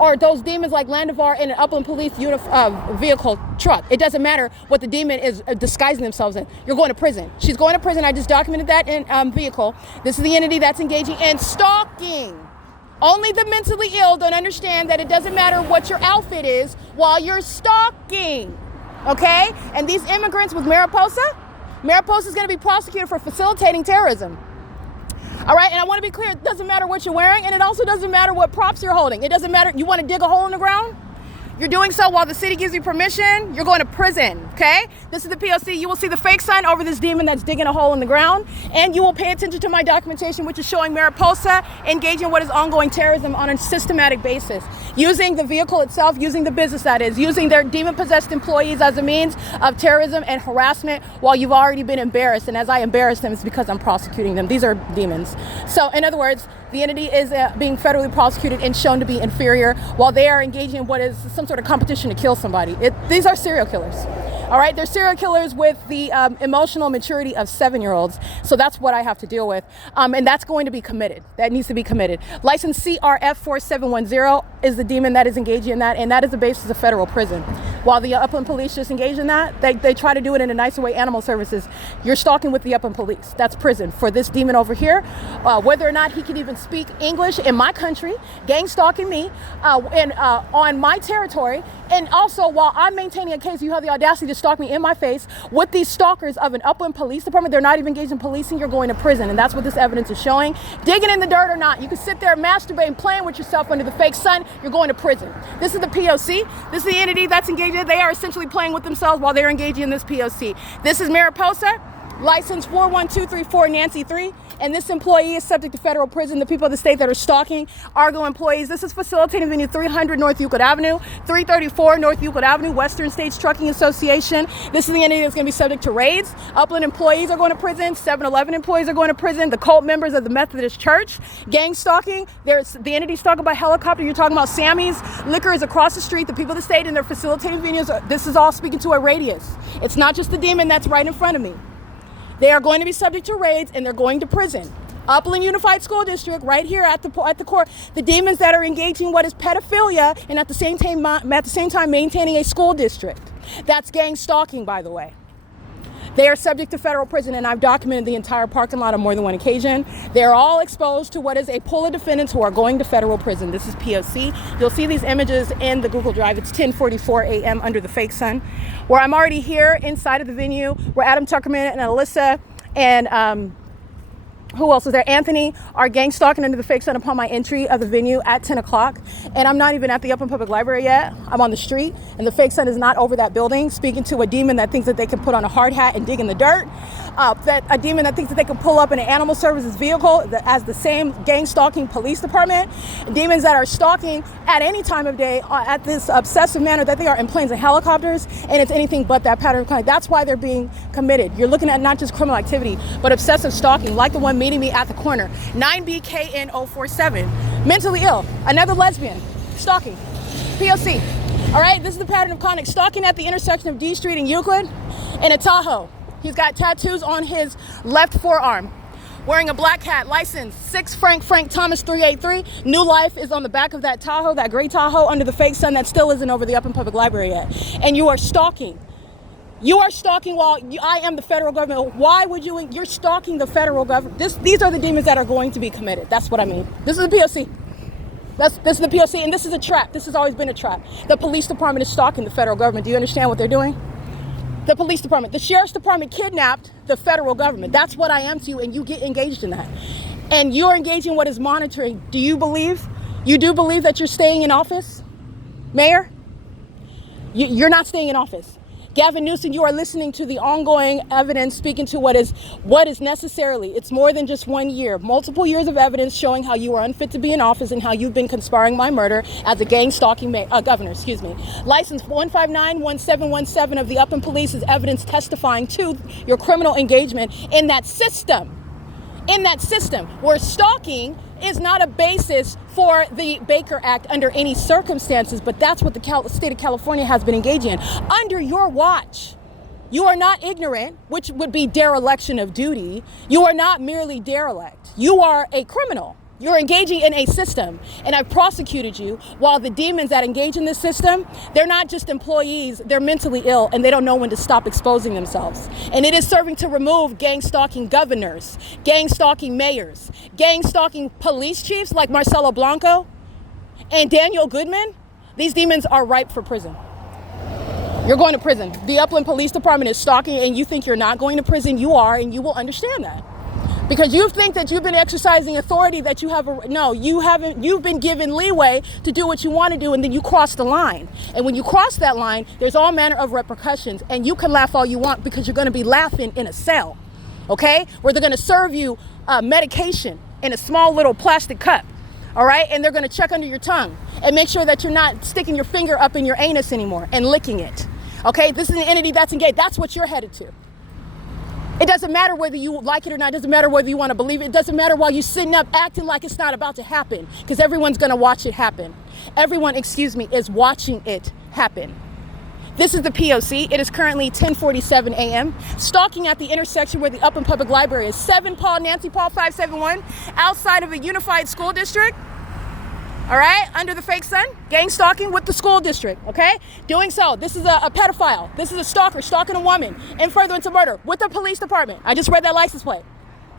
or those demons like Landivar in an Upland Police vehicle truck. It doesn't matter what the demon is disguising themselves in. You're going to prison. She's going to prison. I just documented that in vehicle. This is the entity that's engaging in stalking. Only the mentally ill don't understand that it doesn't matter what your outfit is while you're stalking. Okay? And these immigrants with Mariposa is going to be prosecuted for facilitating terrorism. All right, and I want to be clear, it doesn't matter what you're wearing, and it also doesn't matter what props you're holding. It doesn't matter, you want to dig a hole in the ground? You're doing so while the city gives you permission, you're going to prison, okay? This is the P.O.C. You will see the fake sign over this demon that's digging a hole in the ground, and you will pay attention to my documentation, which is showing Mariposa engaging in what is ongoing terrorism on a systematic basis, using the vehicle itself, using the business that is, using their demon-possessed employees as a means of terrorism and harassment while you've already been embarrassed, and as I embarrass them, it's because I'm prosecuting them. These are demons. So, in other words, the entity is being federally prosecuted and shown to be inferior while they are engaging in what is some sort of competition to kill somebody. These are serial killers. All right, they're serial killers with the emotional maturity of 7-year-olds. So that's what I have to deal with. And that's going to be committed. That needs to be committed. License CRF 4710 is the demon that is engaging in that. And that is the basis of federal prison. While the Upland Police just engage in that, they try to do it in a nicer way, animal services. You're stalking with the Upland Police. That's prison. For this demon over here, whether or not he can even speak English in my country, gang stalking me on my territory, and also while I'm maintaining a case, you have the audacity to stalk me in my face with these stalkers of an Upland Police Department. They're not even engaged in policing. You're going to prison, and that's what this evidence is showing. Digging in the dirt or not, you can sit there masturbating, playing with yourself under the fake sun. You're going to prison. This is the P.O.C. This is the entity that's engaged. They are essentially playing with themselves while they're engaging in this P.O.C. This is Mariposa, license 41234 Nancy 3, and this employee is subject to federal prison. The people of the state that are stalking Argo employees. This is facilitating venue 300 North Euclid Avenue, 334 North Euclid Avenue, Western States Trucking Association. This is the entity that's going to be subject to raids. Upland employees are going to prison. 7-Eleven employees are going to prison. The cult members of the Methodist Church. Gang stalking. There's the entity stalking by helicopter. You're talking about Sammy's Liquor is across the street. The people of the state and their facilitating venues. This is all speaking to a radius. It's not just the demon that's right in front of me. They are going to be subject to raids, and they're going to prison. Upland Unified School District, right here at the core, the demons that are engaging what is pedophilia, and at the same time maintaining a school district. That's gang stalking, by the way. They are subject to federal prison, and I've documented the entire parking lot on more than one occasion. They're all exposed to what is a pool of defendants who are going to federal prison. This is P.O.C. You'll see these images in the Google Drive. It's 10:44 a.m. under the fake sun, where I'm already here inside of the venue, where Adam Tuckerman and Alyssa and who else is there? Anthony are gang stalking under the fake sun upon my entry of the venue at 10 o'clock. And I'm not even at the Upland Public Library yet. I'm on the street, and the fake sun is not over that building, speaking to a demon that thinks that they can put on a hard hat and dig in the dirt. That a demon that thinks that they can pull up in an animal services vehicle as the same gang stalking police department. Demons that are stalking at any time of day at this obsessive manner that they are in planes and helicopters, and it's anything but that pattern of conduct. That's why they're being committed. You're looking at not just criminal activity, but obsessive stalking, like the one meeting me at the corner, 9BKN047. Mentally ill, another lesbian, stalking, P.O.C. All right, this is the pattern of conduct, stalking at the intersection of D Street and Euclid in a Tahoe. He's got tattoos on his left forearm. Wearing a black hat, license 6 Frank Thomas 383. New Life is on the back of that Tahoe, that gray Tahoe under the fake sun that still isn't over the Upland Public Library yet. And you are stalking. You are stalking while I am the federal government. Why would you're stalking the federal government. These are the demons that are going to be committed. That's what I mean. This is the P.O.C. This is the P.O.C. and this is a trap. This has always been a trap. The police department is stalking the federal government. Do you understand what they're doing? The police department, the sheriff's department kidnapped the federal government. That's what I am to you, and you get engaged in that. And you're engaging what is monitoring. Do you believe that you're staying in office, Mayor? You're not staying in office. Gavin Newsom, you are listening to the ongoing evidence speaking to what is necessarily. It's more than just 1 year. Multiple years of evidence showing how you are unfit to be in office and how you've been conspiring my murder as a gang stalking governor. License 1591717 of the Upland Police is evidence testifying to your criminal engagement in that system. in that system, where stalking is not a basis for the Baker Act under any circumstances, but that's what the state of California has been engaging in. Under your watch, you are not ignorant, which would be dereliction of duty. You are not merely derelict. You are a criminal. You're engaging in a system, and I've prosecuted you, while the demons that engage in this system, they're not just employees, they're mentally ill, and they don't know when to stop exposing themselves. And it is serving to remove gang stalking governors, gang stalking mayors, gang stalking police chiefs like Marcelo Blanco and Daniel Goodman. These demons are ripe for prison. You're going to prison. The Upland Police Department is stalking, and you think you're not going to prison. You are, and you will understand that. Because you think that you've been exercising authority, that you have no, you haven't. You've been given leeway to do what you want to do, and then you cross the line. And when you cross that line, there's all manner of repercussions, and you can laugh all you want, because you're going to be laughing in a cell, okay? Where they're going to serve you medication in a small little plastic cup, all right? And they're going to check under your tongue and make sure that you're not sticking your finger up in your anus anymore and licking it, okay? This is an entity that's engaged. That's what you're headed to. It doesn't matter whether you like it or not. It doesn't matter whether you want to believe it. It doesn't matter while you're sitting up acting like it's not about to happen, because everyone's going to watch it happen. Everyone, is watching it happen. This is the P.O.C. It is currently 10:47 a.m. Stalking at the intersection where the Upland Public Library is. 7 Paul, Nancy Paul 571, outside of a unified school district. All right, under the fake sun, gang stalking with the school district, okay? Doing so, this is a pedophile. This is a stalker stalking a woman in furtherance of murder with the police department. I just read that license plate.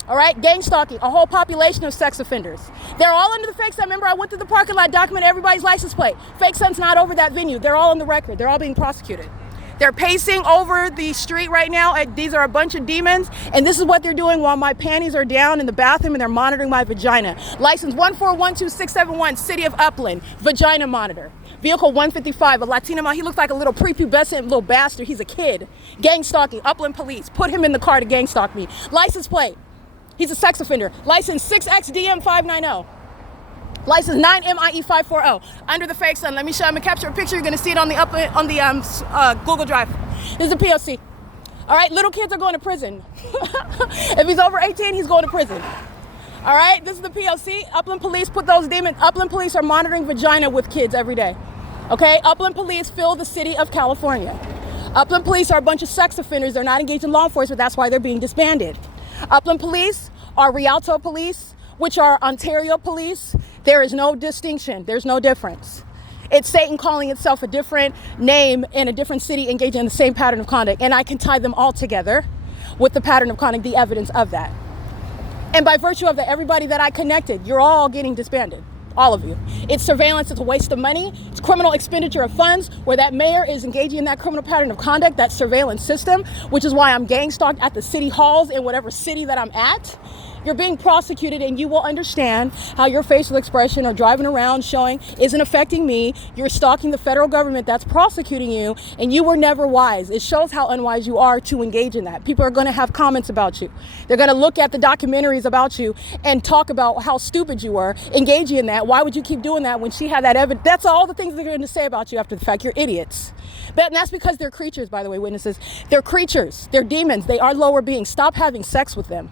All right, gang stalking, a whole population of sex offenders. They're all under the fake sun. Remember, I went through the parking lot, documented everybody's license plate. Fake sun's not over that venue. They're all on the record. They're all being prosecuted. They're pacing over the street right now. These are a bunch of demons, and this is what they're doing while my panties are down in the bathroom and they're monitoring my vagina. License 1412671, City of Upland, vagina monitor. Vehicle 155, a Latino man. He looks like a little prepubescent little bastard. He's a kid. Gang stalking, Upland Police. Put him in the car to gang stalk me. License plate. He's a sex offender. License 6XDM590. License 9MIE540, under the fake sun. Let me show you. I'm gonna capture a picture. You're gonna see it on the Google Drive. This is a P.O.C. All right, little kids are going to prison. If he's over 18, he's going to prison. All right, this is the P.O.C. Upland Police put those demons. Upland Police are monitoring vagina with kids every day. Okay, Upland Police fill the city of California. Upland Police are a bunch of sex offenders. They're not engaged in law enforcement. That's why they're being disbanded. Upland Police are Rialto Police, which are Ontario Police. There is no distinction. There's no difference. It's Satan calling itself a different name in a different city, engaging in the same pattern of conduct. And I can tie them all together with the pattern of conduct, the evidence of that. And by virtue of that, everybody that I connected, you're all getting disbanded. All of you. It's surveillance. It's a waste of money. It's criminal expenditure of funds, where that mayor is engaging in that criminal pattern of conduct, that surveillance system, which is why I'm gang stalked at the city halls in whatever city that I'm at. You're being prosecuted, and you will understand how your facial expression or driving around showing isn't affecting me. You're stalking the federal government that's prosecuting you, and you were never wise. It shows how unwise you are to engage in that. People are going to have comments about you. They're going to look at the documentaries about you and talk about how stupid you were engaging in that. Why would you keep doing that when she had that evidence? That's all the things they're going to say about you after the fact. You're idiots. And that's because they're creatures, by the way, witnesses. They're creatures. They're demons. They are lower beings. Stop having sex with them.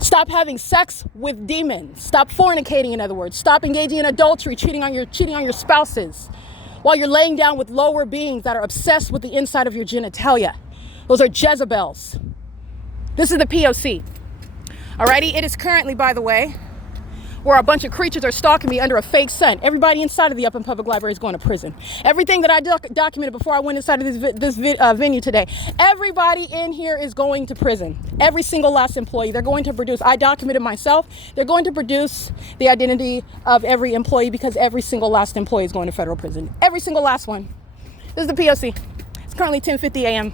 Stop having sex with demons. Stop fornicating, in other words. Stop engaging in adultery, cheating on your spouses, while you're laying down with lower beings that are obsessed with the inside of your genitalia. Those are Jezebels. This is the P.O.C. Alrighty, it is currently, by the way, where a bunch of creatures are stalking me under a fake sun. Everybody inside of the Upland Public Library is going to prison. Everything that I documented before I went inside of this venue today, everybody in here is going to prison. Every single last employee. They're going to produce, I documented myself, they're going to produce the identity of every employee, because every single last employee is going to federal prison. Every single last one. This is the P.O.C. It's currently 10:50 a.m.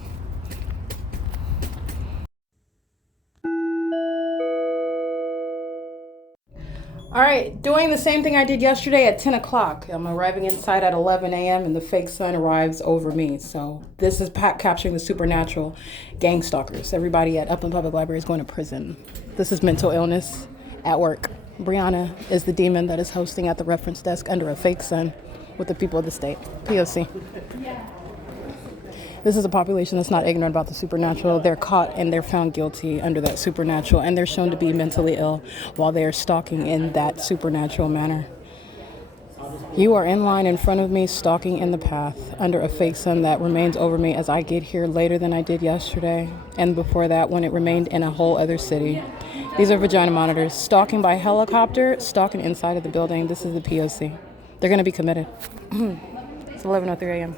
All right, doing the same thing I did yesterday at 10 o'clock. I'm arriving inside at 11 a.m. and the fake sun arrives over me. So this is capturing the supernatural gang stalkers. Everybody at Upland Public Library is going to prison. This is mental illness at work. Brianna is the demon that is hosting at the reference desk under a fake sun with the people of the state. P.O.C. This is a population that's not ignorant about the supernatural. They're caught and they're found guilty under that supernatural, and they're shown to be mentally ill while they are stalking in that supernatural manner. You are in line in front of me, stalking in the path under a fake sun that remains over me as I get here later than I did yesterday, and before that when it remained in a whole other city. These are vagina monitors. Stalking by helicopter, stalking inside of the building. This is the P.O.C. They're going to be committed. It's 11:03 a.m.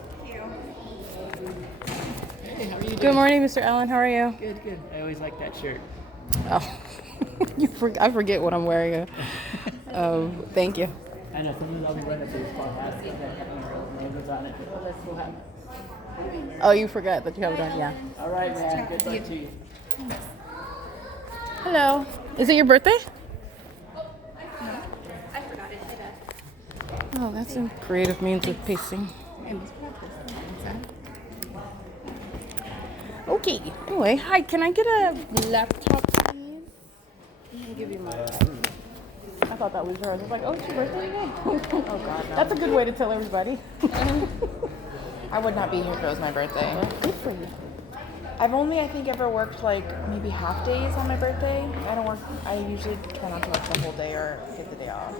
Hey, how are you doing? Good morning, Mr. Allen. How are you? Good, good. I always like that shirt. Oh, I forget what I'm wearing. Thank you. I know, sometimes I'll be running a baseball hat and that have my real name on it. Oh, that's so happy. Oh, you forgot that you have it on. Yeah. All right, man. Good luck to you. Hello. Is it your birthday? I forgot it. I bet. Oh, that's a creative means of pacing. Okay. Anyway, hi. Can I get a laptop, please? Let me give you my. I thought that was yours. I was like, oh, it's your birthday today? Oh God, no. That's a good way to tell everybody. I would not be here if it was my birthday. Good for you. I've only, I think, ever worked like maybe half days on my birthday. I don't work. I usually try not to work the whole day or get the day off.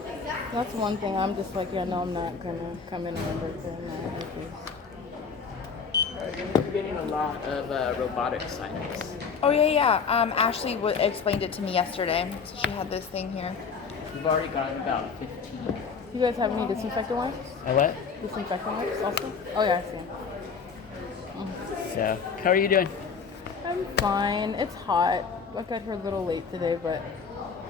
That's one thing. I'm just like, yeah, no, I'm not gonna come in on my birthday. I'm not happy. You're getting a lot of robotic signings. Oh yeah. Ashley explained it to me yesterday. So she had this thing here. We've already gotten about 15. You guys have any disinfectant wipes? What? Disinfectant wipes also? Oh yeah, I see. So, how are you doing? I'm fine. It's hot. I got here a little late today, but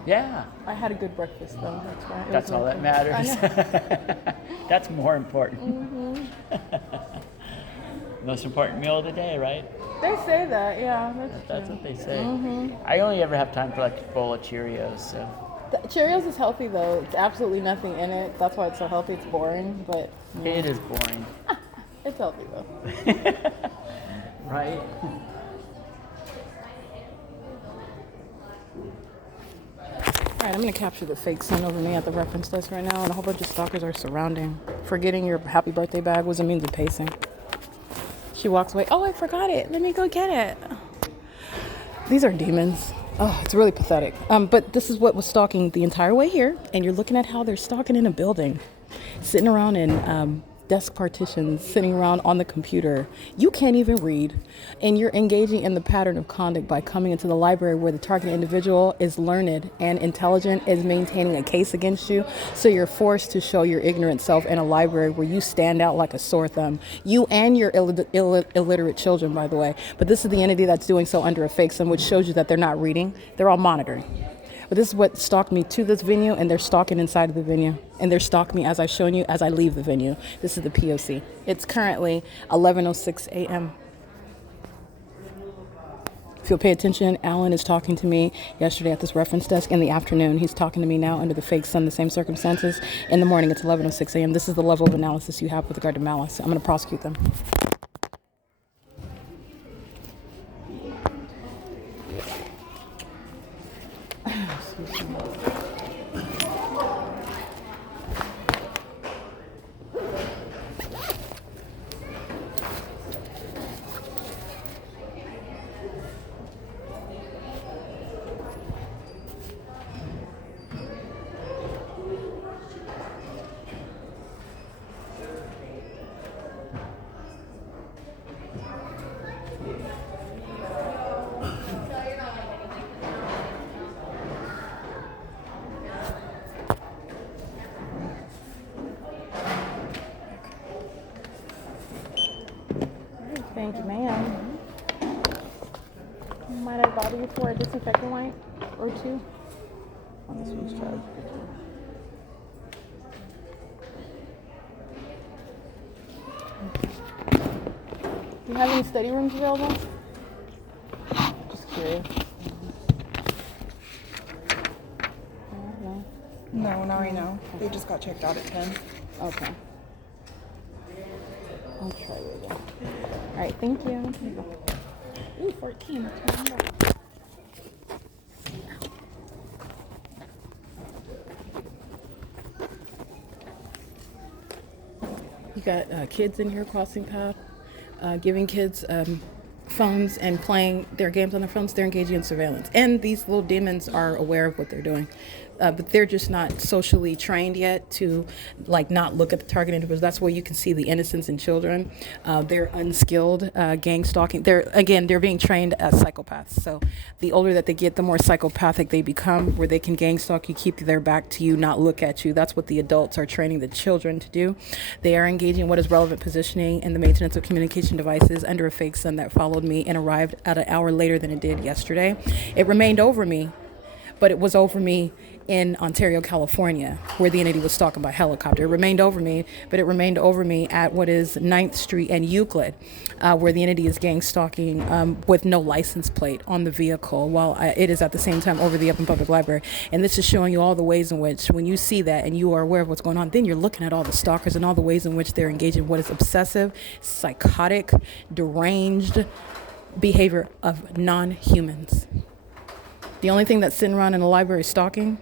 Yeah. I had a good breakfast though. That's why. It That's was all that okay. I matters. know. That's more important. Most important meal of the day, right? They say that, yeah. That's true. what they say. I only ever have time for like a bowl of Cheerios, so. The Cheerios is healthy though. It's absolutely nothing in it. That's why it's so healthy. It's boring, but yeah. It is boring. It's healthy though. Right? All right, I'm gonna capture the fake sun over me at the reference desk right now, and a whole bunch of stalkers are surrounding. Forgetting your happy birthday bag was a means of pacing. She walks away. Oh, I forgot it. Let me go get it. These are demons. Oh, it's really pathetic. But this is what was stalking the entire way here, and you're looking at how they're stalking in a building, sitting around in desk partitions, sitting around on the computer. You can't even read, and you're engaging in the pattern of conduct by coming into the library where the target individual is learned and intelligent, is maintaining a case against you. So you're forced to show your ignorant self in a library where you stand out like a sore thumb. You and your illiterate children, by the way. But this is the entity that's doing so under a fake sun, which shows you that they're not reading. They're all monitoring. But this is what stalked me to this venue, and they're stalking inside of the venue. And they're stalking me as I've shown you as I leave the venue. This is the P.O.C. It's currently 11:06 a.m. If you'll pay attention, Alan is talking to me yesterday at this reference desk in the afternoon. He's talking to me now under the fake sun, the same circumstances. In the morning, it's 11:06 a.m. This is the level of analysis you have with regard to malice. I'm going to prosecute them. Thank you, ma'am. Might I bother you for a disinfectant wipe or two? Oh, this one's charged. Do you have any study rooms available? Just curious. No, not right now. They just got checked out at 10. Okay. I'll try it again. All right, thank you. Here you go. Ooh, 14. That's my number. You got kids in here crossing paths. giving kids phones and playing their games on their phones, they're engaging in surveillance. And these little demons are aware of what they're doing. But they're just not socially trained yet to not look at the target individuals. That's where you can see the innocence in children. They're unskilled gang stalking. They're being trained as psychopaths. So the older that they get, the more psychopathic they become, where they can gang stalk you, keep their back to you, not look at you. That's what the adults are training the children to do. They are engaging in what is relevant positioning and the maintenance of communication devices under a fake sun that followed me and arrived at an hour later than it did yesterday. It remained over me, but it was over me in Ontario, California, where the entity was stalking by helicopter. It remained over me, but it remained over me at what is 9th Street and Euclid, where the entity is gang stalking with no license plate on the vehicle, while it is at the same time over the Upland Public Library. And this is showing you all the ways in which, when you see that and you are aware of what's going on, then you're looking at all the stalkers and all the ways in which they're engaging in what is obsessive, psychotic, deranged behavior of non-humans. The only thing that's sitting around in the library stalking,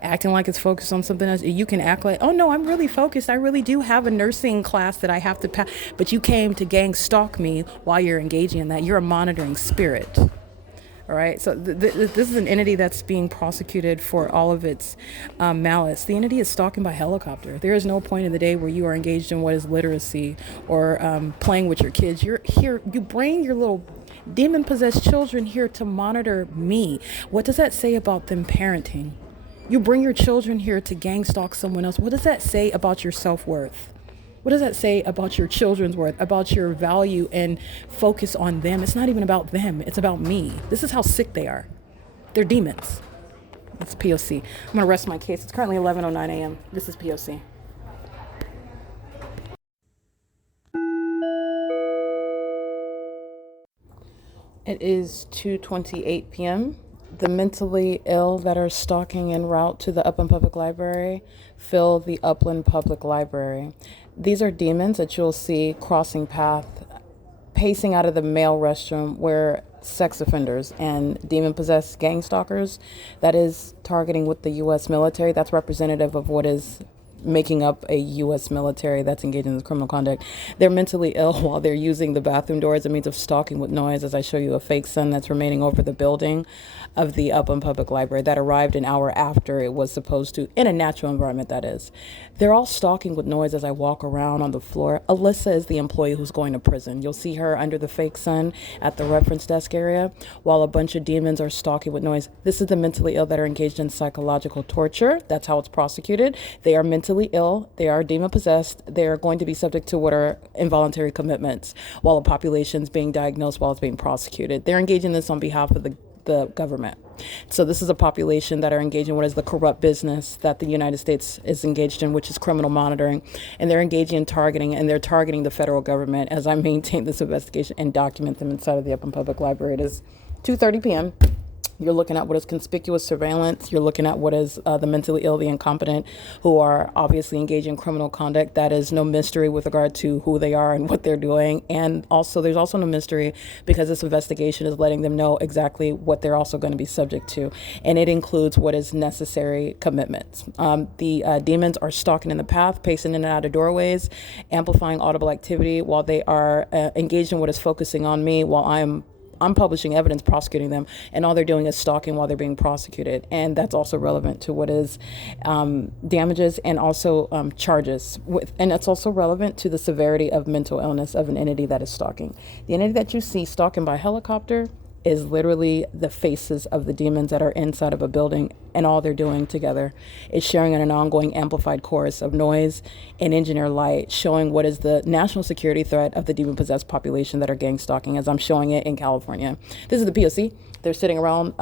acting like it's focused on something else. You can act like, oh no, I'm really focused. I really do have a nursing class that I have to pass. But you came to gang stalk me while you're engaging in that. You're a monitoring spirit. All right. So this is an entity that's being prosecuted for all of its malice. The entity is stalking by helicopter. There is no point in the day where you are engaged in what is literacy or playing with your kids. You're here. You bring your little demon-possessed children here to monitor me. What does that say about them parenting? You bring your children here to gang stalk someone else. What does that say about your self-worth? What does that say about your children's worth, about your value and focus on them? It's not even about them. It's about me. This is how sick they are. They're demons. That's P.O.C. I'm going to rest my case. It's currently 11:09 a.m. This is P.O.C. It is 2:28 p.m. The mentally ill that are stalking en route to the Upland Public Library fill the Upland Public Library. These are demons that you'll see crossing path, pacing out of the male restroom where sex offenders and demon-possessed gang stalkers, that is targeting with the U.S. military. That's representative of what is making up a U.S. military that's engaged in this criminal conduct. They're mentally ill while they're using the bathroom door as a means of stalking with noise, as I show you a fake sun that's remaining over the building of the Upland Public Library that arrived an hour after it was supposed to, in a natural environment, that is. They're all stalking with noise as I walk around on the floor. Alyssa is the employee who's going to prison. You'll see her under the fake sun at the reference desk area while a bunch of demons are stalking with noise. This is the mentally ill that are engaged in psychological torture. That's how it's prosecuted. They are mentally ill. They are demon possessed. They are going to be subject to what are involuntary commitments while a population's being diagnosed while it's being prosecuted. They're engaging this on behalf of the government. So this is a population that are engaged in what is the corrupt business that the United States is engaged in, which is criminal monitoring. And they're engaging in targeting, and they're targeting the federal government as I maintain this investigation and document them inside of the Upland Public Library. It is 2:30 p.m. You're looking at what is conspicuous surveillance. You're looking at what is the mentally ill, the incompetent, who are obviously engaged in criminal conduct. That is no mystery with regard to who they are and what they're doing. And also, there's also no mystery because this investigation is letting them know exactly what they're also going to be subject to. And it includes what is necessary commitments. The demons are stalking in the path, pacing in and out of doorways, amplifying audible activity while they are engaged in what is focusing on me while I'm publishing evidence prosecuting them, and all they're doing is stalking while they're being prosecuted. And that's also relevant to what is damages and also charges. And it's also relevant to the severity of mental illness of an entity that is stalking. The entity that you see stalking by helicopter is literally the faces of the demons that are inside of a building, and all they're doing together is sharing in an ongoing amplified chorus of noise and engineer light, showing what is the national security threat of the demon-possessed population that are gang stalking, as I'm showing it in California. This is the P.O.C. They're sitting around.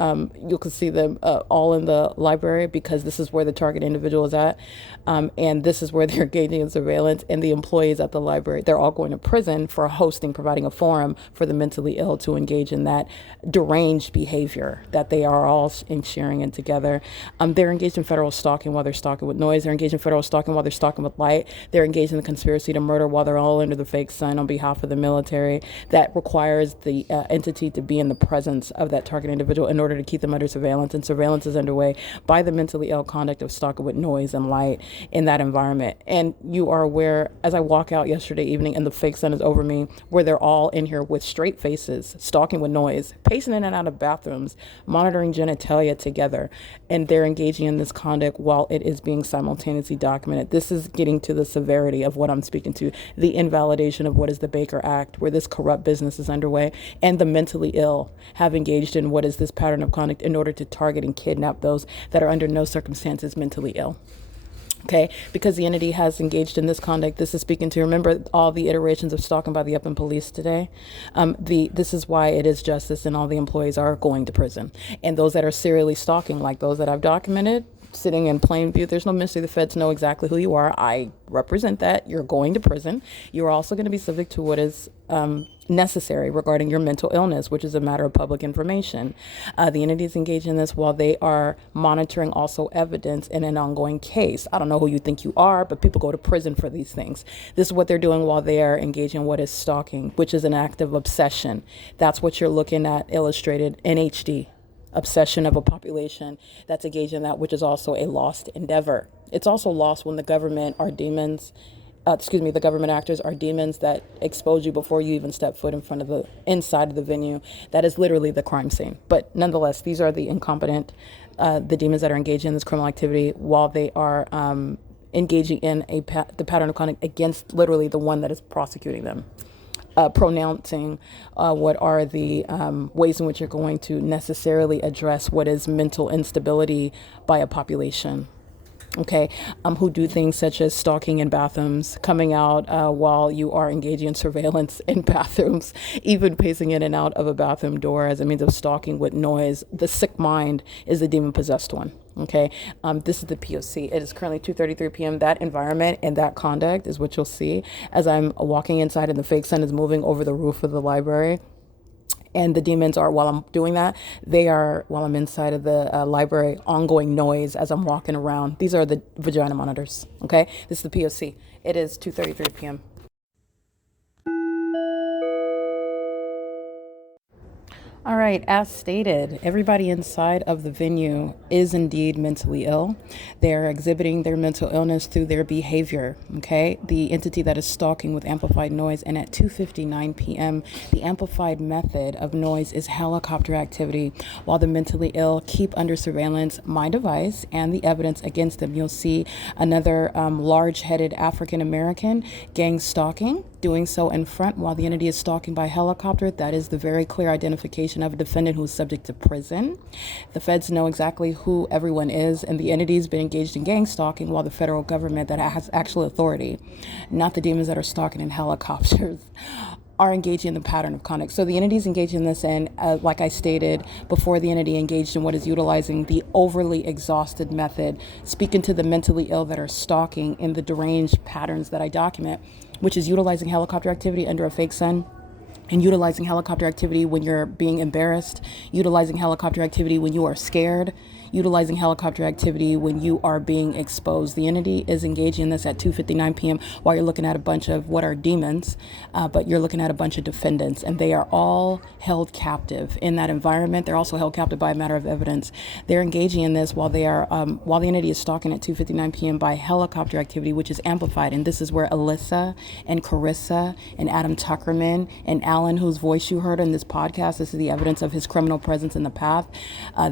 You can see them all in the library because this is where the target individual is at, and this is where they're engaging in surveillance. And the employees at the library, they're all going to prison for providing a forum for the mentally ill to engage in that deranged behavior that they are all sharing in together. They're engaged in federal stalking while they're stalking with noise. They're engaged in federal stalking while they're stalking with light. They're engaged in the conspiracy to murder while they're all under the fake sun on behalf of the military. That requires the entity to be in the presence of that target individual in order to keep them under surveillance. And surveillance is underway by the mentally ill conduct of stalking with noise and light in that environment. And you are aware, as I walk out yesterday evening and the fake sun is over me, where they're all in here with straight faces, stalking with noise, pacing in and out of bathrooms, monitoring genitalia together, and they're engaging in this conduct while it is being simultaneously documented. This is getting to the severity of what I'm speaking to, the invalidation of what is the Baker Act, where this corrupt business is underway, and the mentally ill have engaged in what is this pattern of conduct in order to target and kidnap those that are under no circumstances mentally ill. Okay, because the entity has engaged in this conduct. This is speaking to, remember all the iterations of stalking by the Upland Police today. This is why it is justice, and all the employees are going to prison. And those that are serially stalking, like those that I've documented, sitting in plain view, there's no mystery. The feds know exactly who you are. I represent that. You're going to prison. You're also going to be subject to what is necessary regarding your mental illness, which is a matter of public information. The entity is engaged in this while they are monitoring also evidence in an ongoing case. I don't know who you think you are, but people go to prison for these things. This is what they're doing while they are engaged in what is stalking, which is an act of obsession. That's what you're looking at illustrated in HD. Obsession of a population that's engaged in that, which is also a lost endeavor. It's also lost when the government are demons. The government actors are demons that expose you before you even step foot in front of the inside of the venue. That is literally the crime scene. But nonetheless, these are the incompetent, the demons that are engaged in this criminal activity while they are engaging in the pattern of conduct against literally the one that is prosecuting them. Pronouncing what are the ways in which you're going to necessarily address what is mental instability by a population. Okay, who do things such as stalking in bathrooms, coming out while you are engaging in surveillance in bathrooms, even pacing in and out of a bathroom door as a means of stalking with noise. The sick mind is the demon-possessed one. Okay, this is the P.O.C. It is currently 2:33 p.m. That environment and that conduct is what you'll see as I'm walking inside and the fake sun is moving over the roof of the library. And the demons are, while I'm doing that, they are, while I'm inside of the library, ongoing noise as I'm walking around. These are the vagina monitors, okay? This is the P.O.C. It is 2:33 p.m. All right, as stated, everybody inside of the venue is indeed mentally ill. They're exhibiting their mental illness through their behavior, okay? The entity that is stalking with amplified noise, and at 2:59 p.m., the amplified method of noise is helicopter activity, while the mentally ill keep under surveillance my device and the evidence against them. You'll see another large-headed African-American gang stalking, doing so in front while the entity is stalking by helicopter. That is the very clear identification of a defendant who is subject to prison. The feds know exactly who everyone is, and the entity's been engaged in gang stalking while the federal government that has actual authority, not the demons that are stalking in helicopters, are engaging in the pattern of conduct. So the entity's engaged in this, and like I stated before, the entity engaged in what is utilizing the overly exhausted method, speaking to the mentally ill that are stalking in the deranged patterns that I document, which is utilizing helicopter activity under a fake sun, and utilizing helicopter activity when you're being embarrassed, utilizing helicopter activity when you are scared, utilizing helicopter activity when you are being exposed. The entity is engaging in this at 2:59 p.m. while you're looking at a bunch of what are demons, but you're looking at a bunch of defendants, and they are all held captive in that environment. They're also held captive by a matter of evidence. They're engaging in this while they are while the entity is stalking at 2:59 p.m. by helicopter activity, which is amplified. And this is where Alyssa and Carissa and Adam Tuckerman and Alan, whose voice you heard in this podcast, this is the evidence of his criminal presence in the path.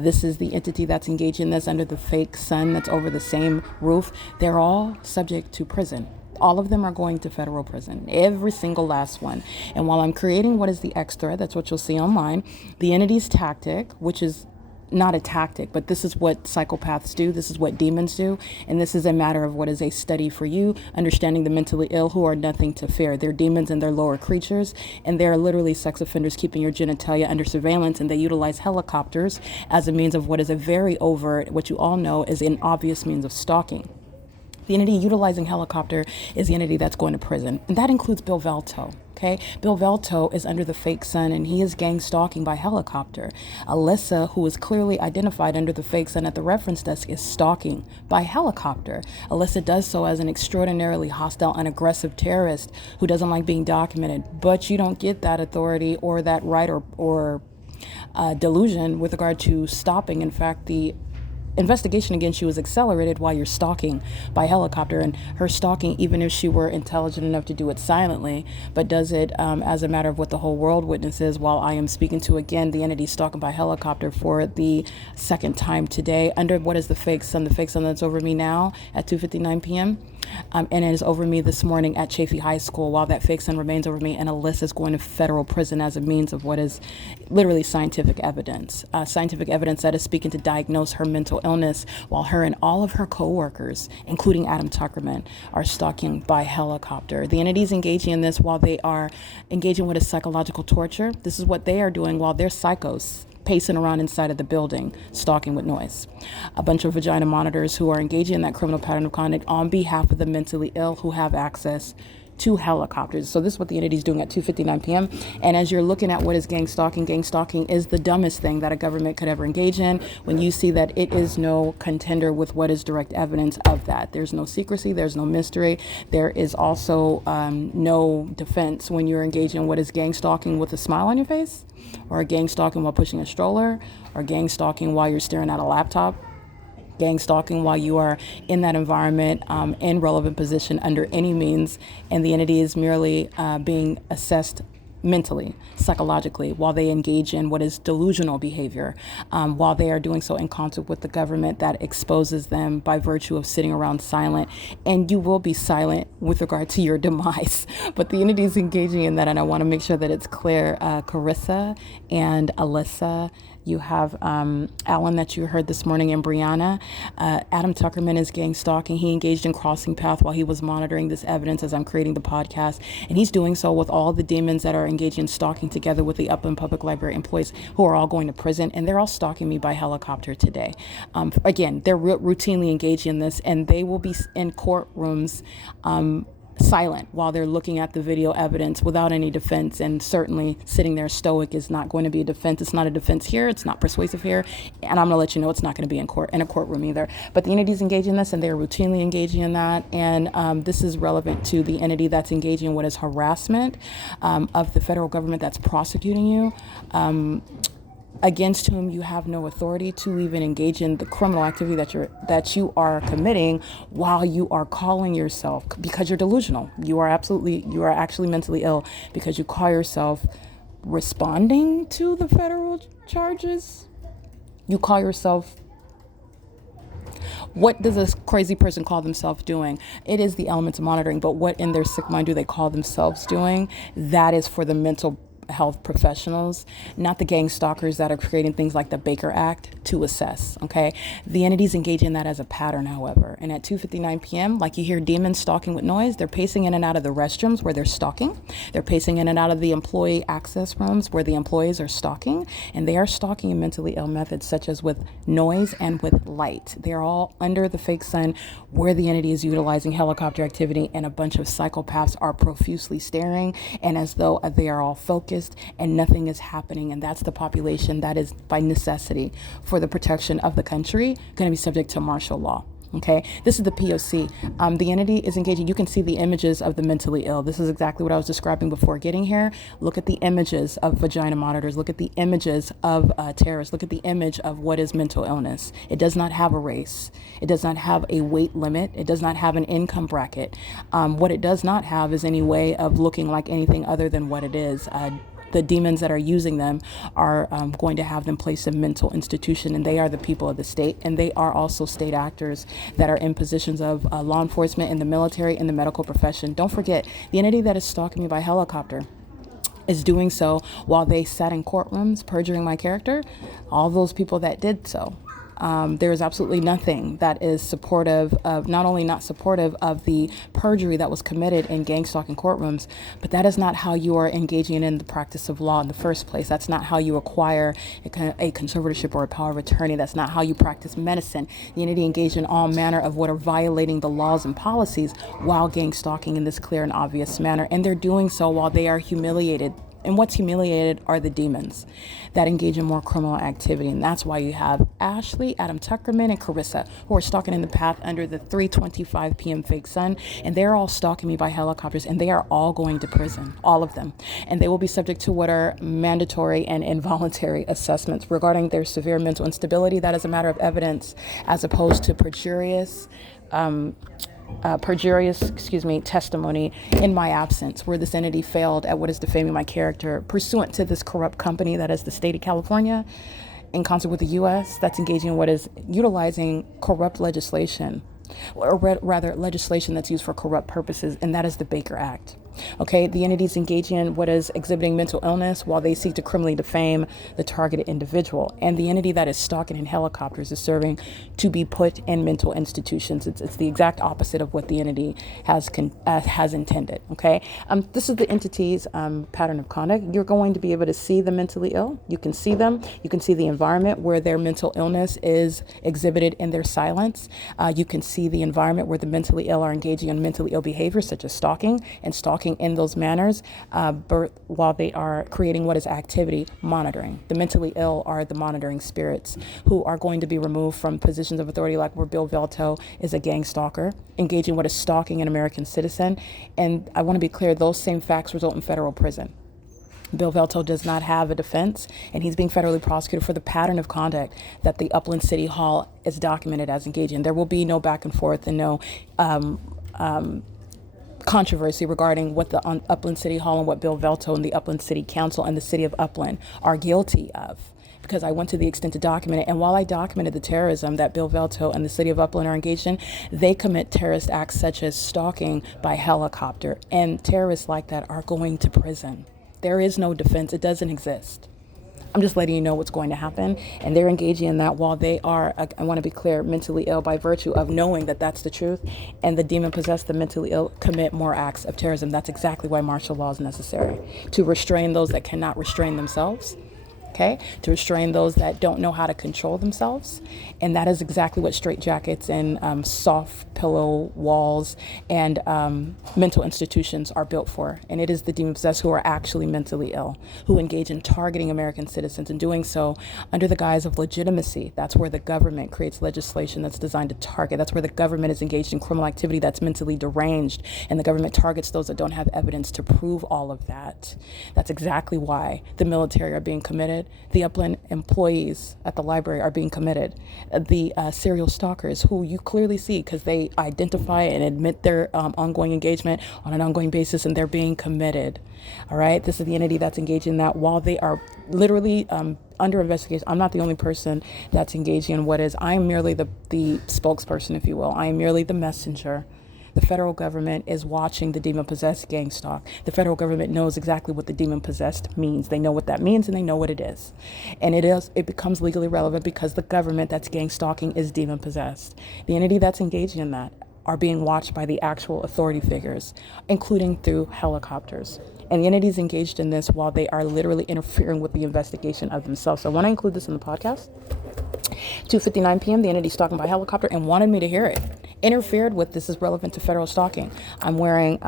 This is the entity that's engaged in this under the fake sun that's over the same roof. They're all subject to prison. All of them are going to federal prison, every single last one. And while I'm creating what is the extra, that's what you'll see online, the entity's tactic, which is not a tactic, but this is what psychopaths do. This is what demons do. And this is a matter of what is a study for you, understanding the mentally ill who are nothing to fear. They're demons and they're lower creatures, and they're literally sex offenders keeping your genitalia under surveillance, and they utilize helicopters as a means of what is a very overt, what you all know is an obvious means of stalking. The entity utilizing helicopter is the entity that's going to prison. And that includes Bill Velto. Okay, Bill Velto is under the fake sun and he is gang stalking by helicopter. Alyssa, who is clearly identified under the fake sun at the reference desk, is stalking by helicopter. Alyssa does so as an extraordinarily hostile and aggressive terrorist who doesn't like being documented. But you don't get that authority or that right or delusion with regard to stopping. In fact, the investigation against you is accelerated while you're stalking by helicopter, and her stalking, even if she were intelligent enough to do it silently, but does it as a matter of what the whole world witnesses, while I am speaking to, again, the entity stalking by helicopter for the second time today under what is the fake sun that's over me now at 2:59 p.m. And it is over me this morning at Chafee High School while that fake sun remains over me, and Alyssa is going to federal prison as a means of what is literally scientific evidence that is speaking to diagnose her mental illness, while her and all of her co-workers, including Adam Tuckerman, are stalking by helicopter. The entities engaging in this while they are engaging with a psychological torture. This is what they are doing while they're psychos pacing around inside of the building, stalking with noise. A bunch of vagina monitors who are engaging in that criminal pattern of conduct on behalf of the mentally ill who have access to helicopters. So this is what the entity is doing at 2:59 p.m. And as you're looking at what is gang stalking is the dumbest thing that a government could ever engage in when you see that it is no contender with what is direct evidence of that. There's no secrecy, there's no mystery. There is also no defense when you're engaging in what is gang stalking with a smile on your face, or gang stalking while pushing a stroller, or gang stalking while you're staring at a laptop. Gang stalking while you are in that environment in relevant position under any means, and the entity is merely being assessed mentally, psychologically, while they engage in what is delusional behavior, while they are doing so in concert with the government that exposes them by virtue of sitting around silent. And you will be silent with regard to your demise. But the entity is engaging in that, and I want to make sure that it's clear. Carissa and Alyssa, you have Alan that you heard this morning, and Brianna. Adam Tuckerman is gang stalking. He engaged in crossing path while he was monitoring this evidence as I'm creating the podcast. And he's doing so with all the demons that are engaged in stalking together with the Upland Public Library employees who are all going to prison. And they're all stalking me by helicopter today. Again, they're routinely engaged in this, and they will be in courtrooms silent while they're looking at the video evidence without any defense, and certainly sitting there stoic is not going to be a defense. It's not a defense here. It's not persuasive here. And I'm going to let you know it's not going to be in a courtroom either. But the entity's engaging in this, and they're routinely engaging in that. And this is relevant to the entity that's engaging in what is harassment of the federal government that's prosecuting you, against whom you have no authority to even engage in the criminal activity that you are committing, while you are calling yourself, because you're delusional. You are actually mentally ill, because you call yourself responding to the federal charges. You call yourself, what does this crazy person call themselves doing? It is the elements of monitoring, but what in their sick mind do they call themselves doing? That is for the mental health professionals, not the gang stalkers that are creating things like the Baker Act to assess, okay? The entities engage in that as a pattern, however. And at 2:59 p.m., like you hear demons stalking with noise, they're pacing in and out of the restrooms where they're stalking. They're pacing in and out of the employee access rooms where the employees are stalking. And they are stalking in mentally ill methods such as with noise and with light. They're all under the fake sun where the entity is utilizing helicopter activity, and a bunch of psychopaths are profusely staring, and as though they are all focused and nothing is happening. And that's the population that is by necessity for the protection of the country going to be subject to martial law. Okay, this is the P.O.C. The entity is engaging. You can see the images of the mentally ill. This is exactly what I was describing before getting here. Look at the images of vagina monitors. Look at the images of terrorists. Look at the image of what is mental illness. It does not have a race. It does not have a weight limit. It does not have an income bracket. What it does not have is any way of looking like anything other than what it is. The demons that are using them are going to have them placed in mental institution, and they are the people of the state, and they are also state actors that are in positions of law enforcement, in the military, in the medical profession. Don't forget, the entity that is stalking me by helicopter is doing so while they sat in courtrooms perjuring my character. All those people that did so There is absolutely nothing that is supportive of, not only not supportive of the perjury that was committed in gang stalking courtrooms, but that is not how you are engaging in the practice of law in the first place. That's not how you acquire a conservatorship or a power of attorney. That's not how you practice medicine. The entity engaged in all manner of what are violating the laws and policies while gang stalking in this clear and obvious manner. And they're doing so while they are humiliated. And what's humiliated are the demons that engage in more criminal activity. And that's why you have Ashley, Adam Tuckerman, and Carissa, who are stalking in the path under the 3:25 p.m. fake sun. And they're all stalking me by helicopters, and they are all going to prison, all of them. And they will be subject to what are mandatory and involuntary assessments regarding their severe mental instability. That is a matter of evidence, as opposed to perjurious testimony in my absence, where this entity failed at what is defaming my character pursuant to this corrupt company that is the state of California, in concert with the U.S. that's engaging in what is utilizing corrupt legislation, or rather legislation that's used for corrupt purposes, and that is the Baker Act. Okay, the entities engaging in what is exhibiting mental illness while they seek to criminally defame the targeted individual. And the entity that is stalking in helicopters is serving to be put in mental institutions. It's the exact opposite of what the entity has intended. Okay, this is the entity's pattern of conduct. You're going to be able to see the mentally ill. You can see them. You can see the environment where their mental illness is exhibited in their silence. You can see the environment where the mentally ill are engaging in mentally ill behavior, such as stalking in those manners, while they are creating what is activity monitoring. The mentally ill are the monitoring spirits who are going to be removed from positions of authority, like where Bill Velto is a gang stalker, engaging what is stalking an American citizen. And I want to be clear, those same facts result in federal prison. Bill Velto does not have a defense, and he's being federally prosecuted for the pattern of conduct that the Upland City Hall is documented as engaging. There will be no back and forth and no controversy regarding what the Upland City Hall and what Bill Velto and the Upland City Council and the city of Upland are guilty of, because I went to the extent to document it. And while I documented the terrorism that Bill Velto and the city of Upland are engaged in, they commit terrorist acts such as stalking by helicopter, and terrorists like that are going to prison. There is no defense. It doesn't exist. I'm just letting you know what's going to happen. And they're engaging in that while they are, I want to be clear, mentally ill by virtue of knowing that that's the truth. And the demon-possessed, the mentally ill, commit more acts of terrorism. That's exactly why martial law is necessary, to restrain those that cannot restrain themselves. Okay, to restrain those that don't know how to control themselves. And that is exactly what straitjackets and soft pillow walls and mental institutions are built for. And it is the demon-possessed who are actually mentally ill, who engage in targeting American citizens, and doing so under the guise of legitimacy. That's where the government creates legislation that's designed to target. That's where the government is engaged in criminal activity that's mentally deranged, and the government targets those that don't have evidence to prove all of that. That's exactly why the military are being committed. The Upland employees at the library are being committed. The serial stalkers, who you clearly see because they identify and admit their ongoing engagement on an ongoing basis, and they're being committed. All right, this is the entity that's engaged in that while they are literally under investigation. I'm not the only person that's engaging in what is. I am merely the spokesperson, if you will. I am merely the messenger. The federal government is watching the demon-possessed gang stalk. The federal government knows exactly what the demon-possessed means. They know what that means, and they know what it is. And it becomes legally relevant because the government that's gang stalking is demon-possessed. The entity that's engaging in that are being watched by the actual authority figures, including through helicopters. And the entities engaged in this while they are literally interfering with the investigation of themselves. So I want to include this in the podcast. 2:59 p.m., the entity stalking by helicopter and wanted me to hear it. Interfered with, this is relevant to federal stalking. I'm wearing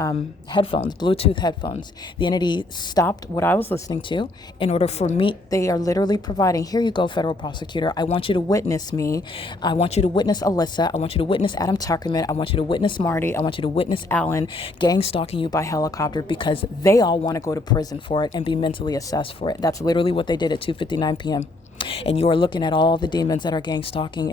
headphones, Bluetooth headphones. The entity stopped what I was listening to in order for me. They are literally providing, here you go, federal prosecutor. I want you to witness me. I want you to witness Alyssa. I want you to witness Adam Tuckerman. I want you to witness Marty. I want you to witness Alan gang stalking you by helicopter, because they all want to go to prison for it and be mentally assessed for it. That's literally what they did at 2:59 p.m. And you are looking at all the demons that are gang stalking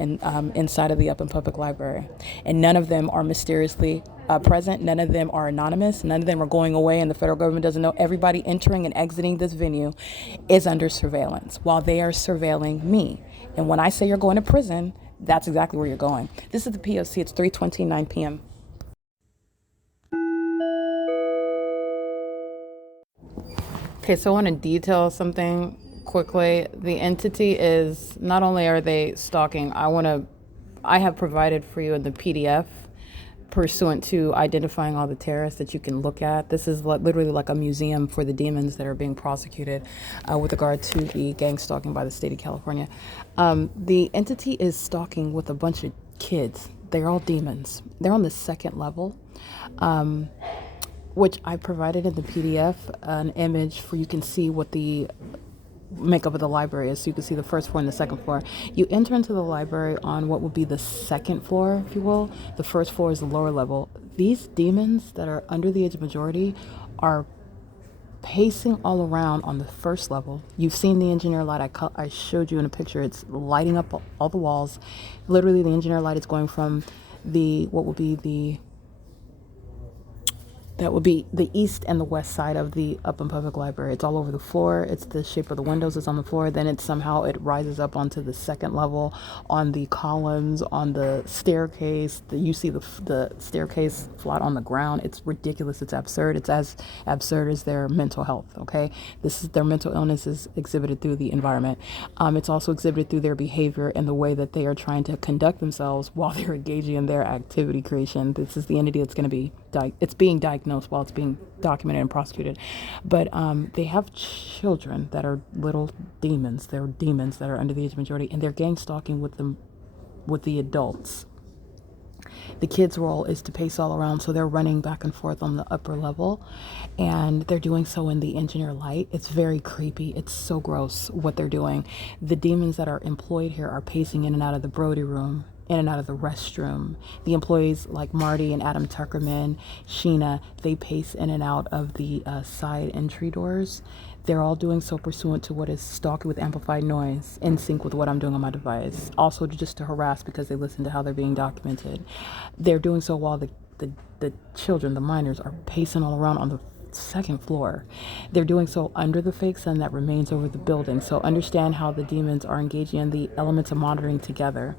inside of the Upland Public Library. And none of them are mysteriously present. None of them are anonymous. None of them are going away, and the federal government doesn't know. Everybody entering and exiting this venue is under surveillance while they are surveilling me. And when I say you're going to prison, that's exactly where you're going. This is the P.O.C. It's 3:29 p.m. Okay, so I want to detail something quickly. The entity is not only are they stalking, I have provided for you in the PDF pursuant to identifying all the terrorists that you can look at. This is literally like a museum for the demons that are being prosecuted with regard to the gang stalking by the state of California. The entity is stalking with a bunch of kids. They're all demons. They're on the second level. Which I provided in the PDF an image for you can see what the makeup of the library is, so you can see the first floor and the second floor. You enter into the library on what would be the second floor, if you will. The first floor is the lower level. These demons that are under the age of majority are pacing all around on the first level. You've seen the engineer light. I showed you in a picture. It's lighting up all the walls. Literally, the engineer light is going from that would be the east and the west side of the Upland Public Library. It's all over the floor. It's the shape of the windows is on the floor. Then it rises up onto the second level, on the columns, on the staircase. You see the staircase flat on the ground. It's ridiculous. It's absurd. It's as absurd as their mental health. Okay, their mental illness is exhibited through the environment. It's also exhibited through their behavior and the way that they are trying to conduct themselves while they're engaging in their activity creation. This is the entity that's going to be it's being diagnosed while it's being documented and prosecuted. But they have children that are little demons. They're demons that are under the age of majority, and they're gang stalking with the adults. The kids' role is to pace all around, so they're running back and forth on the upper level, and they're doing so in the engineer light. It's very creepy. It's so gross what they're doing. The demons that are employed here are pacing in and out of the Brody room, in and out of the restroom. The employees like Marty and Adam Tuckerman, Sheena, they pace in and out of the side entry doors. They're all doing so pursuant to what is stalking with amplified noise, in sync with what I'm doing on my device. Also just to harass because they listen to how they're being documented. They're doing so while the children, the minors, are pacing all around on the second floor. They're doing so under the fake sun that remains over the building. So understand how the demons are engaging in the elements of monitoring together.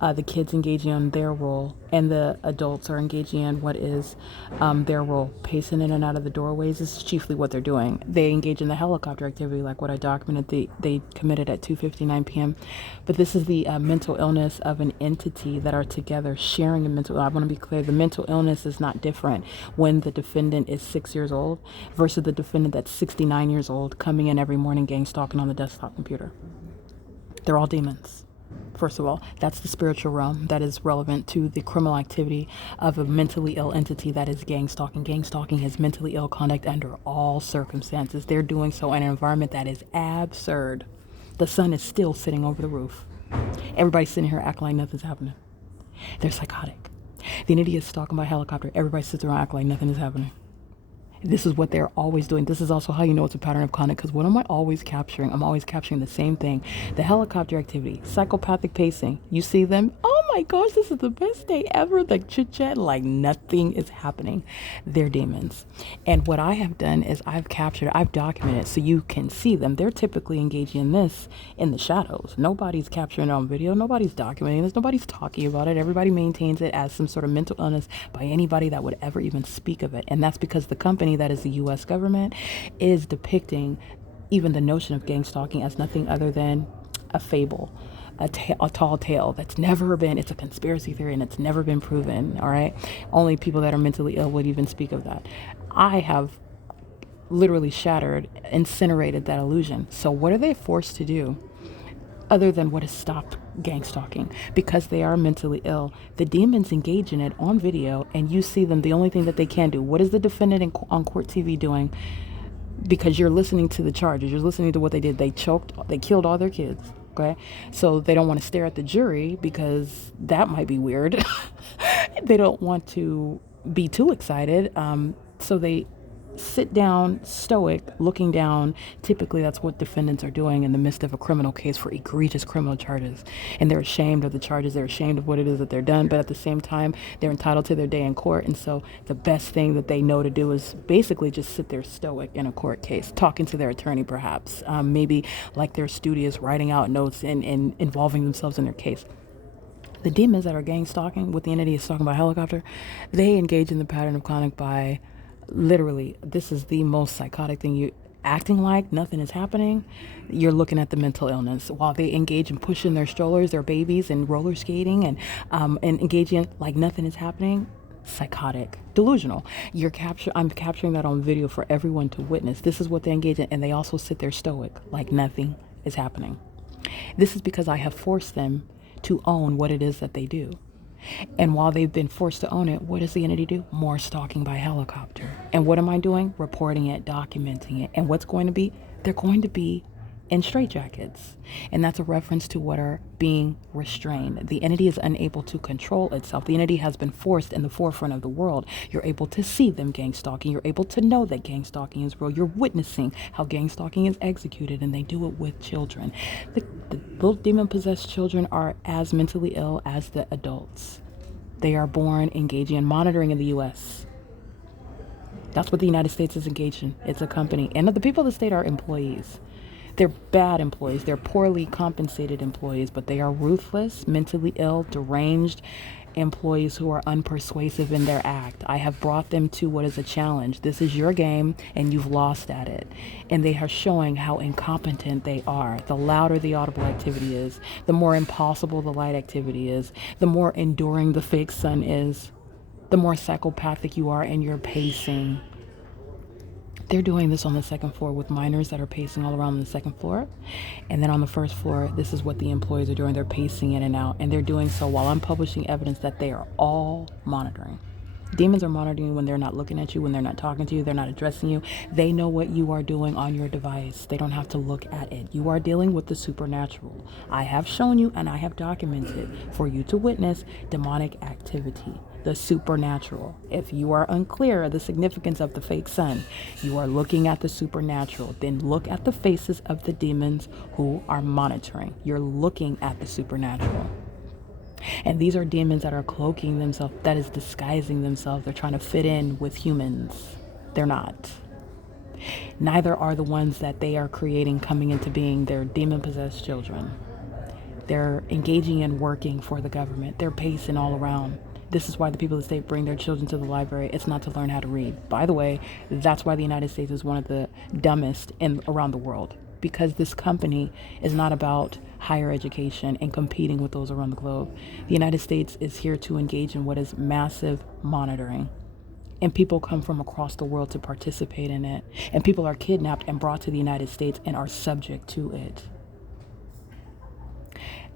The kids engaging on their role, and the adults are engaging in what is their role. Pacing in and out of the doorways is chiefly what they're doing. They engage in the helicopter activity, like what I documented. They committed at 2:59 p.m. But this is the mental illness of an entity that are together sharing a mental. I want to be clear: the mental illness is not different when the defendant is 6 years old versus the defendant that's 69 years old coming in every morning gang stalking on the desktop computer. They're all demons. First of all, that's the spiritual realm that is relevant to the criminal activity of a mentally ill entity that is gang stalking. Gang stalking is mentally ill conduct under all circumstances. They're doing so in an environment that is absurd. The sun is still sitting over the roof. Everybody's sitting here acting like nothing's happening. They're psychotic. The entity is stalking by helicopter. Everybody sits around acting like nothing is happening. This is what they're always doing. This is also how you know it's a pattern of conduct, because what am I always capturing? I'm always capturing the same thing. The helicopter activity, psychopathic pacing. You see them? Oh my gosh, this is the best day ever. The chit chat, like nothing is happening. They're demons. And what I have done is I've documented so you can see them. They're typically engaging in this in the shadows. Nobody's capturing it on video. Nobody's documenting this. Nobody's talking about it. Everybody maintains it as some sort of mental illness by anybody that would ever even speak of it. And that's because the company that is the U.S. government is depicting even the notion of gang stalking as nothing other than a fable, a tall tale that's never been, it's a conspiracy theory and it's never been proven, all right? Only people that are mentally ill would even speak of that. I have literally incinerated that illusion. So what are they forced to do other than what has stopped gang stalking? Because they are mentally ill, the demons engage in it on video, and you see them. The only thing that they can do, what is the defendant on court TV doing? Because you're listening to the charges, you're listening to what they did. They killed all their kids. Okay, so they don't want to stare at the jury because that might be weird. They don't want to be too excited, so they sit down, stoic, looking down. Typically, that's what defendants are doing in the midst of a criminal case for egregious criminal charges. And they're ashamed of the charges. They're ashamed of what it is that they're done. But at the same time, they're entitled to their day in court. And so the best thing that they know to do is basically just sit there stoic in a court case, talking to their attorney, perhaps. Maybe like they're studious, writing out notes and involving themselves in their case. The demons that are gang stalking, what the entity is talking about helicopter, they engage in the pattern of conduct by literally, this is the most psychotic thing acting like nothing is happening, you're looking at the mental illness. While they engage in pushing their strollers, their babies, and roller skating, and engaging like nothing is happening, psychotic, delusional. I'm capturing that on video for everyone to witness. This is what they engage in, and they also sit there stoic, like nothing is happening. This is because I have forced them to own what it is that they do. And while they've been forced to own it, what does the entity do? More stalking by helicopter. And what am I doing? Reporting it, documenting it. And what's going to be? They're going to be in straitjackets. And that's a reference to what are being restrained. The entity is unable to control itself. The entity has been forced in the forefront of the world. You're able to see them gang stalking. You're able to know that gang stalking is real. You're witnessing how gang stalking is executed, and they do it with children. The little demon-possessed children are as mentally ill as the adults. They are born engaging in monitoring in the U.S. That's what the United States is engaged in. It's a company. And the people of the state are employees. They're bad employees. They're poorly compensated employees, but they are ruthless, mentally ill, deranged employees who are unpersuasive in their act. I have brought them to what is a challenge. This is your game, and you've lost at it. And they are showing how incompetent they are. The louder the audible activity is, the more impossible the light activity is, the more enduring the fake sun is, the more psychopathic you are in your pacing. They're doing this on the second floor with minors that are pacing all around on the second floor. And then on the first floor, this is what the employees are doing. They're pacing in and out. And they're doing so while I'm publishing evidence that they are all monitoring. Demons are monitoring you when they're not looking at you, when they're not talking to you, they're not addressing you. They know what you are doing on your device. They don't have to look at it. You are dealing with the supernatural. I have shown you and I have documented for you to witness demonic activity, the supernatural. If you are unclear of the significance of the fake sun, you are looking at the supernatural. Then look at the faces of the demons who are monitoring. You're looking at the supernatural. And these are demons that are cloaking themselves, that is disguising themselves. They're trying to fit in with humans. They're not. Neither are the ones that they are creating coming into being. They're demon-possessed children. They're engaging in working for the government. They're pacing all around. This is why the people of the state bring their children to the library. It's not to learn how to read. By the way, that's why the United States is one of the dumbest around the world. Because this company is not about higher education and competing with those around the globe. The United States is here to engage in what is massive monitoring. And people come from across the world to participate in it. And people are kidnapped and brought to the United States and are subject to it.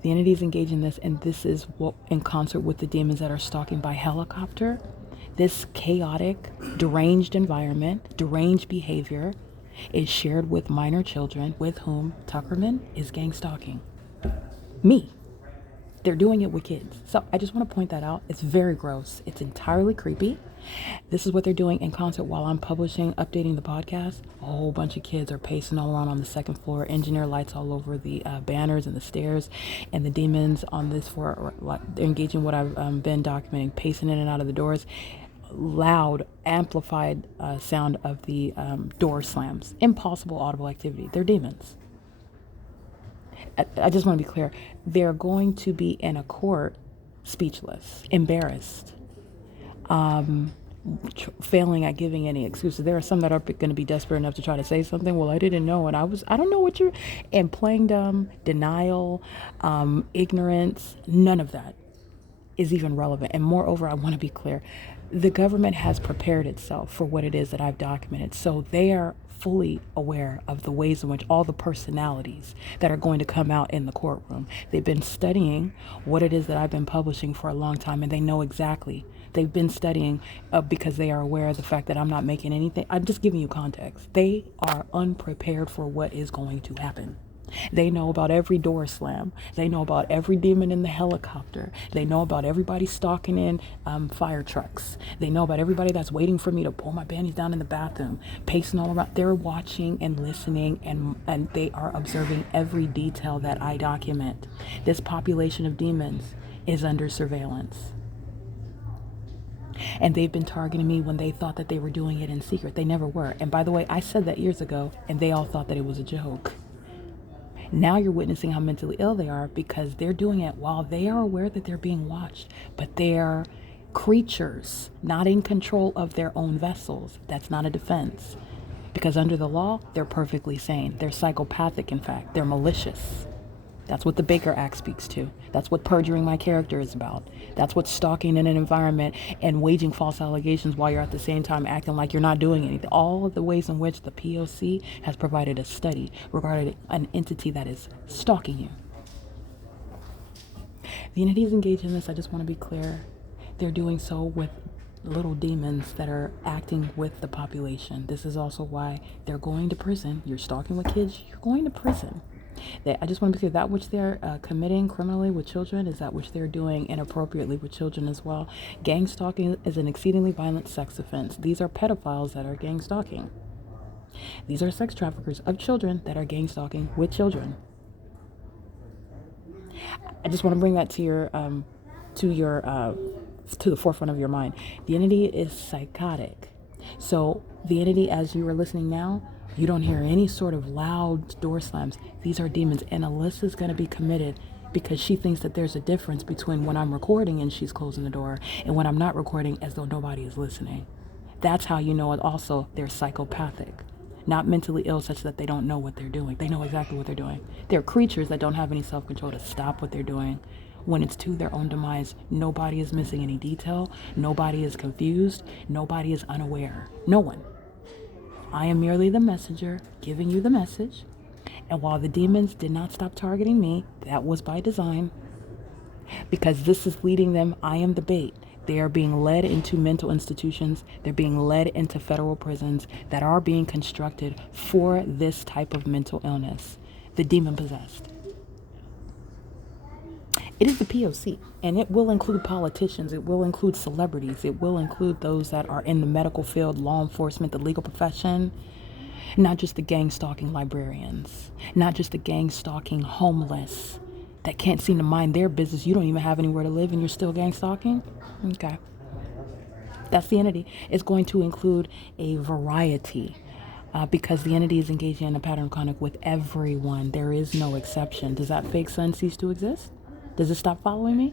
The entities engage in this, and this is what, in concert with the demons that are stalking by helicopter, this chaotic, deranged environment, deranged behavior is shared with minor children with whom Tuckerman is gang stalking. Me. They're doing it with kids. So I just want to point that out. It's very gross. It's entirely creepy. This is what they're doing in concert while I'm updating the podcast. A whole bunch of kids are pacing all around on the second floor. Engineer lights all over the banners and the stairs. And the demons on this floor are engaging what I've been documenting, pacing in and out of the doors. Loud, amplified sound of the door slams. Impossible audible activity. They're demons. I just want to be clear. They're going to be in a court speechless, embarrassed, failing at giving any excuses. There are some that are going to be desperate enough to try to say something. Well, I didn't know, and I don't know what you're, and playing dumb, denial, ignorance, none of that is even relevant. And moreover, I want to be clear. The government has prepared itself for what it is that I've documented. So they are fully aware of the ways in which all the personalities that are going to come out in the courtroom. They've been studying what it is that I've been publishing for a long time, and they know exactly. They've been studying because they are aware of the fact that I'm not making anything. I'm just giving you context. They are unprepared for what is going to happen. They know about every door slam. They know about every demon in the helicopter. They know about everybody stalking in fire trucks. They know about everybody that's waiting for me to pull my panties down in the bathroom, pacing all around. They're watching and listening, and they are observing every detail that I document. This population of demons is under surveillance. And they've been targeting me when they thought that they were doing it in secret. They never were. And by the way, I said that years ago, and they all thought that it was a joke. Now you're witnessing how mentally ill they are because they're doing it while they are aware that they're being watched, but they're creatures not in control of their own vessels. That's not a defense. Because under the law, they're perfectly sane. They're psychopathic, in fact. They're malicious. That's what the Baker Act speaks to. That's what perjuring my character is about. That's what stalking in an environment and waging false allegations while you're at the same time acting like you're not doing anything. All of the ways in which the P.O.C. has provided a study regarding an entity that is stalking you. The entities engaged in this, I just want to be clear, they're doing so with little demons that are acting with the population. This is also why they're going to prison. You're stalking with kids, you're going to prison. I just want to be clear, that which they're committing criminally with children is that which they're doing inappropriately with children as well. Gang stalking is an exceedingly violent sex offense. These are pedophiles that are gang stalking. These are sex traffickers of children that are gang stalking with children. I just want to bring that to the forefront of your mind. The entity is psychotic. So the entity, as you are listening now, you don't hear any sort of loud door slams. These are demons. And Alyssa's going to be committed because she thinks that there's a difference between when I'm recording and she's closing the door and when I'm not recording as though nobody is listening. That's how you know it. Also, they're psychopathic, not mentally ill such that they don't know what they're doing. They know exactly what they're doing. They're creatures that don't have any self-control to stop what they're doing. When it's to their own demise, nobody is missing any detail. Nobody is confused. Nobody is unaware. No one. I am merely the messenger giving you the message. And while the demons did not stop targeting me, that was by design. Because this is leading them, I am the bait. They are being led into mental institutions. They're being led into federal prisons that are being constructed for this type of mental illness, the demon possessed. It is the P.O.C, and it will include politicians, it will include celebrities, it will include those that are in the medical field, law enforcement, the legal profession, not just the gang stalking librarians, not just the gang stalking homeless that can't seem to mind their business. You don't even have anywhere to live and you're still gang stalking? Okay. That's the entity. It's going to include a variety because the entity is engaging in a pattern of conduct with everyone. There is no exception. Does that fake sun cease to exist? Does it stop following me?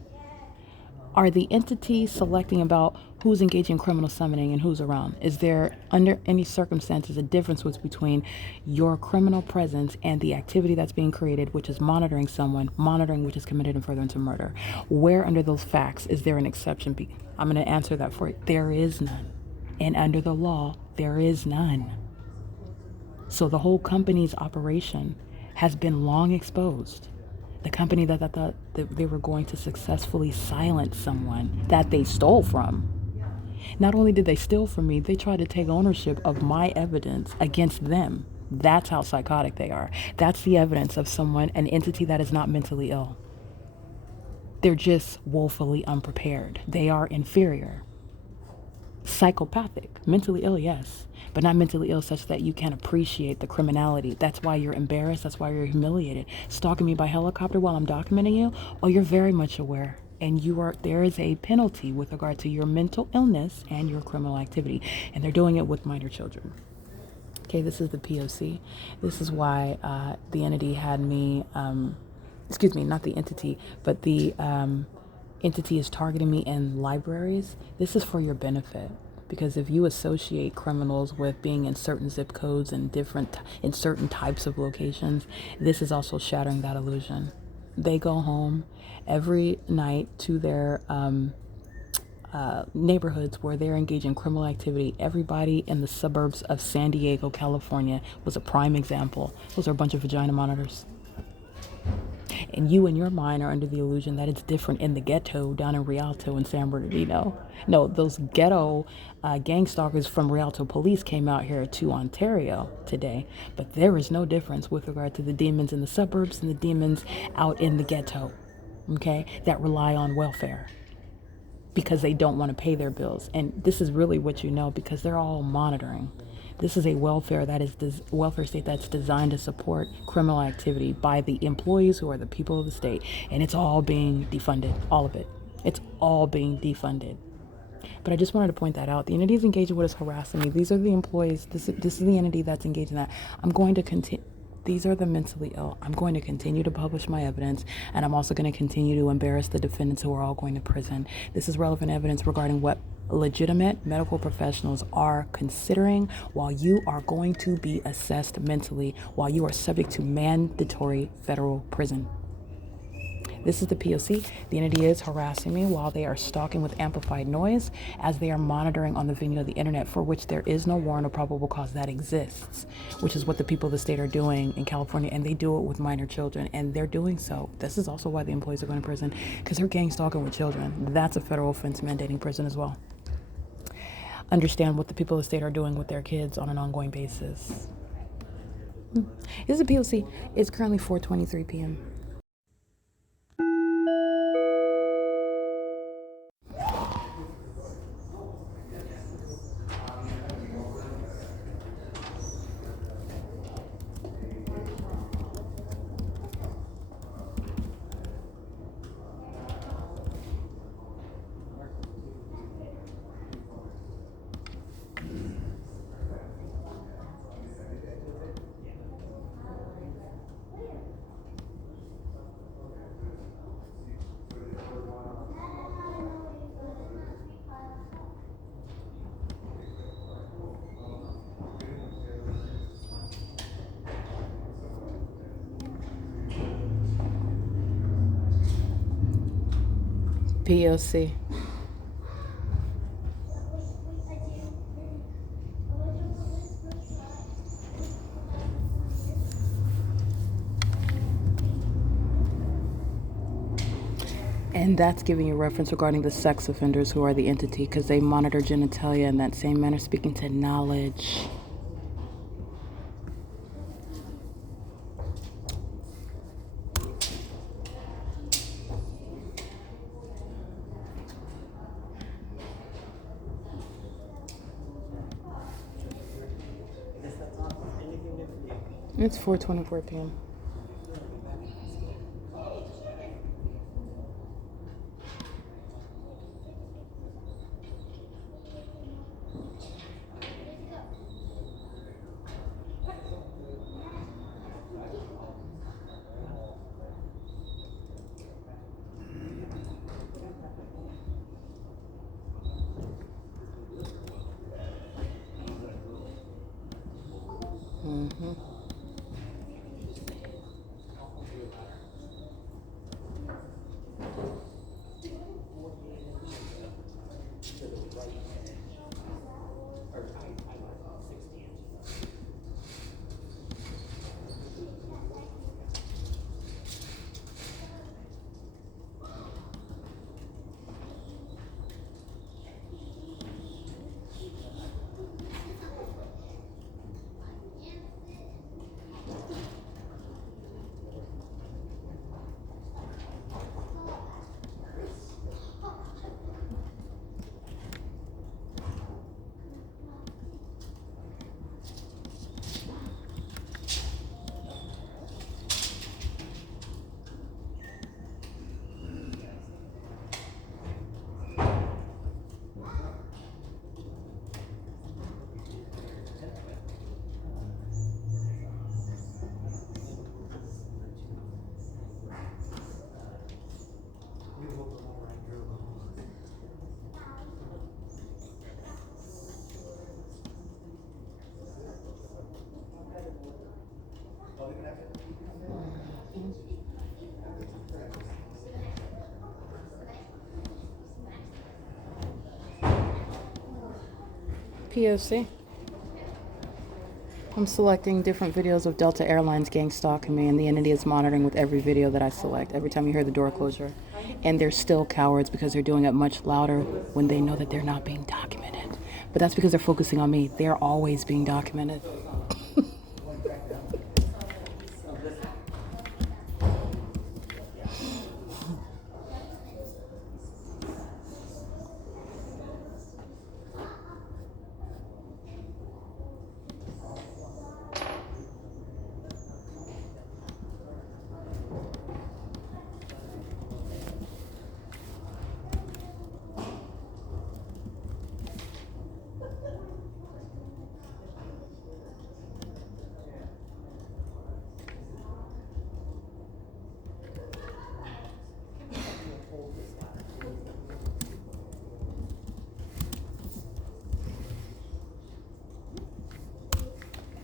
Are the entities selecting about who's engaging in criminal summoning and who's around? Is there, under any circumstances, a difference between your criminal presence and the activity that's being created, which is monitoring someone, monitoring which is committed in furtherance of murder? Where under those facts is there an exception? I'm going to answer that for you. There is none. And under the law, there is none. So the whole company's operation has been long exposed. The company that thought that they were going to successfully silence someone that they stole from. Not only did they steal from me, they tried to take ownership of my evidence against them. That's how psychotic they are. That's the evidence of someone, an entity that is not mentally ill. They're just woefully unprepared. They are inferior. Psychopathic. Mentally ill, yes, but not mentally ill such that you can appreciate the criminality. That's why you're embarrassed. That's why you're humiliated. Stalking me by helicopter while I'm documenting you? Oh, you're very much aware. And there is a penalty with regard to your mental illness and your criminal activity. And they're doing it with minor children. Okay, this is the P.O.C. This is why the entity had me, not the entity, but the entity is targeting me in libraries. This is for your benefit. Because if you associate criminals with being in certain zip codes and in certain types of locations, this is also shattering that illusion. They go home every night to their neighborhoods where they're engaged in criminal activity. Everybody in the suburbs of San Diego, California was a prime example. Those are a bunch of vagina monitors. And you in your mind are under the illusion that it's different in the ghetto down in Rialto and San Bernardino. No, those ghetto gang stalkers from Rialto police came out here to Ontario today. But there is no difference with regard to the demons in the suburbs and the demons out in the ghetto, okay, that rely on welfare because they don't want to pay their bills. And this is really what you know because they're all monitoring. This is a welfare state that's designed to support criminal activity by the employees who are the people of the state. And it's all being defunded, all of it. It's all being defunded. But I just wanted to point that out. The entity is engaged in what is harassing me. These are the employees. This is the entity that's engaged in that. I'm going to continue. These are the mentally ill. I'm going to continue to publish my evidence, and I'm also going to continue to embarrass the defendants who are all going to prison. This is relevant evidence regarding legitimate medical professionals are considering while you are going to be assessed mentally, while you are subject to mandatory federal prison. This is the P.O.C. The entity is harassing me while they are stalking with amplified noise as they are monitoring on the venue of the internet for which there is no warrant or probable cause that exists, which is what the people of the state are doing in California, and they do it with minor children, and they're doing so. This is also why the employees are going to prison, because they're gang stalking with children. That's a federal offense mandating prison as well. Understand what the people of the state are doing with their kids on an ongoing basis. This is a P.O.C. It's currently 4:23 p.m. P.O.C. And that's giving you reference regarding the sex offenders who are the entity, because they monitor genitalia in that same manner, speaking to knowledge. It's 4:24 p.m. P.O.C. I'm selecting different videos of Delta Airlines gang stalking me, and the entity is monitoring with every video that I select, every time you hear the door closure. And they're still cowards because they're doing it much louder when they know that they're not being documented. But that's because they're focusing on me. They're always being documented.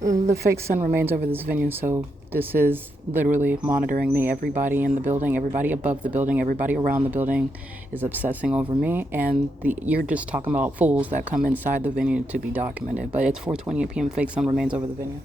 The fake sun remains over this venue, so this is literally monitoring me. Everybody in the building, everybody above the building, everybody around the building is obsessing over me, and you're just talking about fools that come inside the venue to be documented. But it's 4:28 p.m. Fake sun remains over the venue.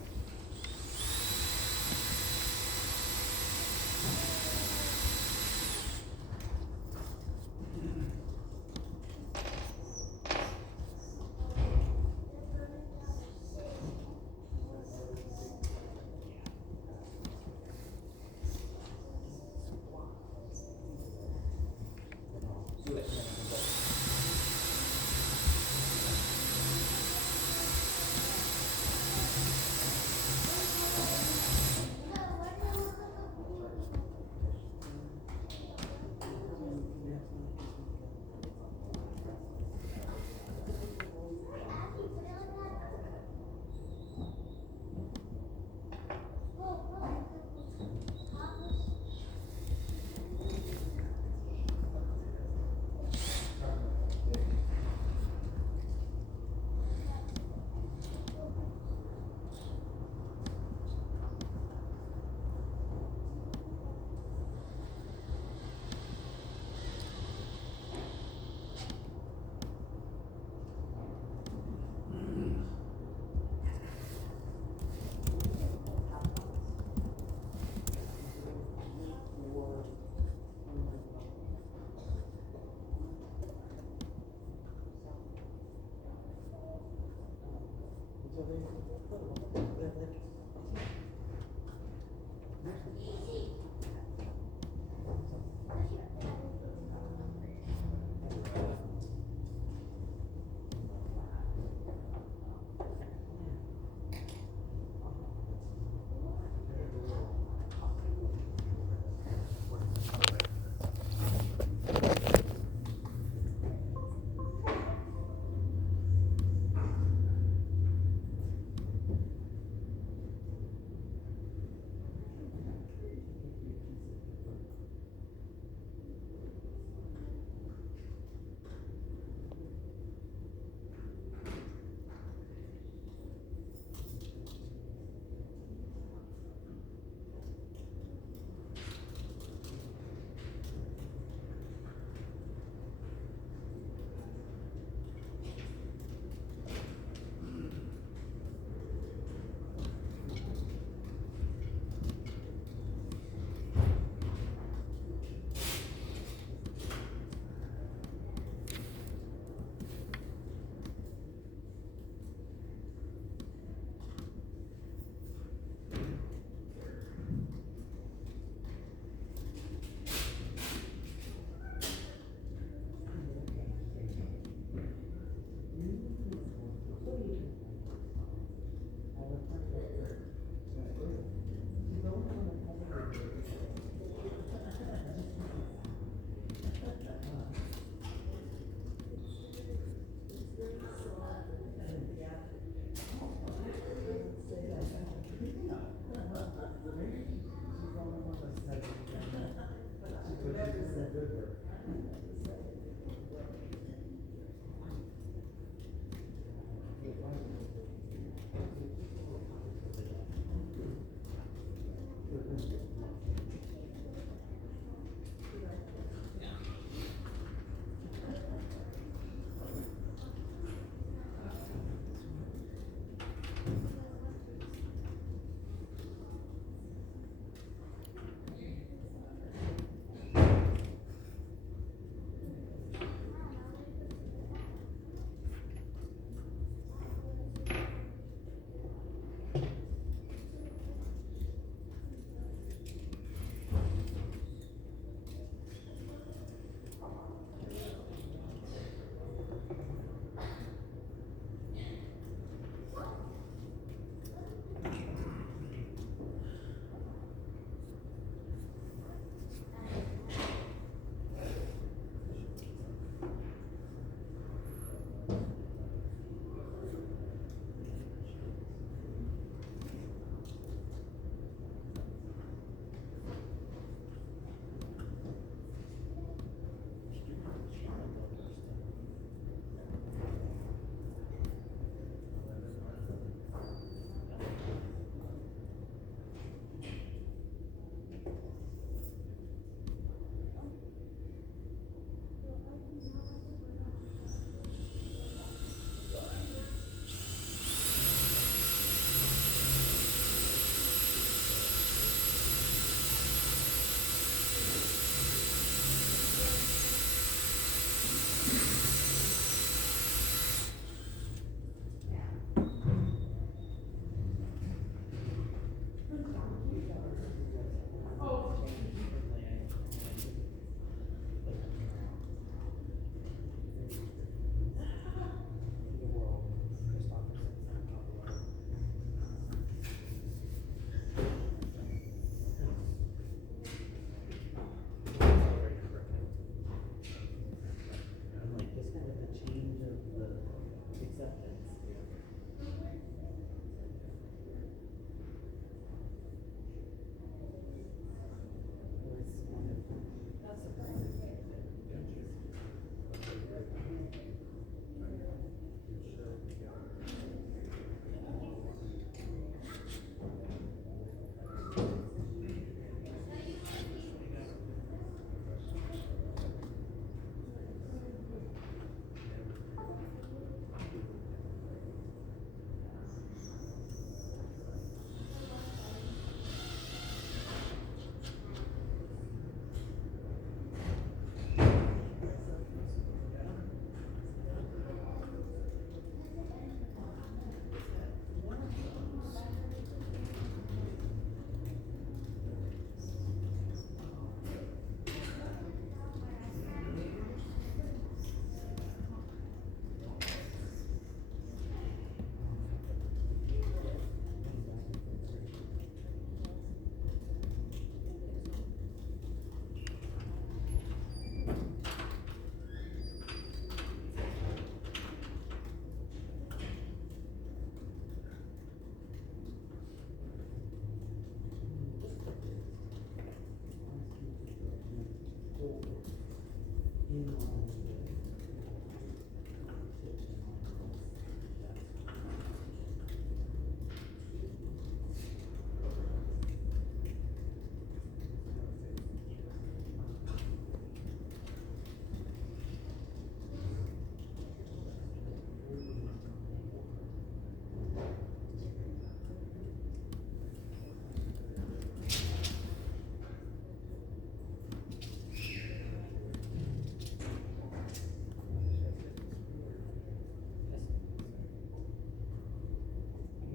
I'm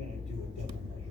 gonna do a double measure.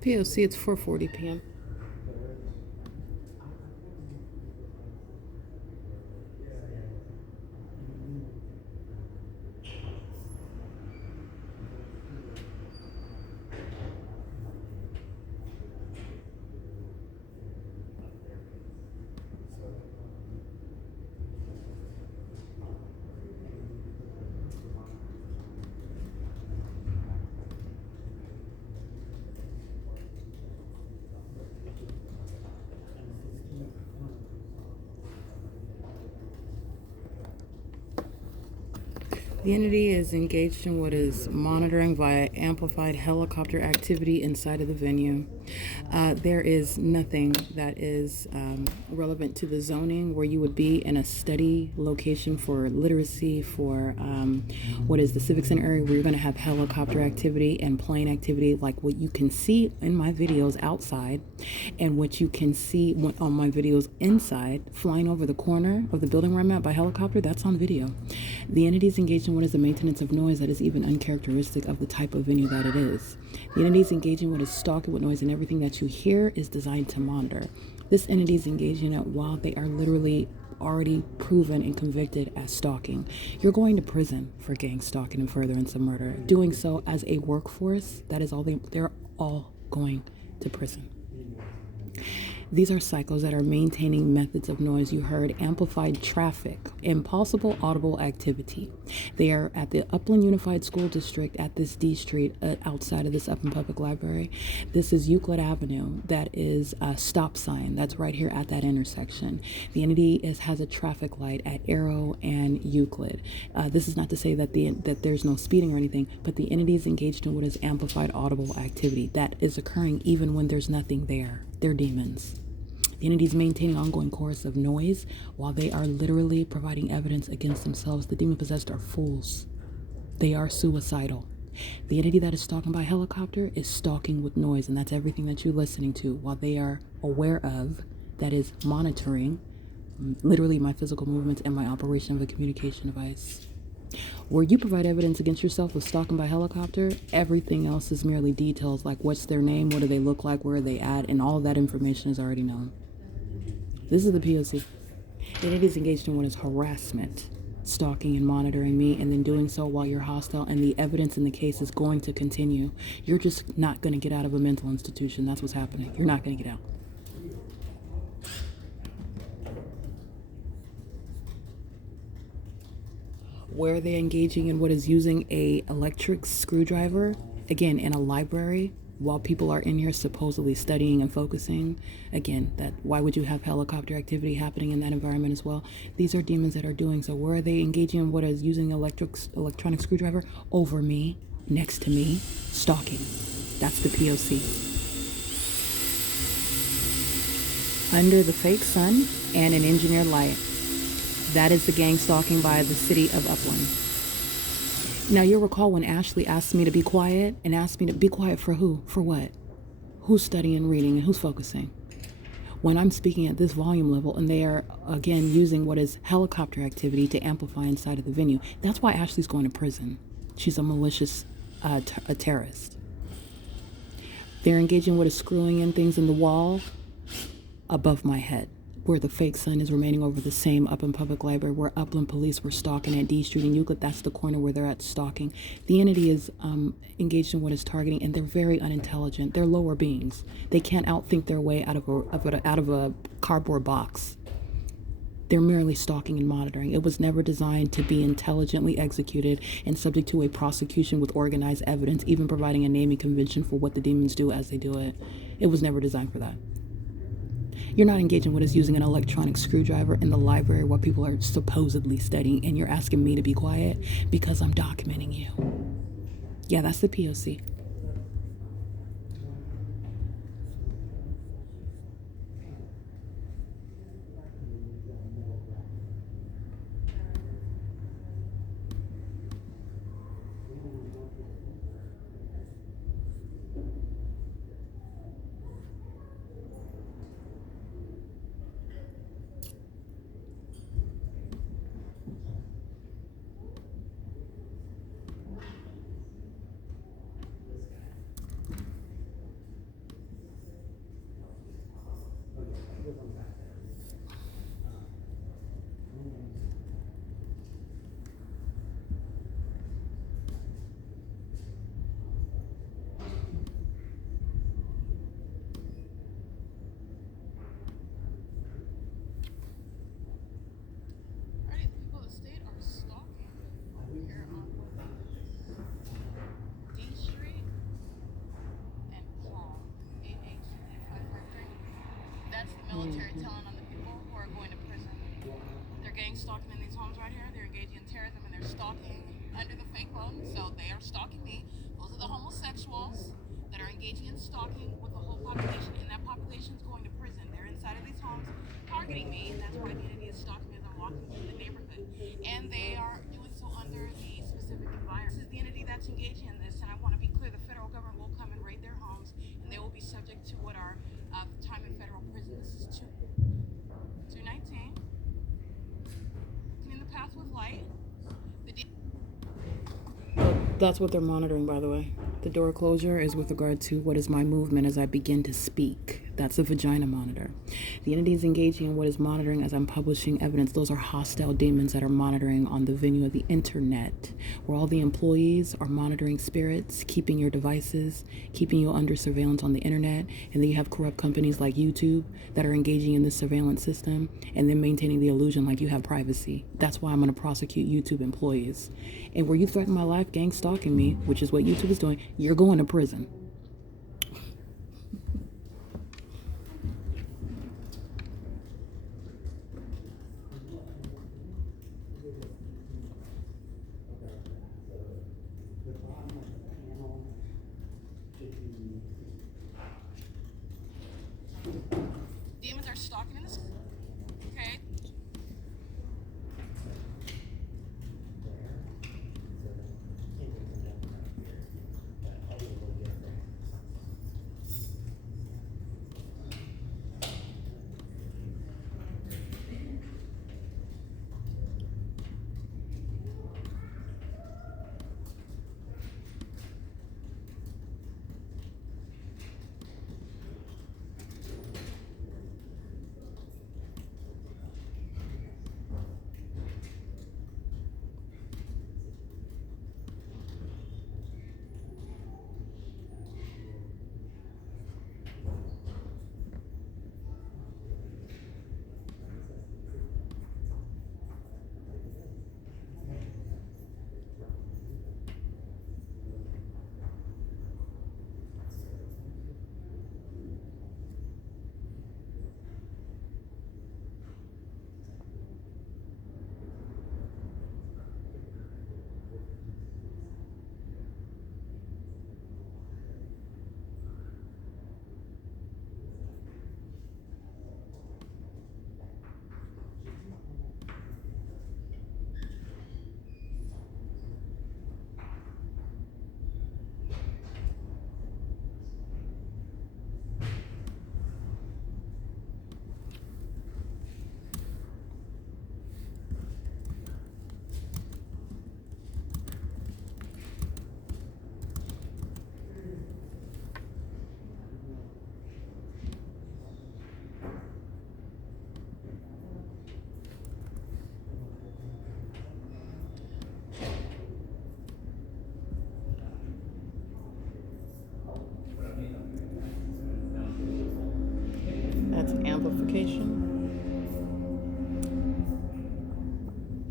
P.O.C. It's 4:40 p.m. The entity is engaged in what is monitoring via amplified helicopter activity inside of the venue. There is nothing that is relevant to the zoning where you would be in a study location for literacy, for what is the Civic Center area where you're going to have helicopter activity and plane activity like what you can see in my videos outside and what you can see on my videos inside, flying over the corner of the building where I'm at by helicopter. That's on video. The entity is engaged in what is the maintenance of noise that is even uncharacteristic of the type of venue that it is. The entity is engaging in what is stalking with noise, and everything that you hear is designed to monitor. This entity is engaging in it while they are literally already proven and convicted as stalking. You're going to prison for gang stalking and furtherance of murder. Doing so as a workforce, that is all they're all going to prison. These are psychos that are maintaining methods of noise. You heard amplified traffic, impossible audible activity. They are at the Upland Unified School District at this D Street outside of this Upland Public Library. This is Euclid Avenue. That is a stop sign. That's right here at that intersection. The entity has a traffic light at Arrow and Euclid. This is not to say that there's no speeding or anything, but the entity is engaged in what is amplified audible activity. That is occurring even when there's nothing there. They're demons. The entities maintaining ongoing chorus of noise while they are literally providing evidence against themselves. The demon-possessed are fools. They are suicidal. The entity that is stalking by helicopter is stalking with noise, and that's everything that you're listening to while they are aware of, that is monitoring, literally my physical movements and my operation of a communication device. Where you provide evidence against yourself of stalking by helicopter, everything else is merely details like what's their name, what do they look like, where are they at, and all of that information is already known. This is the P.O.C. And it is engaged in what is harassment, stalking and monitoring me, and then doing so while you're hostile, and the evidence in the case is going to continue. You're just not going to get out of a mental institution. That's what's happening. You're not going to get out. Where they're engaging in what is using a electric screwdriver, again, in a library, while people are in here supposedly studying and focusing. Again, that why would you have helicopter activity happening in that environment as well? These are demons that are doing so. Where are they engaging in what is using electronic screwdriver over me, next to me, stalking? That's the P.O.C. Under the fake sun and an engineered light. That is the gang stalking by the city of Upland. Now, you'll recall when Ashley asked me to be quiet and asked me to be quiet for who? For what? Who's studying, reading, and who's focusing? When I'm speaking at this volume level and they are, again, using what is helicopter activity to amplify inside of the venue, that's why Ashley's going to prison. She's a malicious a terrorist. They're engaging what is screwing in things in the wall above my head, where the fake sun is remaining over the same Upland Public Library, where Upland police were stalking at D Street and Euclid. That's the corner where they're at stalking. The entity is engaged in what is targeting, and they're very unintelligent. They're lower beings. They can't outthink their way out of a cardboard box. They're merely stalking and monitoring. It was never designed to be intelligently executed and subject to a prosecution with organized evidence, even providing a naming convention for what the demons do as they do it. It was never designed for that. You're not engaging with us using an electronic screwdriver in the library while people are supposedly studying, and you're asking me to be quiet because I'm documenting you. Yeah, that's the P.O.C. military telling on the people who are going to prison. They're gang stalking in these homes right here. They're engaging in terrorism and they're stalking under the fake loan. So they are stalking me. Those are the homosexuals that are engaging in stalking with the whole population, and that population is going to prison. They're inside of these homes targeting me, and that's why the entity is stalking me as I'm walking through the neighborhood. And they are doing so under the specific environment. This is the entity that's engaging in this, and I want to be clear, the federal government will come and raid their homes, and they will be subject to what are time in federal prison. This is 219. Clean the path with light. That's what they're monitoring, by the way. The door closure is with regard to what is my movement as I begin to speak. That's a vagina monitor. The entity is engaging in what is monitoring as I'm publishing evidence. Those are hostile demons that are monitoring on the venue of the internet, where all the employees are monitoring spirits, keeping your devices, keeping you under surveillance on the internet. And then you have corrupt companies like YouTube that are engaging in this surveillance system and then maintaining the illusion like you have privacy. That's why I'm going to prosecute YouTube employees. And where you threaten my life, gang stalking me, which is what YouTube is doing, you're going to prison. Demons are stalking in this. Okay. That's amplification.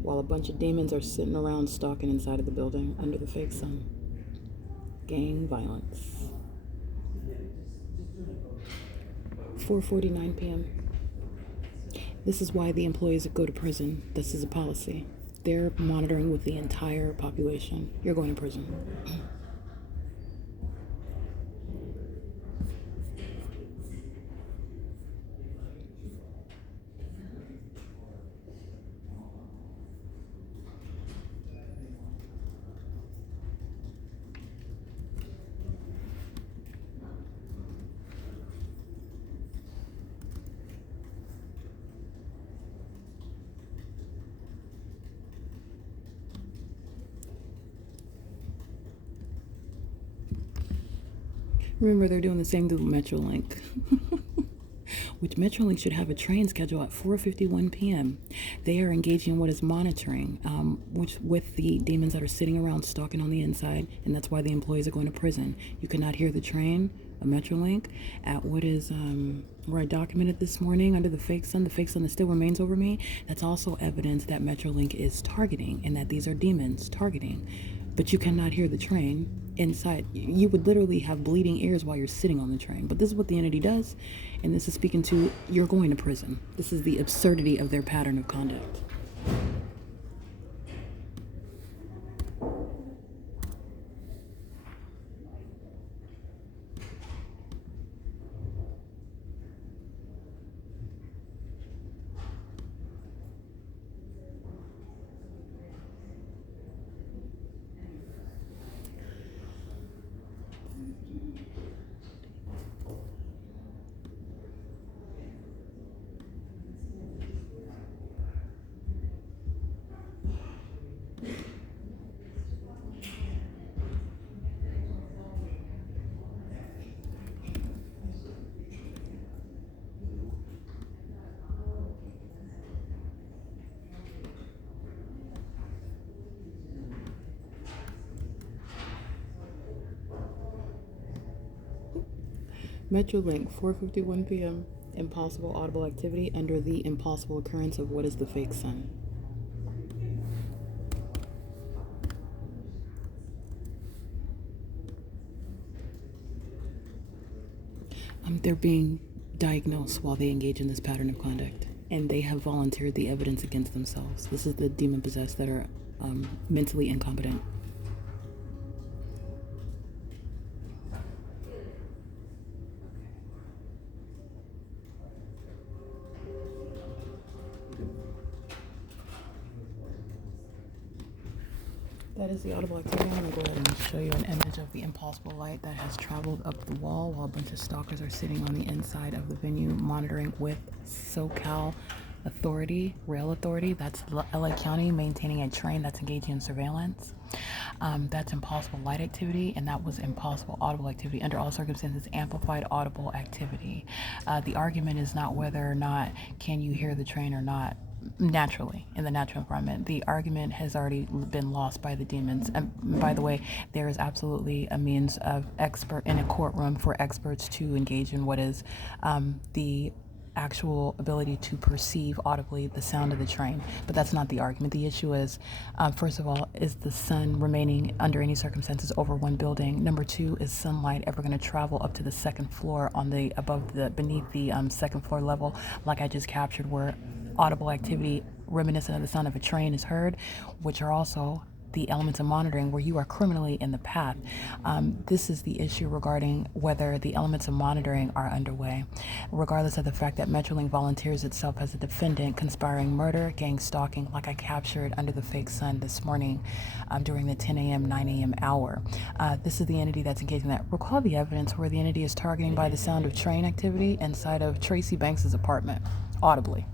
While a bunch of demons are sitting around stalking inside of the building under the fake sun. Gang violence. 4:49 p.m. This is why the employees go to prison. This is a policy. They're monitoring with the entire population. You're going to prison. Remember, they're doing the same thing with Metrolink, which Metrolink should have a train schedule at 4:51 p.m. They are engaging in what is monitoring, which with the demons that are sitting around stalking on the inside, and that's why the employees are going to prison. You could not hear the train, a Metrolink, at what is where I documented this morning under the fake sun that still remains over me. That's also evidence that Metrolink is targeting, and that these are demons targeting. but you cannot hear the train inside. You would literally have bleeding ears while you're sitting on the train. But this is what the entity does, and this is speaking to you're going to prison. This is the absurdity of their pattern of conduct. Metrolink, 4:51 p.m. Impossible audible activity under the impossible occurrence of what is the fake sun. They're being diagnosed while they engage in this pattern of conduct, and they have volunteered the evidence against themselves. This is the demon possessed that are mentally incompetent. That is the audible activity. I'm going to go ahead and show you an image of the impossible light that has traveled up the wall while a bunch of stalkers are sitting on the inside of the venue monitoring with SoCal Authority, Rail Authority. That's LA County maintaining a train that's engaging in surveillance. That's impossible light activity, and that was impossible audible activity. Under all circumstances, amplified audible activity. The argument is not whether or not can you hear the train or not. Naturally, in the natural environment, the argument has already been lost by the demons. And by the way, there is absolutely a means of expert in a courtroom for experts to engage in what is the actual ability to perceive audibly the sound of the train. But that's not the argument. The issue is, first of all, is the sun remaining under any circumstances over one building? Number two, is sunlight ever going to travel up to the second floor beneath the second floor level, like I just captured, where audible activity reminiscent of the sound of a train is heard, which are also the elements of monitoring where you are criminally in the path. This is the issue regarding whether the elements of monitoring are underway, regardless of the fact that Metrolink volunteers itself as a defendant conspiring murder, gang stalking, like I captured under the fake sun this morning during the 10 a.m., 9 a.m. hour. This is the entity that's engaging that. Recall the evidence where the entity is targeting by the sound of train activity inside of Tracy Banks's apartment, audibly.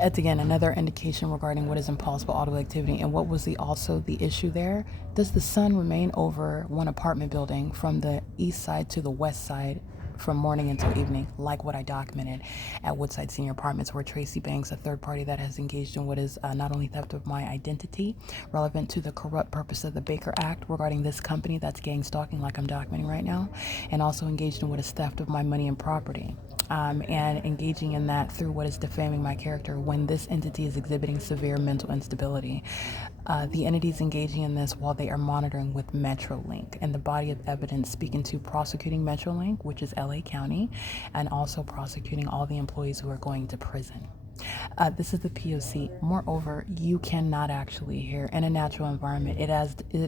It's again another indication regarding what is impossible audible activity. And what was also the issue there? Does the sun remain over one apartment building from the east side to the west side from morning until evening, like what I documented at Woodside Senior Apartments, where Tracy Banks, a third party that has engaged in what is not only theft of my identity, relevant to the corrupt purpose of the Baker Act regarding this company that's gang stalking, like I'm documenting right now, and also engaged in what is theft of my money and property. And engaging in that through what is defaming my character when this entity is exhibiting severe mental instability. The entity is engaging in this while they are monitoring with Metrolink, and the body of evidence speaking to prosecuting Metrolink, which is LA County, and also prosecuting all the employees who are going to prison. This is the P.O.C. Moreover, you cannot actually hear in a natural environment. It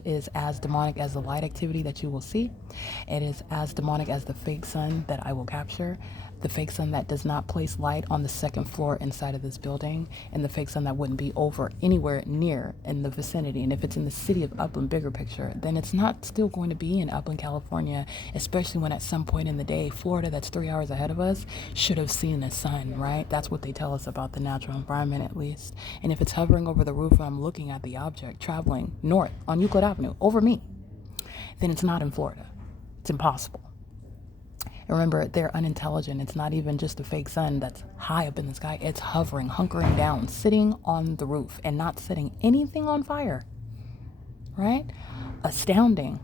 is as demonic as the light activity that you will see. It is as demonic as the fake sun that I will capture. The fake sun that does not place light on the second floor inside of this building, and the fake sun that wouldn't be over anywhere near in the vicinity. And if it's in the city of Upland, bigger picture, then it's not still going to be in Upland, California, especially when at some point in the day, Florida, that's 3 hours ahead of us, should have seen the sun, right? That's what they tell us about the natural environment, at least. And if it's hovering over the roof and I'm looking at the object traveling north on Euclid Avenue over me, then it's not in Florida. It's impossible. Remember, they're unintelligent. It's not even just a fake sun that's high up in the sky. It's hovering, hunkering down, sitting on the roof and not setting anything on fire, right? Astounding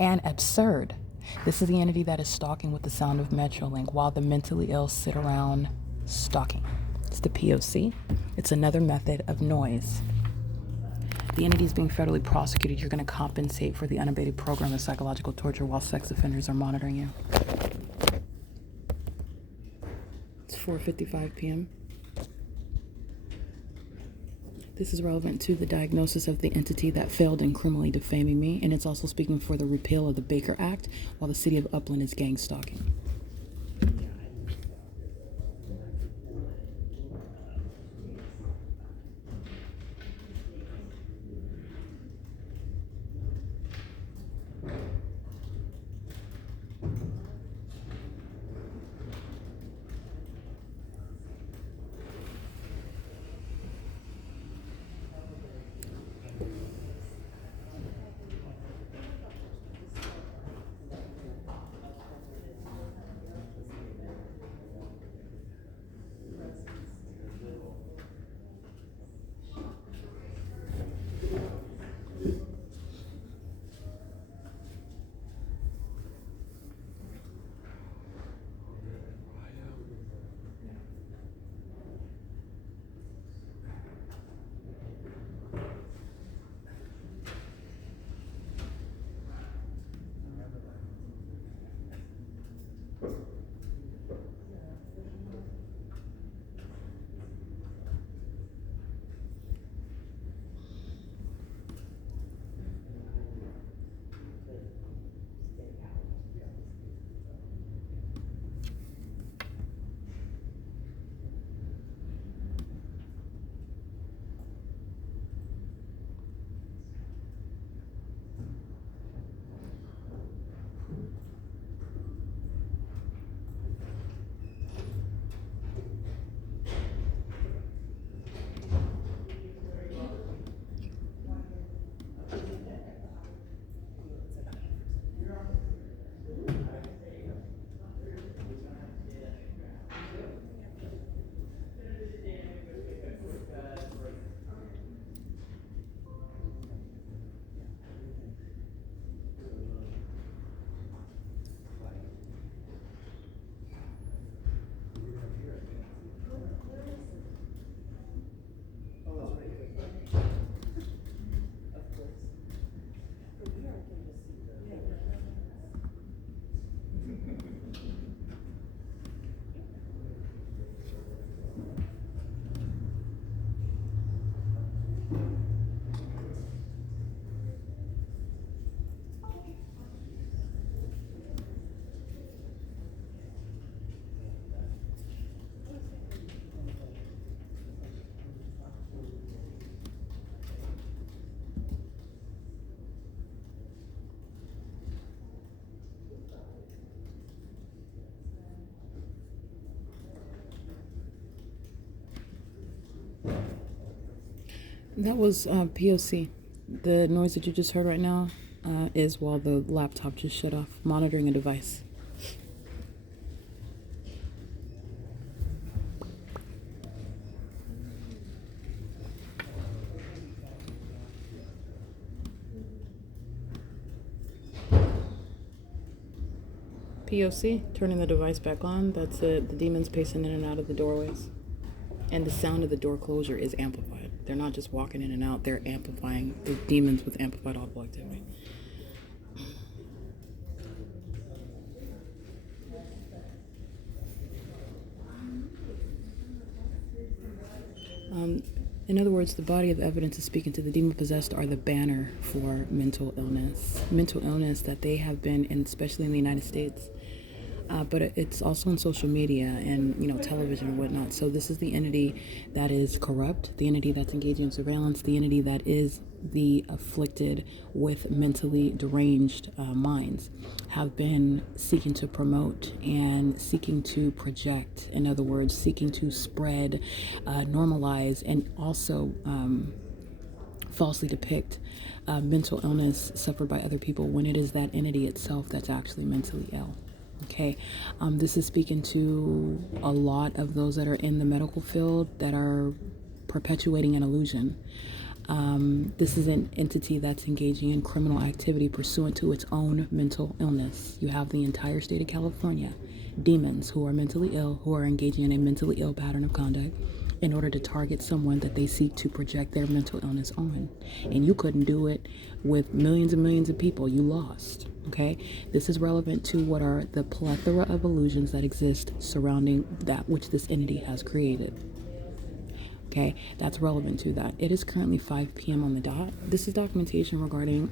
and absurd. This is the entity that is stalking with the sound of Metrolink while the mentally ill sit around stalking. It's the P.O.C. It's another method of noise. The entity is being federally prosecuted. You're going to compensate for the unabated program of psychological torture while sex offenders are monitoring you. It's 4:55 p.m. This is relevant to the diagnosis of the entity that failed in criminally defaming me, and it's also speaking for the repeal of the Baker Act while the city of Upland is gang stalking. That was P.O.C. The noise that you just heard right now is while the laptop just shut off, monitoring a device. P.O.C. turning the device back on. That's it. The demon's pacing in and out of the doorways. And the sound of the door closure is amplified. They're not just walking in and out, they're amplifying the demons with amplified audible activity. In other words, the body of evidence is speaking to the demon-possessed are the banner for mental illness. Mental illness that they have been, and especially in the United States, but it's also on social media and, television and whatnot. So this is the entity that is corrupt, the entity that's engaging in surveillance, the entity that is the afflicted with mentally deranged minds, have been seeking to promote and seeking to project. In other words, seeking to spread, normalize, and also falsely depict mental illness suffered by other people when it is that entity itself that's actually mentally ill. Okay, this is speaking to a lot of those that are in the medical field that are perpetuating an illusion. This is an entity that's engaging in criminal activity pursuant to its own mental illness. You have the entire state of California, demons who are mentally ill, who are engaging in a mentally ill pattern of conduct. in order to target someone that they seek to project their mental illness on. And you couldn't do it with millions and millions of people. You lost. Okay, this is relevant to what are the plethora of illusions that exist surrounding that which this entity has created. Okay, that's relevant to that. It is currently 5 p.m. on the dot. This is documentation regarding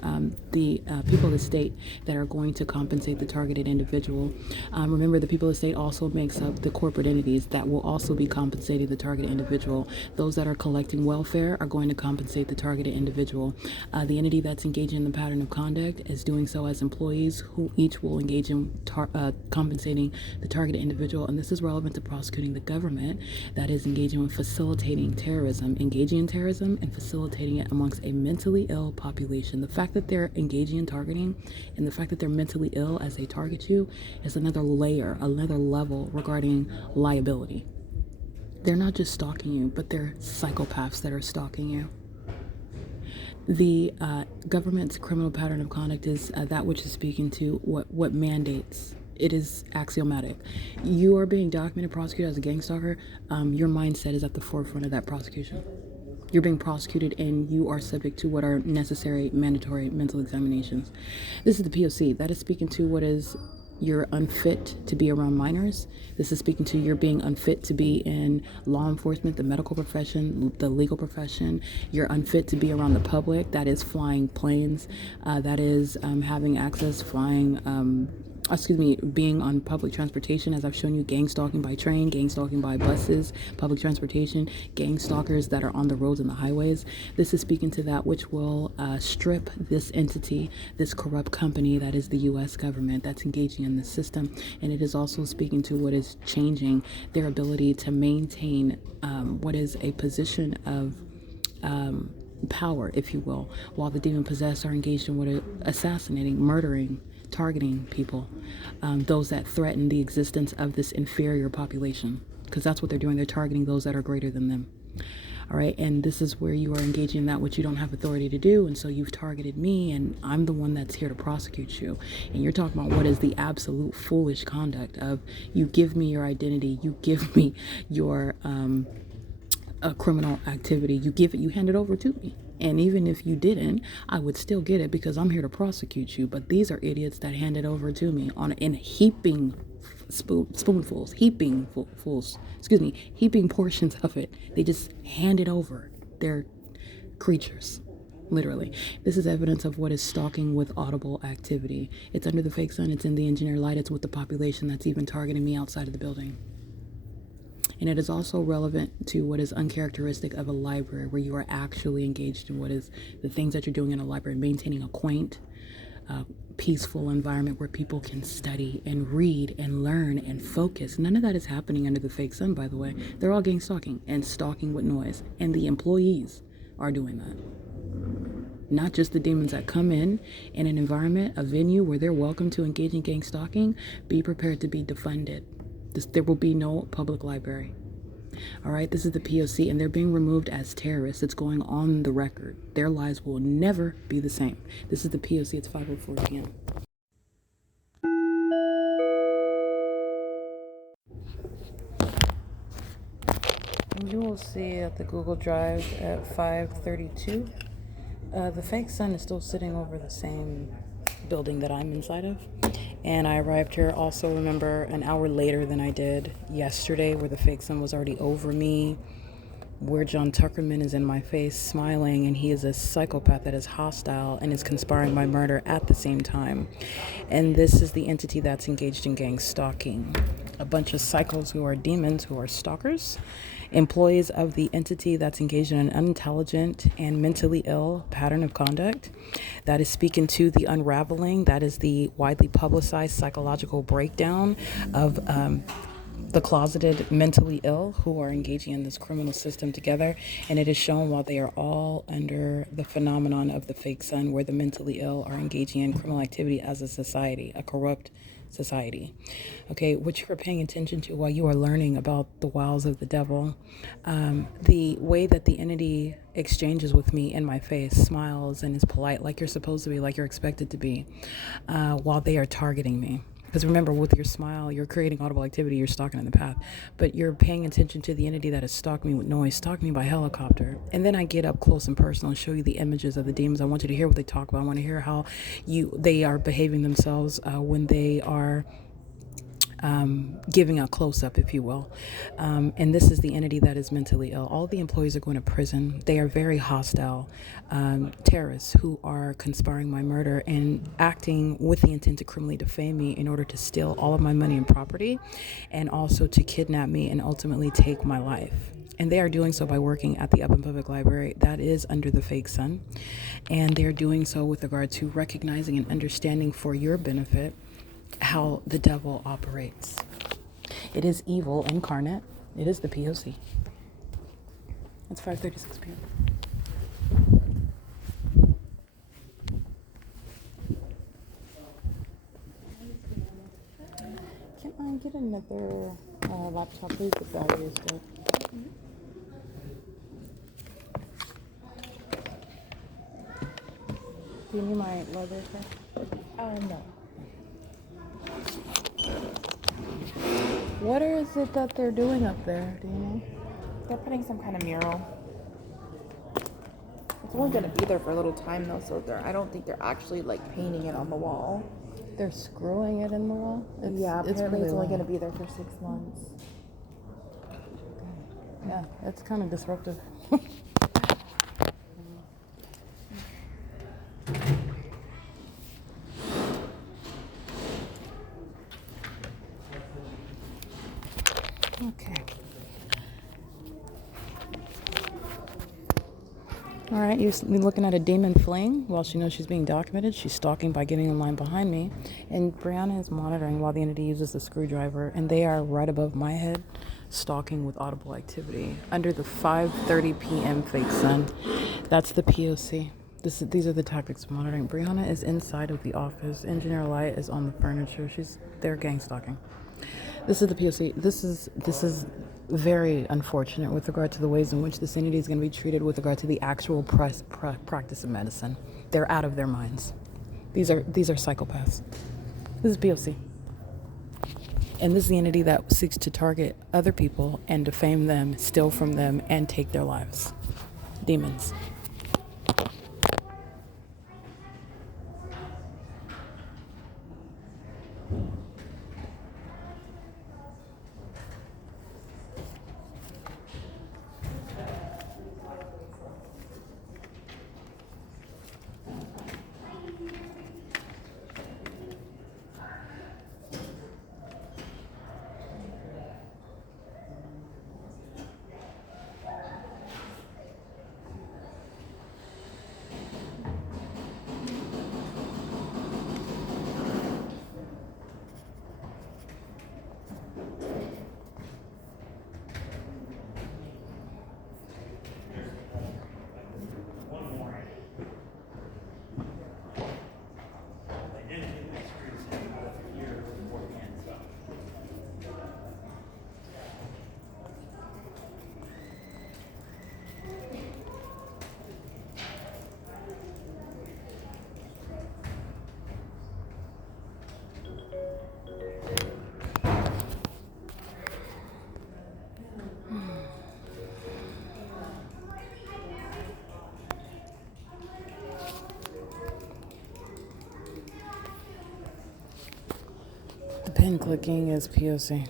the people of the state that are going to compensate the targeted individual. Remember, the people of the state also makes up the corporate entities that will also be compensating the targeted individual. Those that are collecting welfare are going to compensate the targeted individual. The entity that's engaging in the pattern of conduct is doing so as employees who each will engage in compensating the targeted individual. And this is relevant to prosecuting the government that is engaging in facilitating terrorism, engaging in terrorism and facilitating it amongst a mentally ill population. The fact that they're engaging in targeting and the fact that they're mentally ill as they target you is another layer, another level regarding liability. They're not just stalking you, but they're psychopaths that are stalking you. The government's criminal pattern of conduct is that which is speaking to what mandates. It is axiomatic. You are being documented, prosecuted as a gang stalker. Your mindset is at the forefront of that prosecution. You're being prosecuted and you are subject to what are necessary, mandatory mental examinations. This is the P.O.C. That is speaking to what is you're unfit to be around minors. This is speaking to you're being unfit to be in law enforcement, the medical profession, the legal profession. You're unfit to be around the public. That is flying planes. That is having access, being on public transportation, as I've shown you, gang stalking by train, gang stalking by buses, public transportation, gang stalkers that are on the roads and the highways. This is speaking to that which will strip this entity, this corrupt company that is the U.S. government that's engaging in this system. And it is also speaking to what is changing their ability to maintain what is a position of power, if you will, while the demon possessed are engaged in what are assassinating, murdering, targeting people, those that threaten the existence of this inferior population, because that's what they're doing. They're targeting those that are greater than them. All right, and this is where you are engaging in that which you don't have authority to do, and so you've targeted me, and I'm the one that's here to prosecute you. And you're talking about what is the absolute foolish conduct of you give me your identity, you give me your criminal activity, you hand it over to me. And even if you didn't, I would still get it because I'm here to prosecute you. But these are idiots that hand it over to me in heaping spoonfuls, heaping portions of it. They just hand it over. They're creatures, literally. This is evidence of what is stalking with audible activity. It's under the fake sun. It's in the engineered light. It's with the population that's even targeting me outside of the building. And it is also relevant to what is uncharacteristic of a library, where you are actually engaged in what is the things that you're doing in a library, maintaining a quaint, peaceful environment where people can study and read and learn and focus. None of that is happening under the fake sun, by the way. They're all gang stalking and stalking with noise. And the employees are doing that. Not just the demons that come in an environment, a venue where they're welcome to engage in gang stalking. Be prepared to be defunded. There will be no public library. All right, this is the P.O.C. and they're being removed as terrorists. It's going on the record. Their lives will never be the same. This is the P.O.C. It's 5:04 p.m. You will see at the Google Drive at 5:32, the fake sun is still sitting over the same building that I'm inside of. And I arrived here also, remember, an hour later than I did yesterday, where the fake sun was already over me, where John Tuckerman is in my face smiling, and he is a psychopath that is hostile and is conspiring my murder at the same time. And this is the entity that's engaged in gang stalking. A bunch of psychos who are demons, who are stalkers, employees of the entity that's engaged in an unintelligent and mentally ill pattern of conduct that is speaking to the unraveling, that is the widely publicized psychological breakdown of the closeted mentally ill who are engaging in this criminal system together. And it is shown while they are all under the phenomenon of the fake sun, where the mentally ill are engaging in criminal activity as a society, a corrupt society. Okay, what you are paying attention to while you are learning about the wiles of the devil, the way that the entity exchanges with me in my face, smiles and is polite like you're supposed to be, like you're expected to be, while they are targeting me. Because remember, with your smile, you're creating audible activity, you're stalking in the path. But you're paying attention to the entity that is stalking me with noise, stalking me by helicopter. And then I get up close and personal and show you the images of the demons. I want you to hear what they talk about. I want to hear how they are behaving themselves when they are giving a close-up, if you will. And this is the entity that is mentally ill. All the employees are going to prison. They are very hostile terrorists who are conspiring my murder and acting with the intent to criminally defame me in order to steal all of my money and property, and also to kidnap me and ultimately take my life. And they are doing so by working at the Upland Public Library that is under the fake sun. And they're doing so with regard to recognizing and understanding for your benefit how the devil operates. It is evil incarnate. It is the P.O.C. It's 5:36 p.m. Can I get another laptop, please? The battery is dead. Do you need my leather, sir? No. What is it that they're doing up there? Do you know? They're putting some kind of mural. It's only gonna be there for a little time though, so I don't think they're actually like painting it on the wall. They're screwing it in the wall? Apparently it's only long. gonna be there for 6 months. Yeah, it's kind of disruptive. Okay. All right, you're looking at a demon fleeing while she knows she's being documented. She's stalking by getting in line behind me. And Brianna is monitoring while the entity uses the screwdriver. And they are right above my head, stalking with audible activity under the 5:30 p.m. fake sun. That's the P.O.C. These are the tactics of monitoring. Brianna is inside of the office. Engineer Light is on the furniture. They're gang stalking. This is the P.O.C. This is very unfortunate with regard to the ways in which this entity is going to be treated with regard to the actual practice of medicine. They're out of their minds. These are psychopaths. This is P.O.C. And this is the entity that seeks to target other people and defame them, steal from them, and take their lives. Demons. The pin clicking is P.O.C.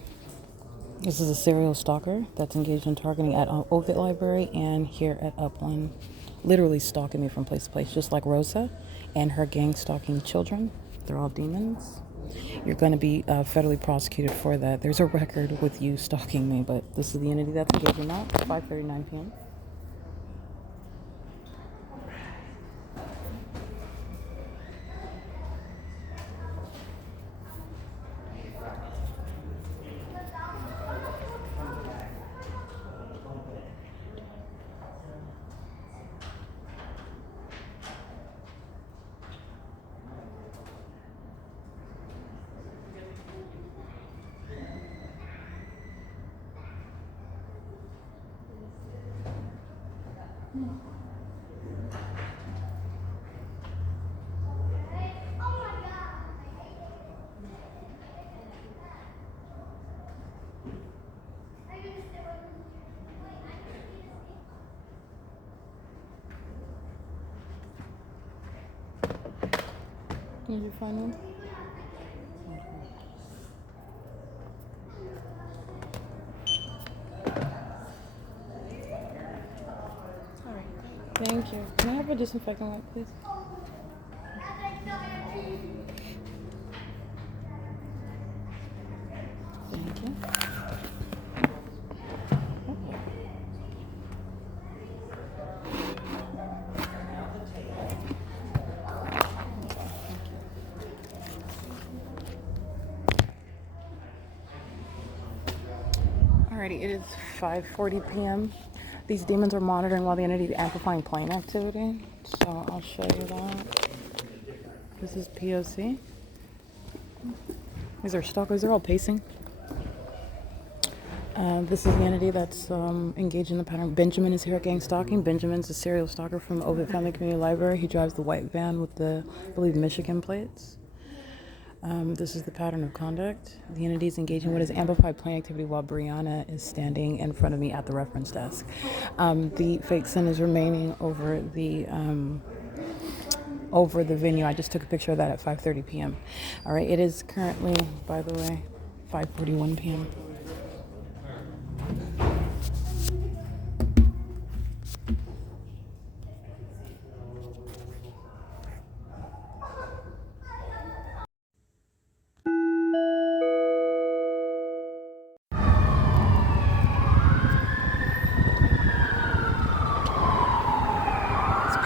This is a serial stalker that's engaged in targeting at Ovid Library and here at Upland. Literally stalking me from place to place, just like Rosa and her gang stalking children. They're all demons. You're going to be federally prosecuted for that. There's a record with you stalking me, but this is the entity that's engaging now. 5:39 p.m. Did you find one? All right. Thank you. Can I have a disinfectant wipe, please? Thank you. Alrighty, it is 5:40 p.m. These demons are monitoring while the entity is amplifying plane activity. So I'll show you that. This is P.O.C. These are stalkers. They're all pacing. This is the entity that's engaged in the pattern. Benjamin is here at gang stalking. Benjamin's a serial stalker from Ovid Family Community Library. He drives the white van with the, I believe, Michigan plates. This is the pattern of conduct. The entity is engaging what is amplified plane activity while Brianna is standing in front of me at the reference desk. The fake sun is remaining over the venue. I just took a picture of that at 5:30 p.m. All right, it is currently, by the way, 5:41 p.m.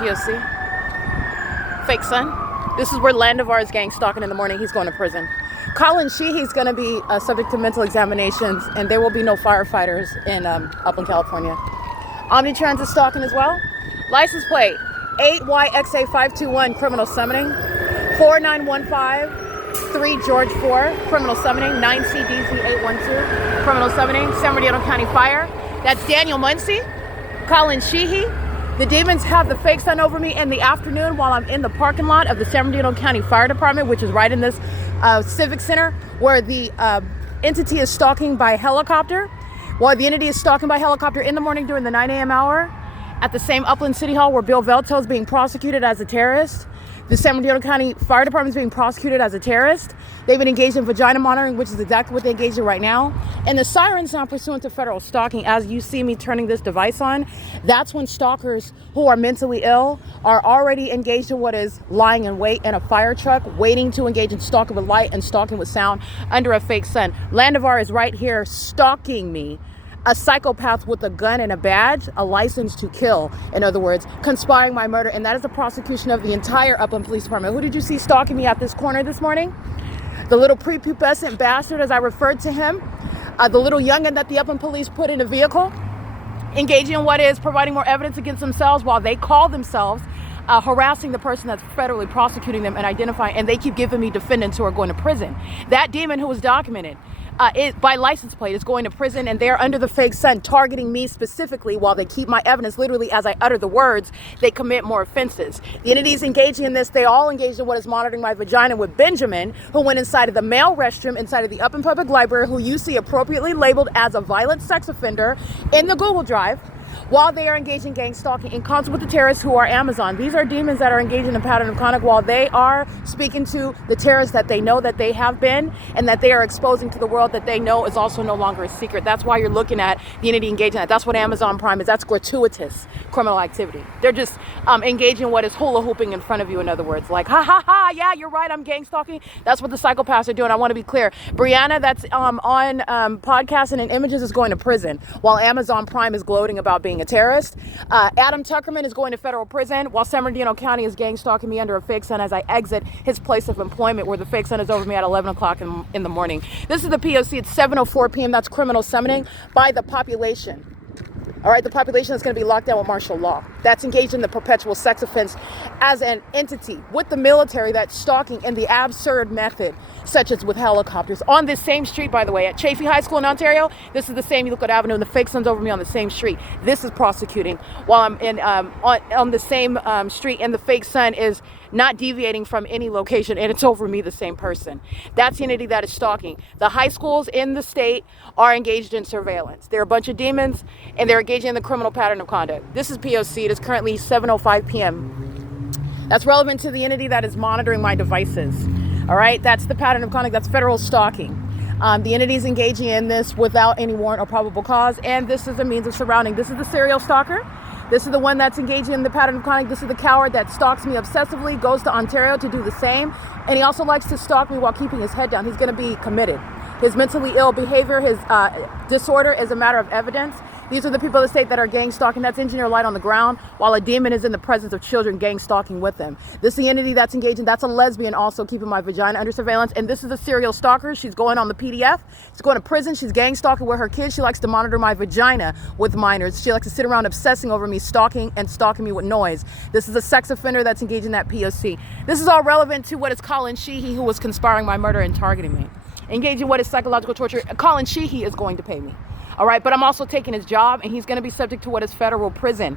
P.O.C. Fake son. This is where Landivar is gang stalking in the morning. He's going to prison. COLLIN Sheehy's going to be subject to mental examinations, and there will be no firefighters in Upland, California. Omnitransit stalking as well. License plate 8YXA521, criminal summoning. 4915 3 George 4, criminal summoning. 9CDZ812, criminal summoning. San Bernardino County Fire. That's Daniel Muncie. COLLIN Sheehy. The demons have the fake sun over me in the afternoon while I'm in the parking lot of the San Bernardino County Fire Department, which is right in this civic center, where the entity is stalking by helicopter. While the entity is stalking by helicopter in the morning during the 9 a.m. hour at the same Upland City Hall where Bill Velto is being prosecuted as a terrorist. The San Bernardino County Fire Department is being prosecuted as a terrorist. They've been engaged in vagina monitoring, which is exactly what they engaged in right now. And the siren's not pursuant to federal stalking. As you see me turning this device on, that's when stalkers who are mentally ill are already engaged in what is lying in wait in a fire truck, waiting to engage in stalking with light and stalking with sound under a fake sun. Landivar is right here stalking me. A psychopath with a gun and a badge, a license to kill, in other words, conspiring my murder. And that is the prosecution of the entire Upland Police Department. Who did you see stalking me at this corner this morning? The little prepubescent bastard, as I referred to him, the little youngin' that the Upland Police put in a vehicle, engaging in what is providing more evidence against themselves while they call themselves harassing the person that's federally prosecuting them and identifying, and they keep giving me defendants who are going to prison. That demon who was documented by license plate is going to prison, and they're under the fake sun targeting me specifically while they keep my evidence. Literally, as I utter the words, they commit more offenses. The entities engaging in this, they all engaged in what is monitoring my vagina with Benjamin, who went inside of the male restroom inside of the Upland Public Library, who you see appropriately labeled as a violent sex offender in the Google Drive, while they are engaged in gang stalking in concert with the terrorists who are Amazon. These are demons that are engaged in a pattern of conduct while they are speaking to the terrorists that they know that they have been and that they are exposing to the world that they know is also no longer a secret. That's why you're looking at the entity engaging in that. That's what Amazon Prime is. That's gratuitous criminal activity. They're just engaging in what is hula hooping in front of you, in other words. Like, ha ha ha, yeah, you're right, I'm gang stalking. That's what the psychopaths are doing. I want to be clear. Brianna, that's on podcasts and in images, is going to prison while Amazon Prime is gloating about being a terrorist. Adam Tuckerman is going to federal prison while San Bernardino County is gang stalking me under a fake sun as I exit his place of employment where the fake sun is over me at 11 o'clock in the morning. This is the P.O.C. It's 7:04 p.m. That's criminal summoning by the population. All right, the population is going to be locked down with martial law. That's engaged in the perpetual sex offense as an entity with the military that's stalking in the absurd method, such as with helicopters. On this same street, by the way, at SHEEHY High School in Ontario, this is the same Euclid Avenue, and the fake sun's over me on the same street. This is prosecuting while I'm in on the same street, and the fake sun is not deviating from any location, and it's over me, the same person. That's the entity that is stalking. The high schools in the state are engaged in surveillance. They're a bunch of demons, and they're engaging in the criminal pattern of conduct. This is P.O.C. It is currently 7:05 p.m. That's relevant to the entity that is monitoring my devices. All right, that's the pattern of conduct. That's federal stalking. The entity is engaging in this without any warrant or probable cause, and this is a means of surrounding. This is the serial stalker. This is the one that's engaging in the pattern of conduct. This is the coward that stalks me obsessively, goes to Ontario to do the same, and he also likes to stalk me while keeping his head down. He's going to be committed. His mentally ill behavior, his disorder is a matter of evidence. These are the people of the state that are gang stalking. That's engineer light on the ground, while a demon is in the presence of children gang stalking with them. This is the entity that's engaging. That's a lesbian also keeping my vagina under surveillance. And this is a serial stalker. She's going on the PDF. She's going to prison. She's gang stalking with her kids. She likes to monitor my vagina with minors. She likes to sit around obsessing over me, stalking me with noise. This is a sex offender that's engaging in that P.O.C. This is all relevant to what is COLLIN, SHEEHY, who was conspiring my murder and targeting me. Engaging what is psychological torture. COLLIN, SHEEHY is going to pay me. All right, but I'm also taking his job, and he's going to be subject to what is federal prison,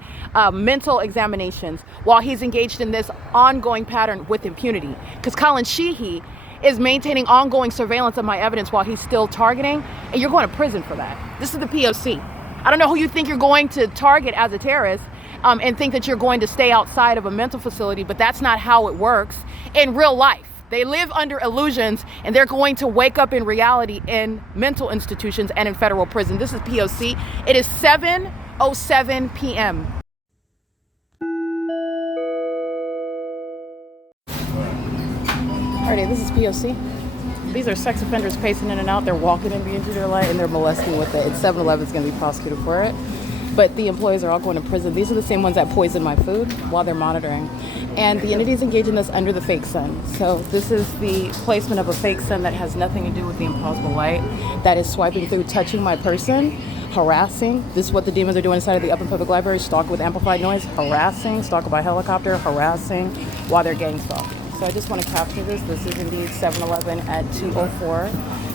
mental examinations, while he's engaged in this ongoing pattern with impunity. Because COLLIN, SHEEHY is maintaining ongoing surveillance of my evidence while he's still targeting, and you're going to prison for that. This is the P.O.C. I don't know who you think you're going to target as a terrorist, and think that you're going to stay outside of a mental facility, but that's not how it works in real life. They live under illusions, and they're going to wake up in reality in mental institutions and in federal prison. This is P.O.C. It is 7:07 p.m. Alrighty, this is P.O.C. These are sex offenders pacing in and out. They're walking in the engineer light, and they're molesting with it. It's 7-Eleven is going to be prosecuted for it. But the employees are all going to prison. These are the same ones that poison my food while they're monitoring. And the entities engaging this under the fake sun. So this is the placement of a fake sun that has nothing to do with the impossible light, that is swiping through, touching my person, harassing. This is what the demons are doing inside of the Upland Public Library. Stalk with amplified noise, harassing, stalk by helicopter, harassing while they're gang stalking. So I just want to capture this. This is indeed 7-Eleven at 204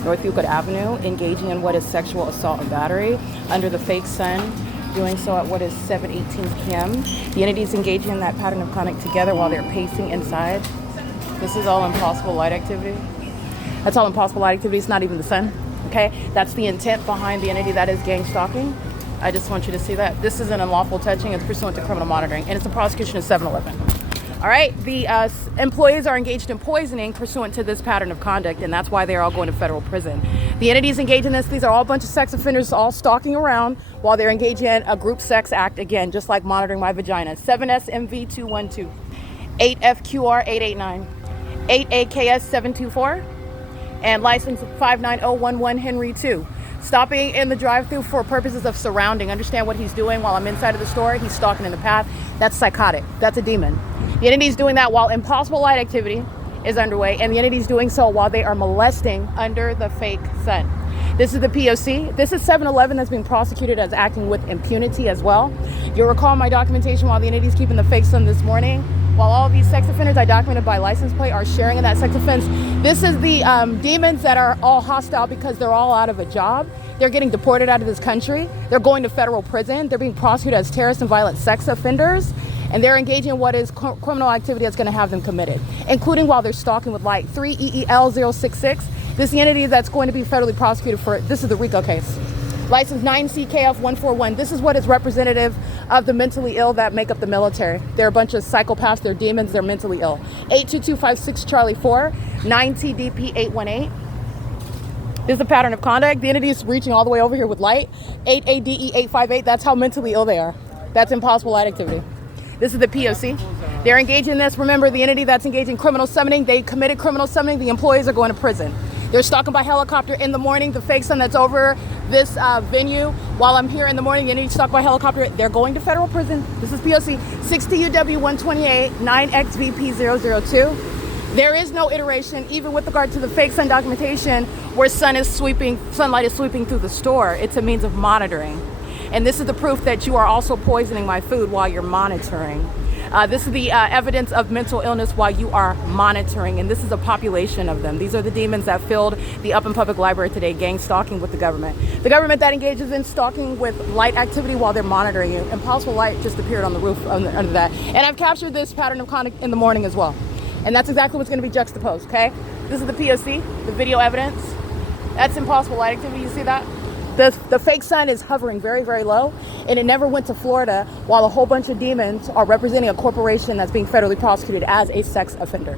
North Euclid Avenue, engaging in what is sexual assault and battery under the fake sun. Doing so at what is 7:18 p.m. The entities engaging in that pattern of conduct together while they're pacing inside. This is all impossible light activity. That's all impossible light activity. It's not even the sun. Okay, that's the intent behind the entity that is gang stalking. I just want you to see that. This is an unlawful touching. It's pursuant to criminal monitoring, and it's a prosecution of 7-Eleven. All right, the employees are engaged in poisoning pursuant to this pattern of conduct, and that's why they're all going to federal prison. The entities engaged in this, these are all a bunch of sex offenders all stalking around while they're engaged in a group sex act, again, just like monitoring my vagina. 7SMV212, 8FQR889, 8AKS724, and license 59011 Henry 2. Stopping in the drive-thru for purposes of surrounding. Understand what he's doing while I'm inside of the store. He's stalking in the path. That's psychotic. That's a demon. The entity's doing that while impossible light activity is underway, and the entity's doing so while they are molesting under the fake sun. This is the P.O.C. This is 7-Eleven that's being prosecuted as acting with impunity as well. You'll recall my documentation while the entity's keeping the fake sun this morning. While all of these sex offenders I documented by license plate are sharing in that sex offense. This is the demons that are all hostile because they're all out of a job. They're getting deported out of this country. They're going to federal prison. They're being prosecuted as terrorist and violent sex offenders. And they're engaging in what is criminal activity that's going to have them committed, including while they're stalking with light. 3EEL066. This is the entity that's going to be federally prosecuted for it. This is the RICO case. License 9CKF141. This is what is representative of the mentally ill that make up the military. They're a bunch of psychopaths, they're demons, they're mentally ill. 82256 Charlie 4, 9TDP818. This is a pattern of conduct. The entity is reaching all the way over here with light. 8ADE858. That's how mentally ill they are. That's impossible light activity. This is the P.O.C. They're engaged in this. Remember, the entity that's engaged in criminal summoning, they committed criminal summoning. The employees are going to prison. They're stalking by helicopter in the morning. The fake sun that's over this venue while I'm here in the morning, the entity stalked by helicopter. They're going to federal prison. This is P.O.C. 6TUW128 9XVP002. There is no iteration, even with regard to the fake sun documentation, where sunlight is sweeping through the store. It's a means of monitoring. And this is the proof that you are also poisoning my food while you're monitoring. This is the evidence of mental illness while you are monitoring, and this is a population of them. These are the demons that filled the Upland Public Library today, gang stalking with the government. The government that engages in stalking with light activity while they're monitoring you. Impossible light just appeared on the roof under that. And I've captured this pattern of conduct in the morning as well. And that's exactly what's going to be juxtaposed, okay? This is the P.O.C., the video evidence. That's impossible light activity, you see that? The fake sun is hovering very, very low, and it never went to Florida while a whole bunch of demons are representing a corporation that's being federally prosecuted as a sex offender.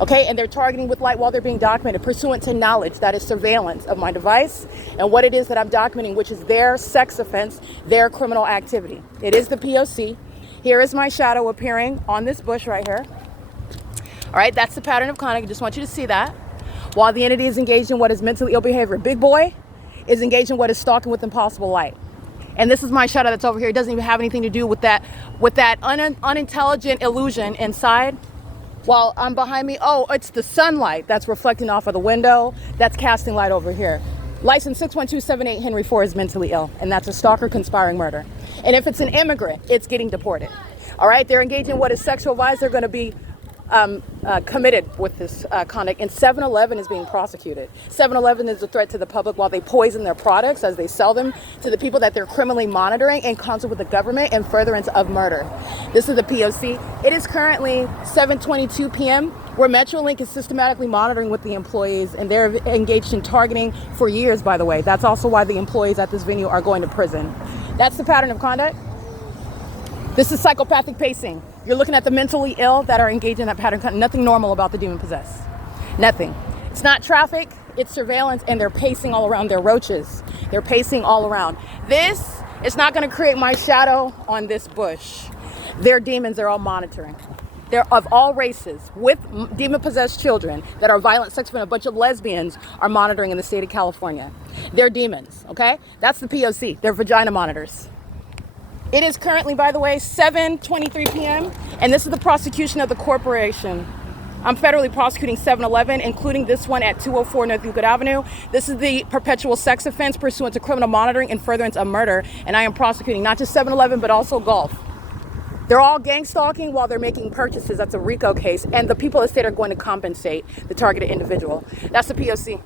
Okay, and they're targeting with light while they're being documented pursuant to knowledge, that is surveillance of my device and what it is that I'm documenting, which is their sex offense, their criminal activity. It is the P.O.C. Here is my shadow appearing on this bush right here. All right, that's the pattern of conduct. I just want you to see that. While the entity is engaged in what is mentally ill behavior, big boy is engaged in what is stalking with impossible light. And this is my shadow that's over here. It doesn't even have anything to do with that unintelligent illusion inside. While I'm behind me, oh, it's the sunlight that's reflecting off of the window that's casting light over here. License 61278 Henry 4 is mentally ill, and that's a stalker conspiring murder. And if it's an immigrant, it's getting deported. All right, they're engaged in what is sexual violence. They're going to be committed with this conduct, and 7-Eleven is being prosecuted. 7-Eleven is a threat to the public while they poison their products as they sell them to the people that they're criminally monitoring in concert with the government in furtherance of murder. This is the P.O.C. It is currently 7:22 p.m. where Metrolink is systematically monitoring with the employees, and they're engaged in targeting for years, by the way. That's also why the employees at this venue are going to prison. That's the pattern of conduct. This is psychopathic pacing. You're looking at the mentally ill that are engaged in that pattern. Nothing normal about the demon possessed. Nothing. It's not traffic, it's surveillance, and they're pacing all around. They're roaches. They're pacing all around. This is not going to create my shadow on this bush. They're demons. They're all monitoring. They're of all races with demon-possessed children that are violent sex offenders. A bunch of lesbians are monitoring in the state of California. They're demons, okay? That's the P.O.C. They're vagina monitors. It is currently, by the way, 7:23 p.m., and this is the prosecution of the corporation. I'm federally prosecuting 7-Eleven, including this one at 204 North Euclid Avenue. This is the perpetual sex offense pursuant to criminal monitoring and furtherance of murder, and I am prosecuting not just 7-Eleven, but also golf. They're all gang stalking while they're making purchases. That's a RICO case, and the people of the state are going to compensate the targeted individual. That's the P.O.C.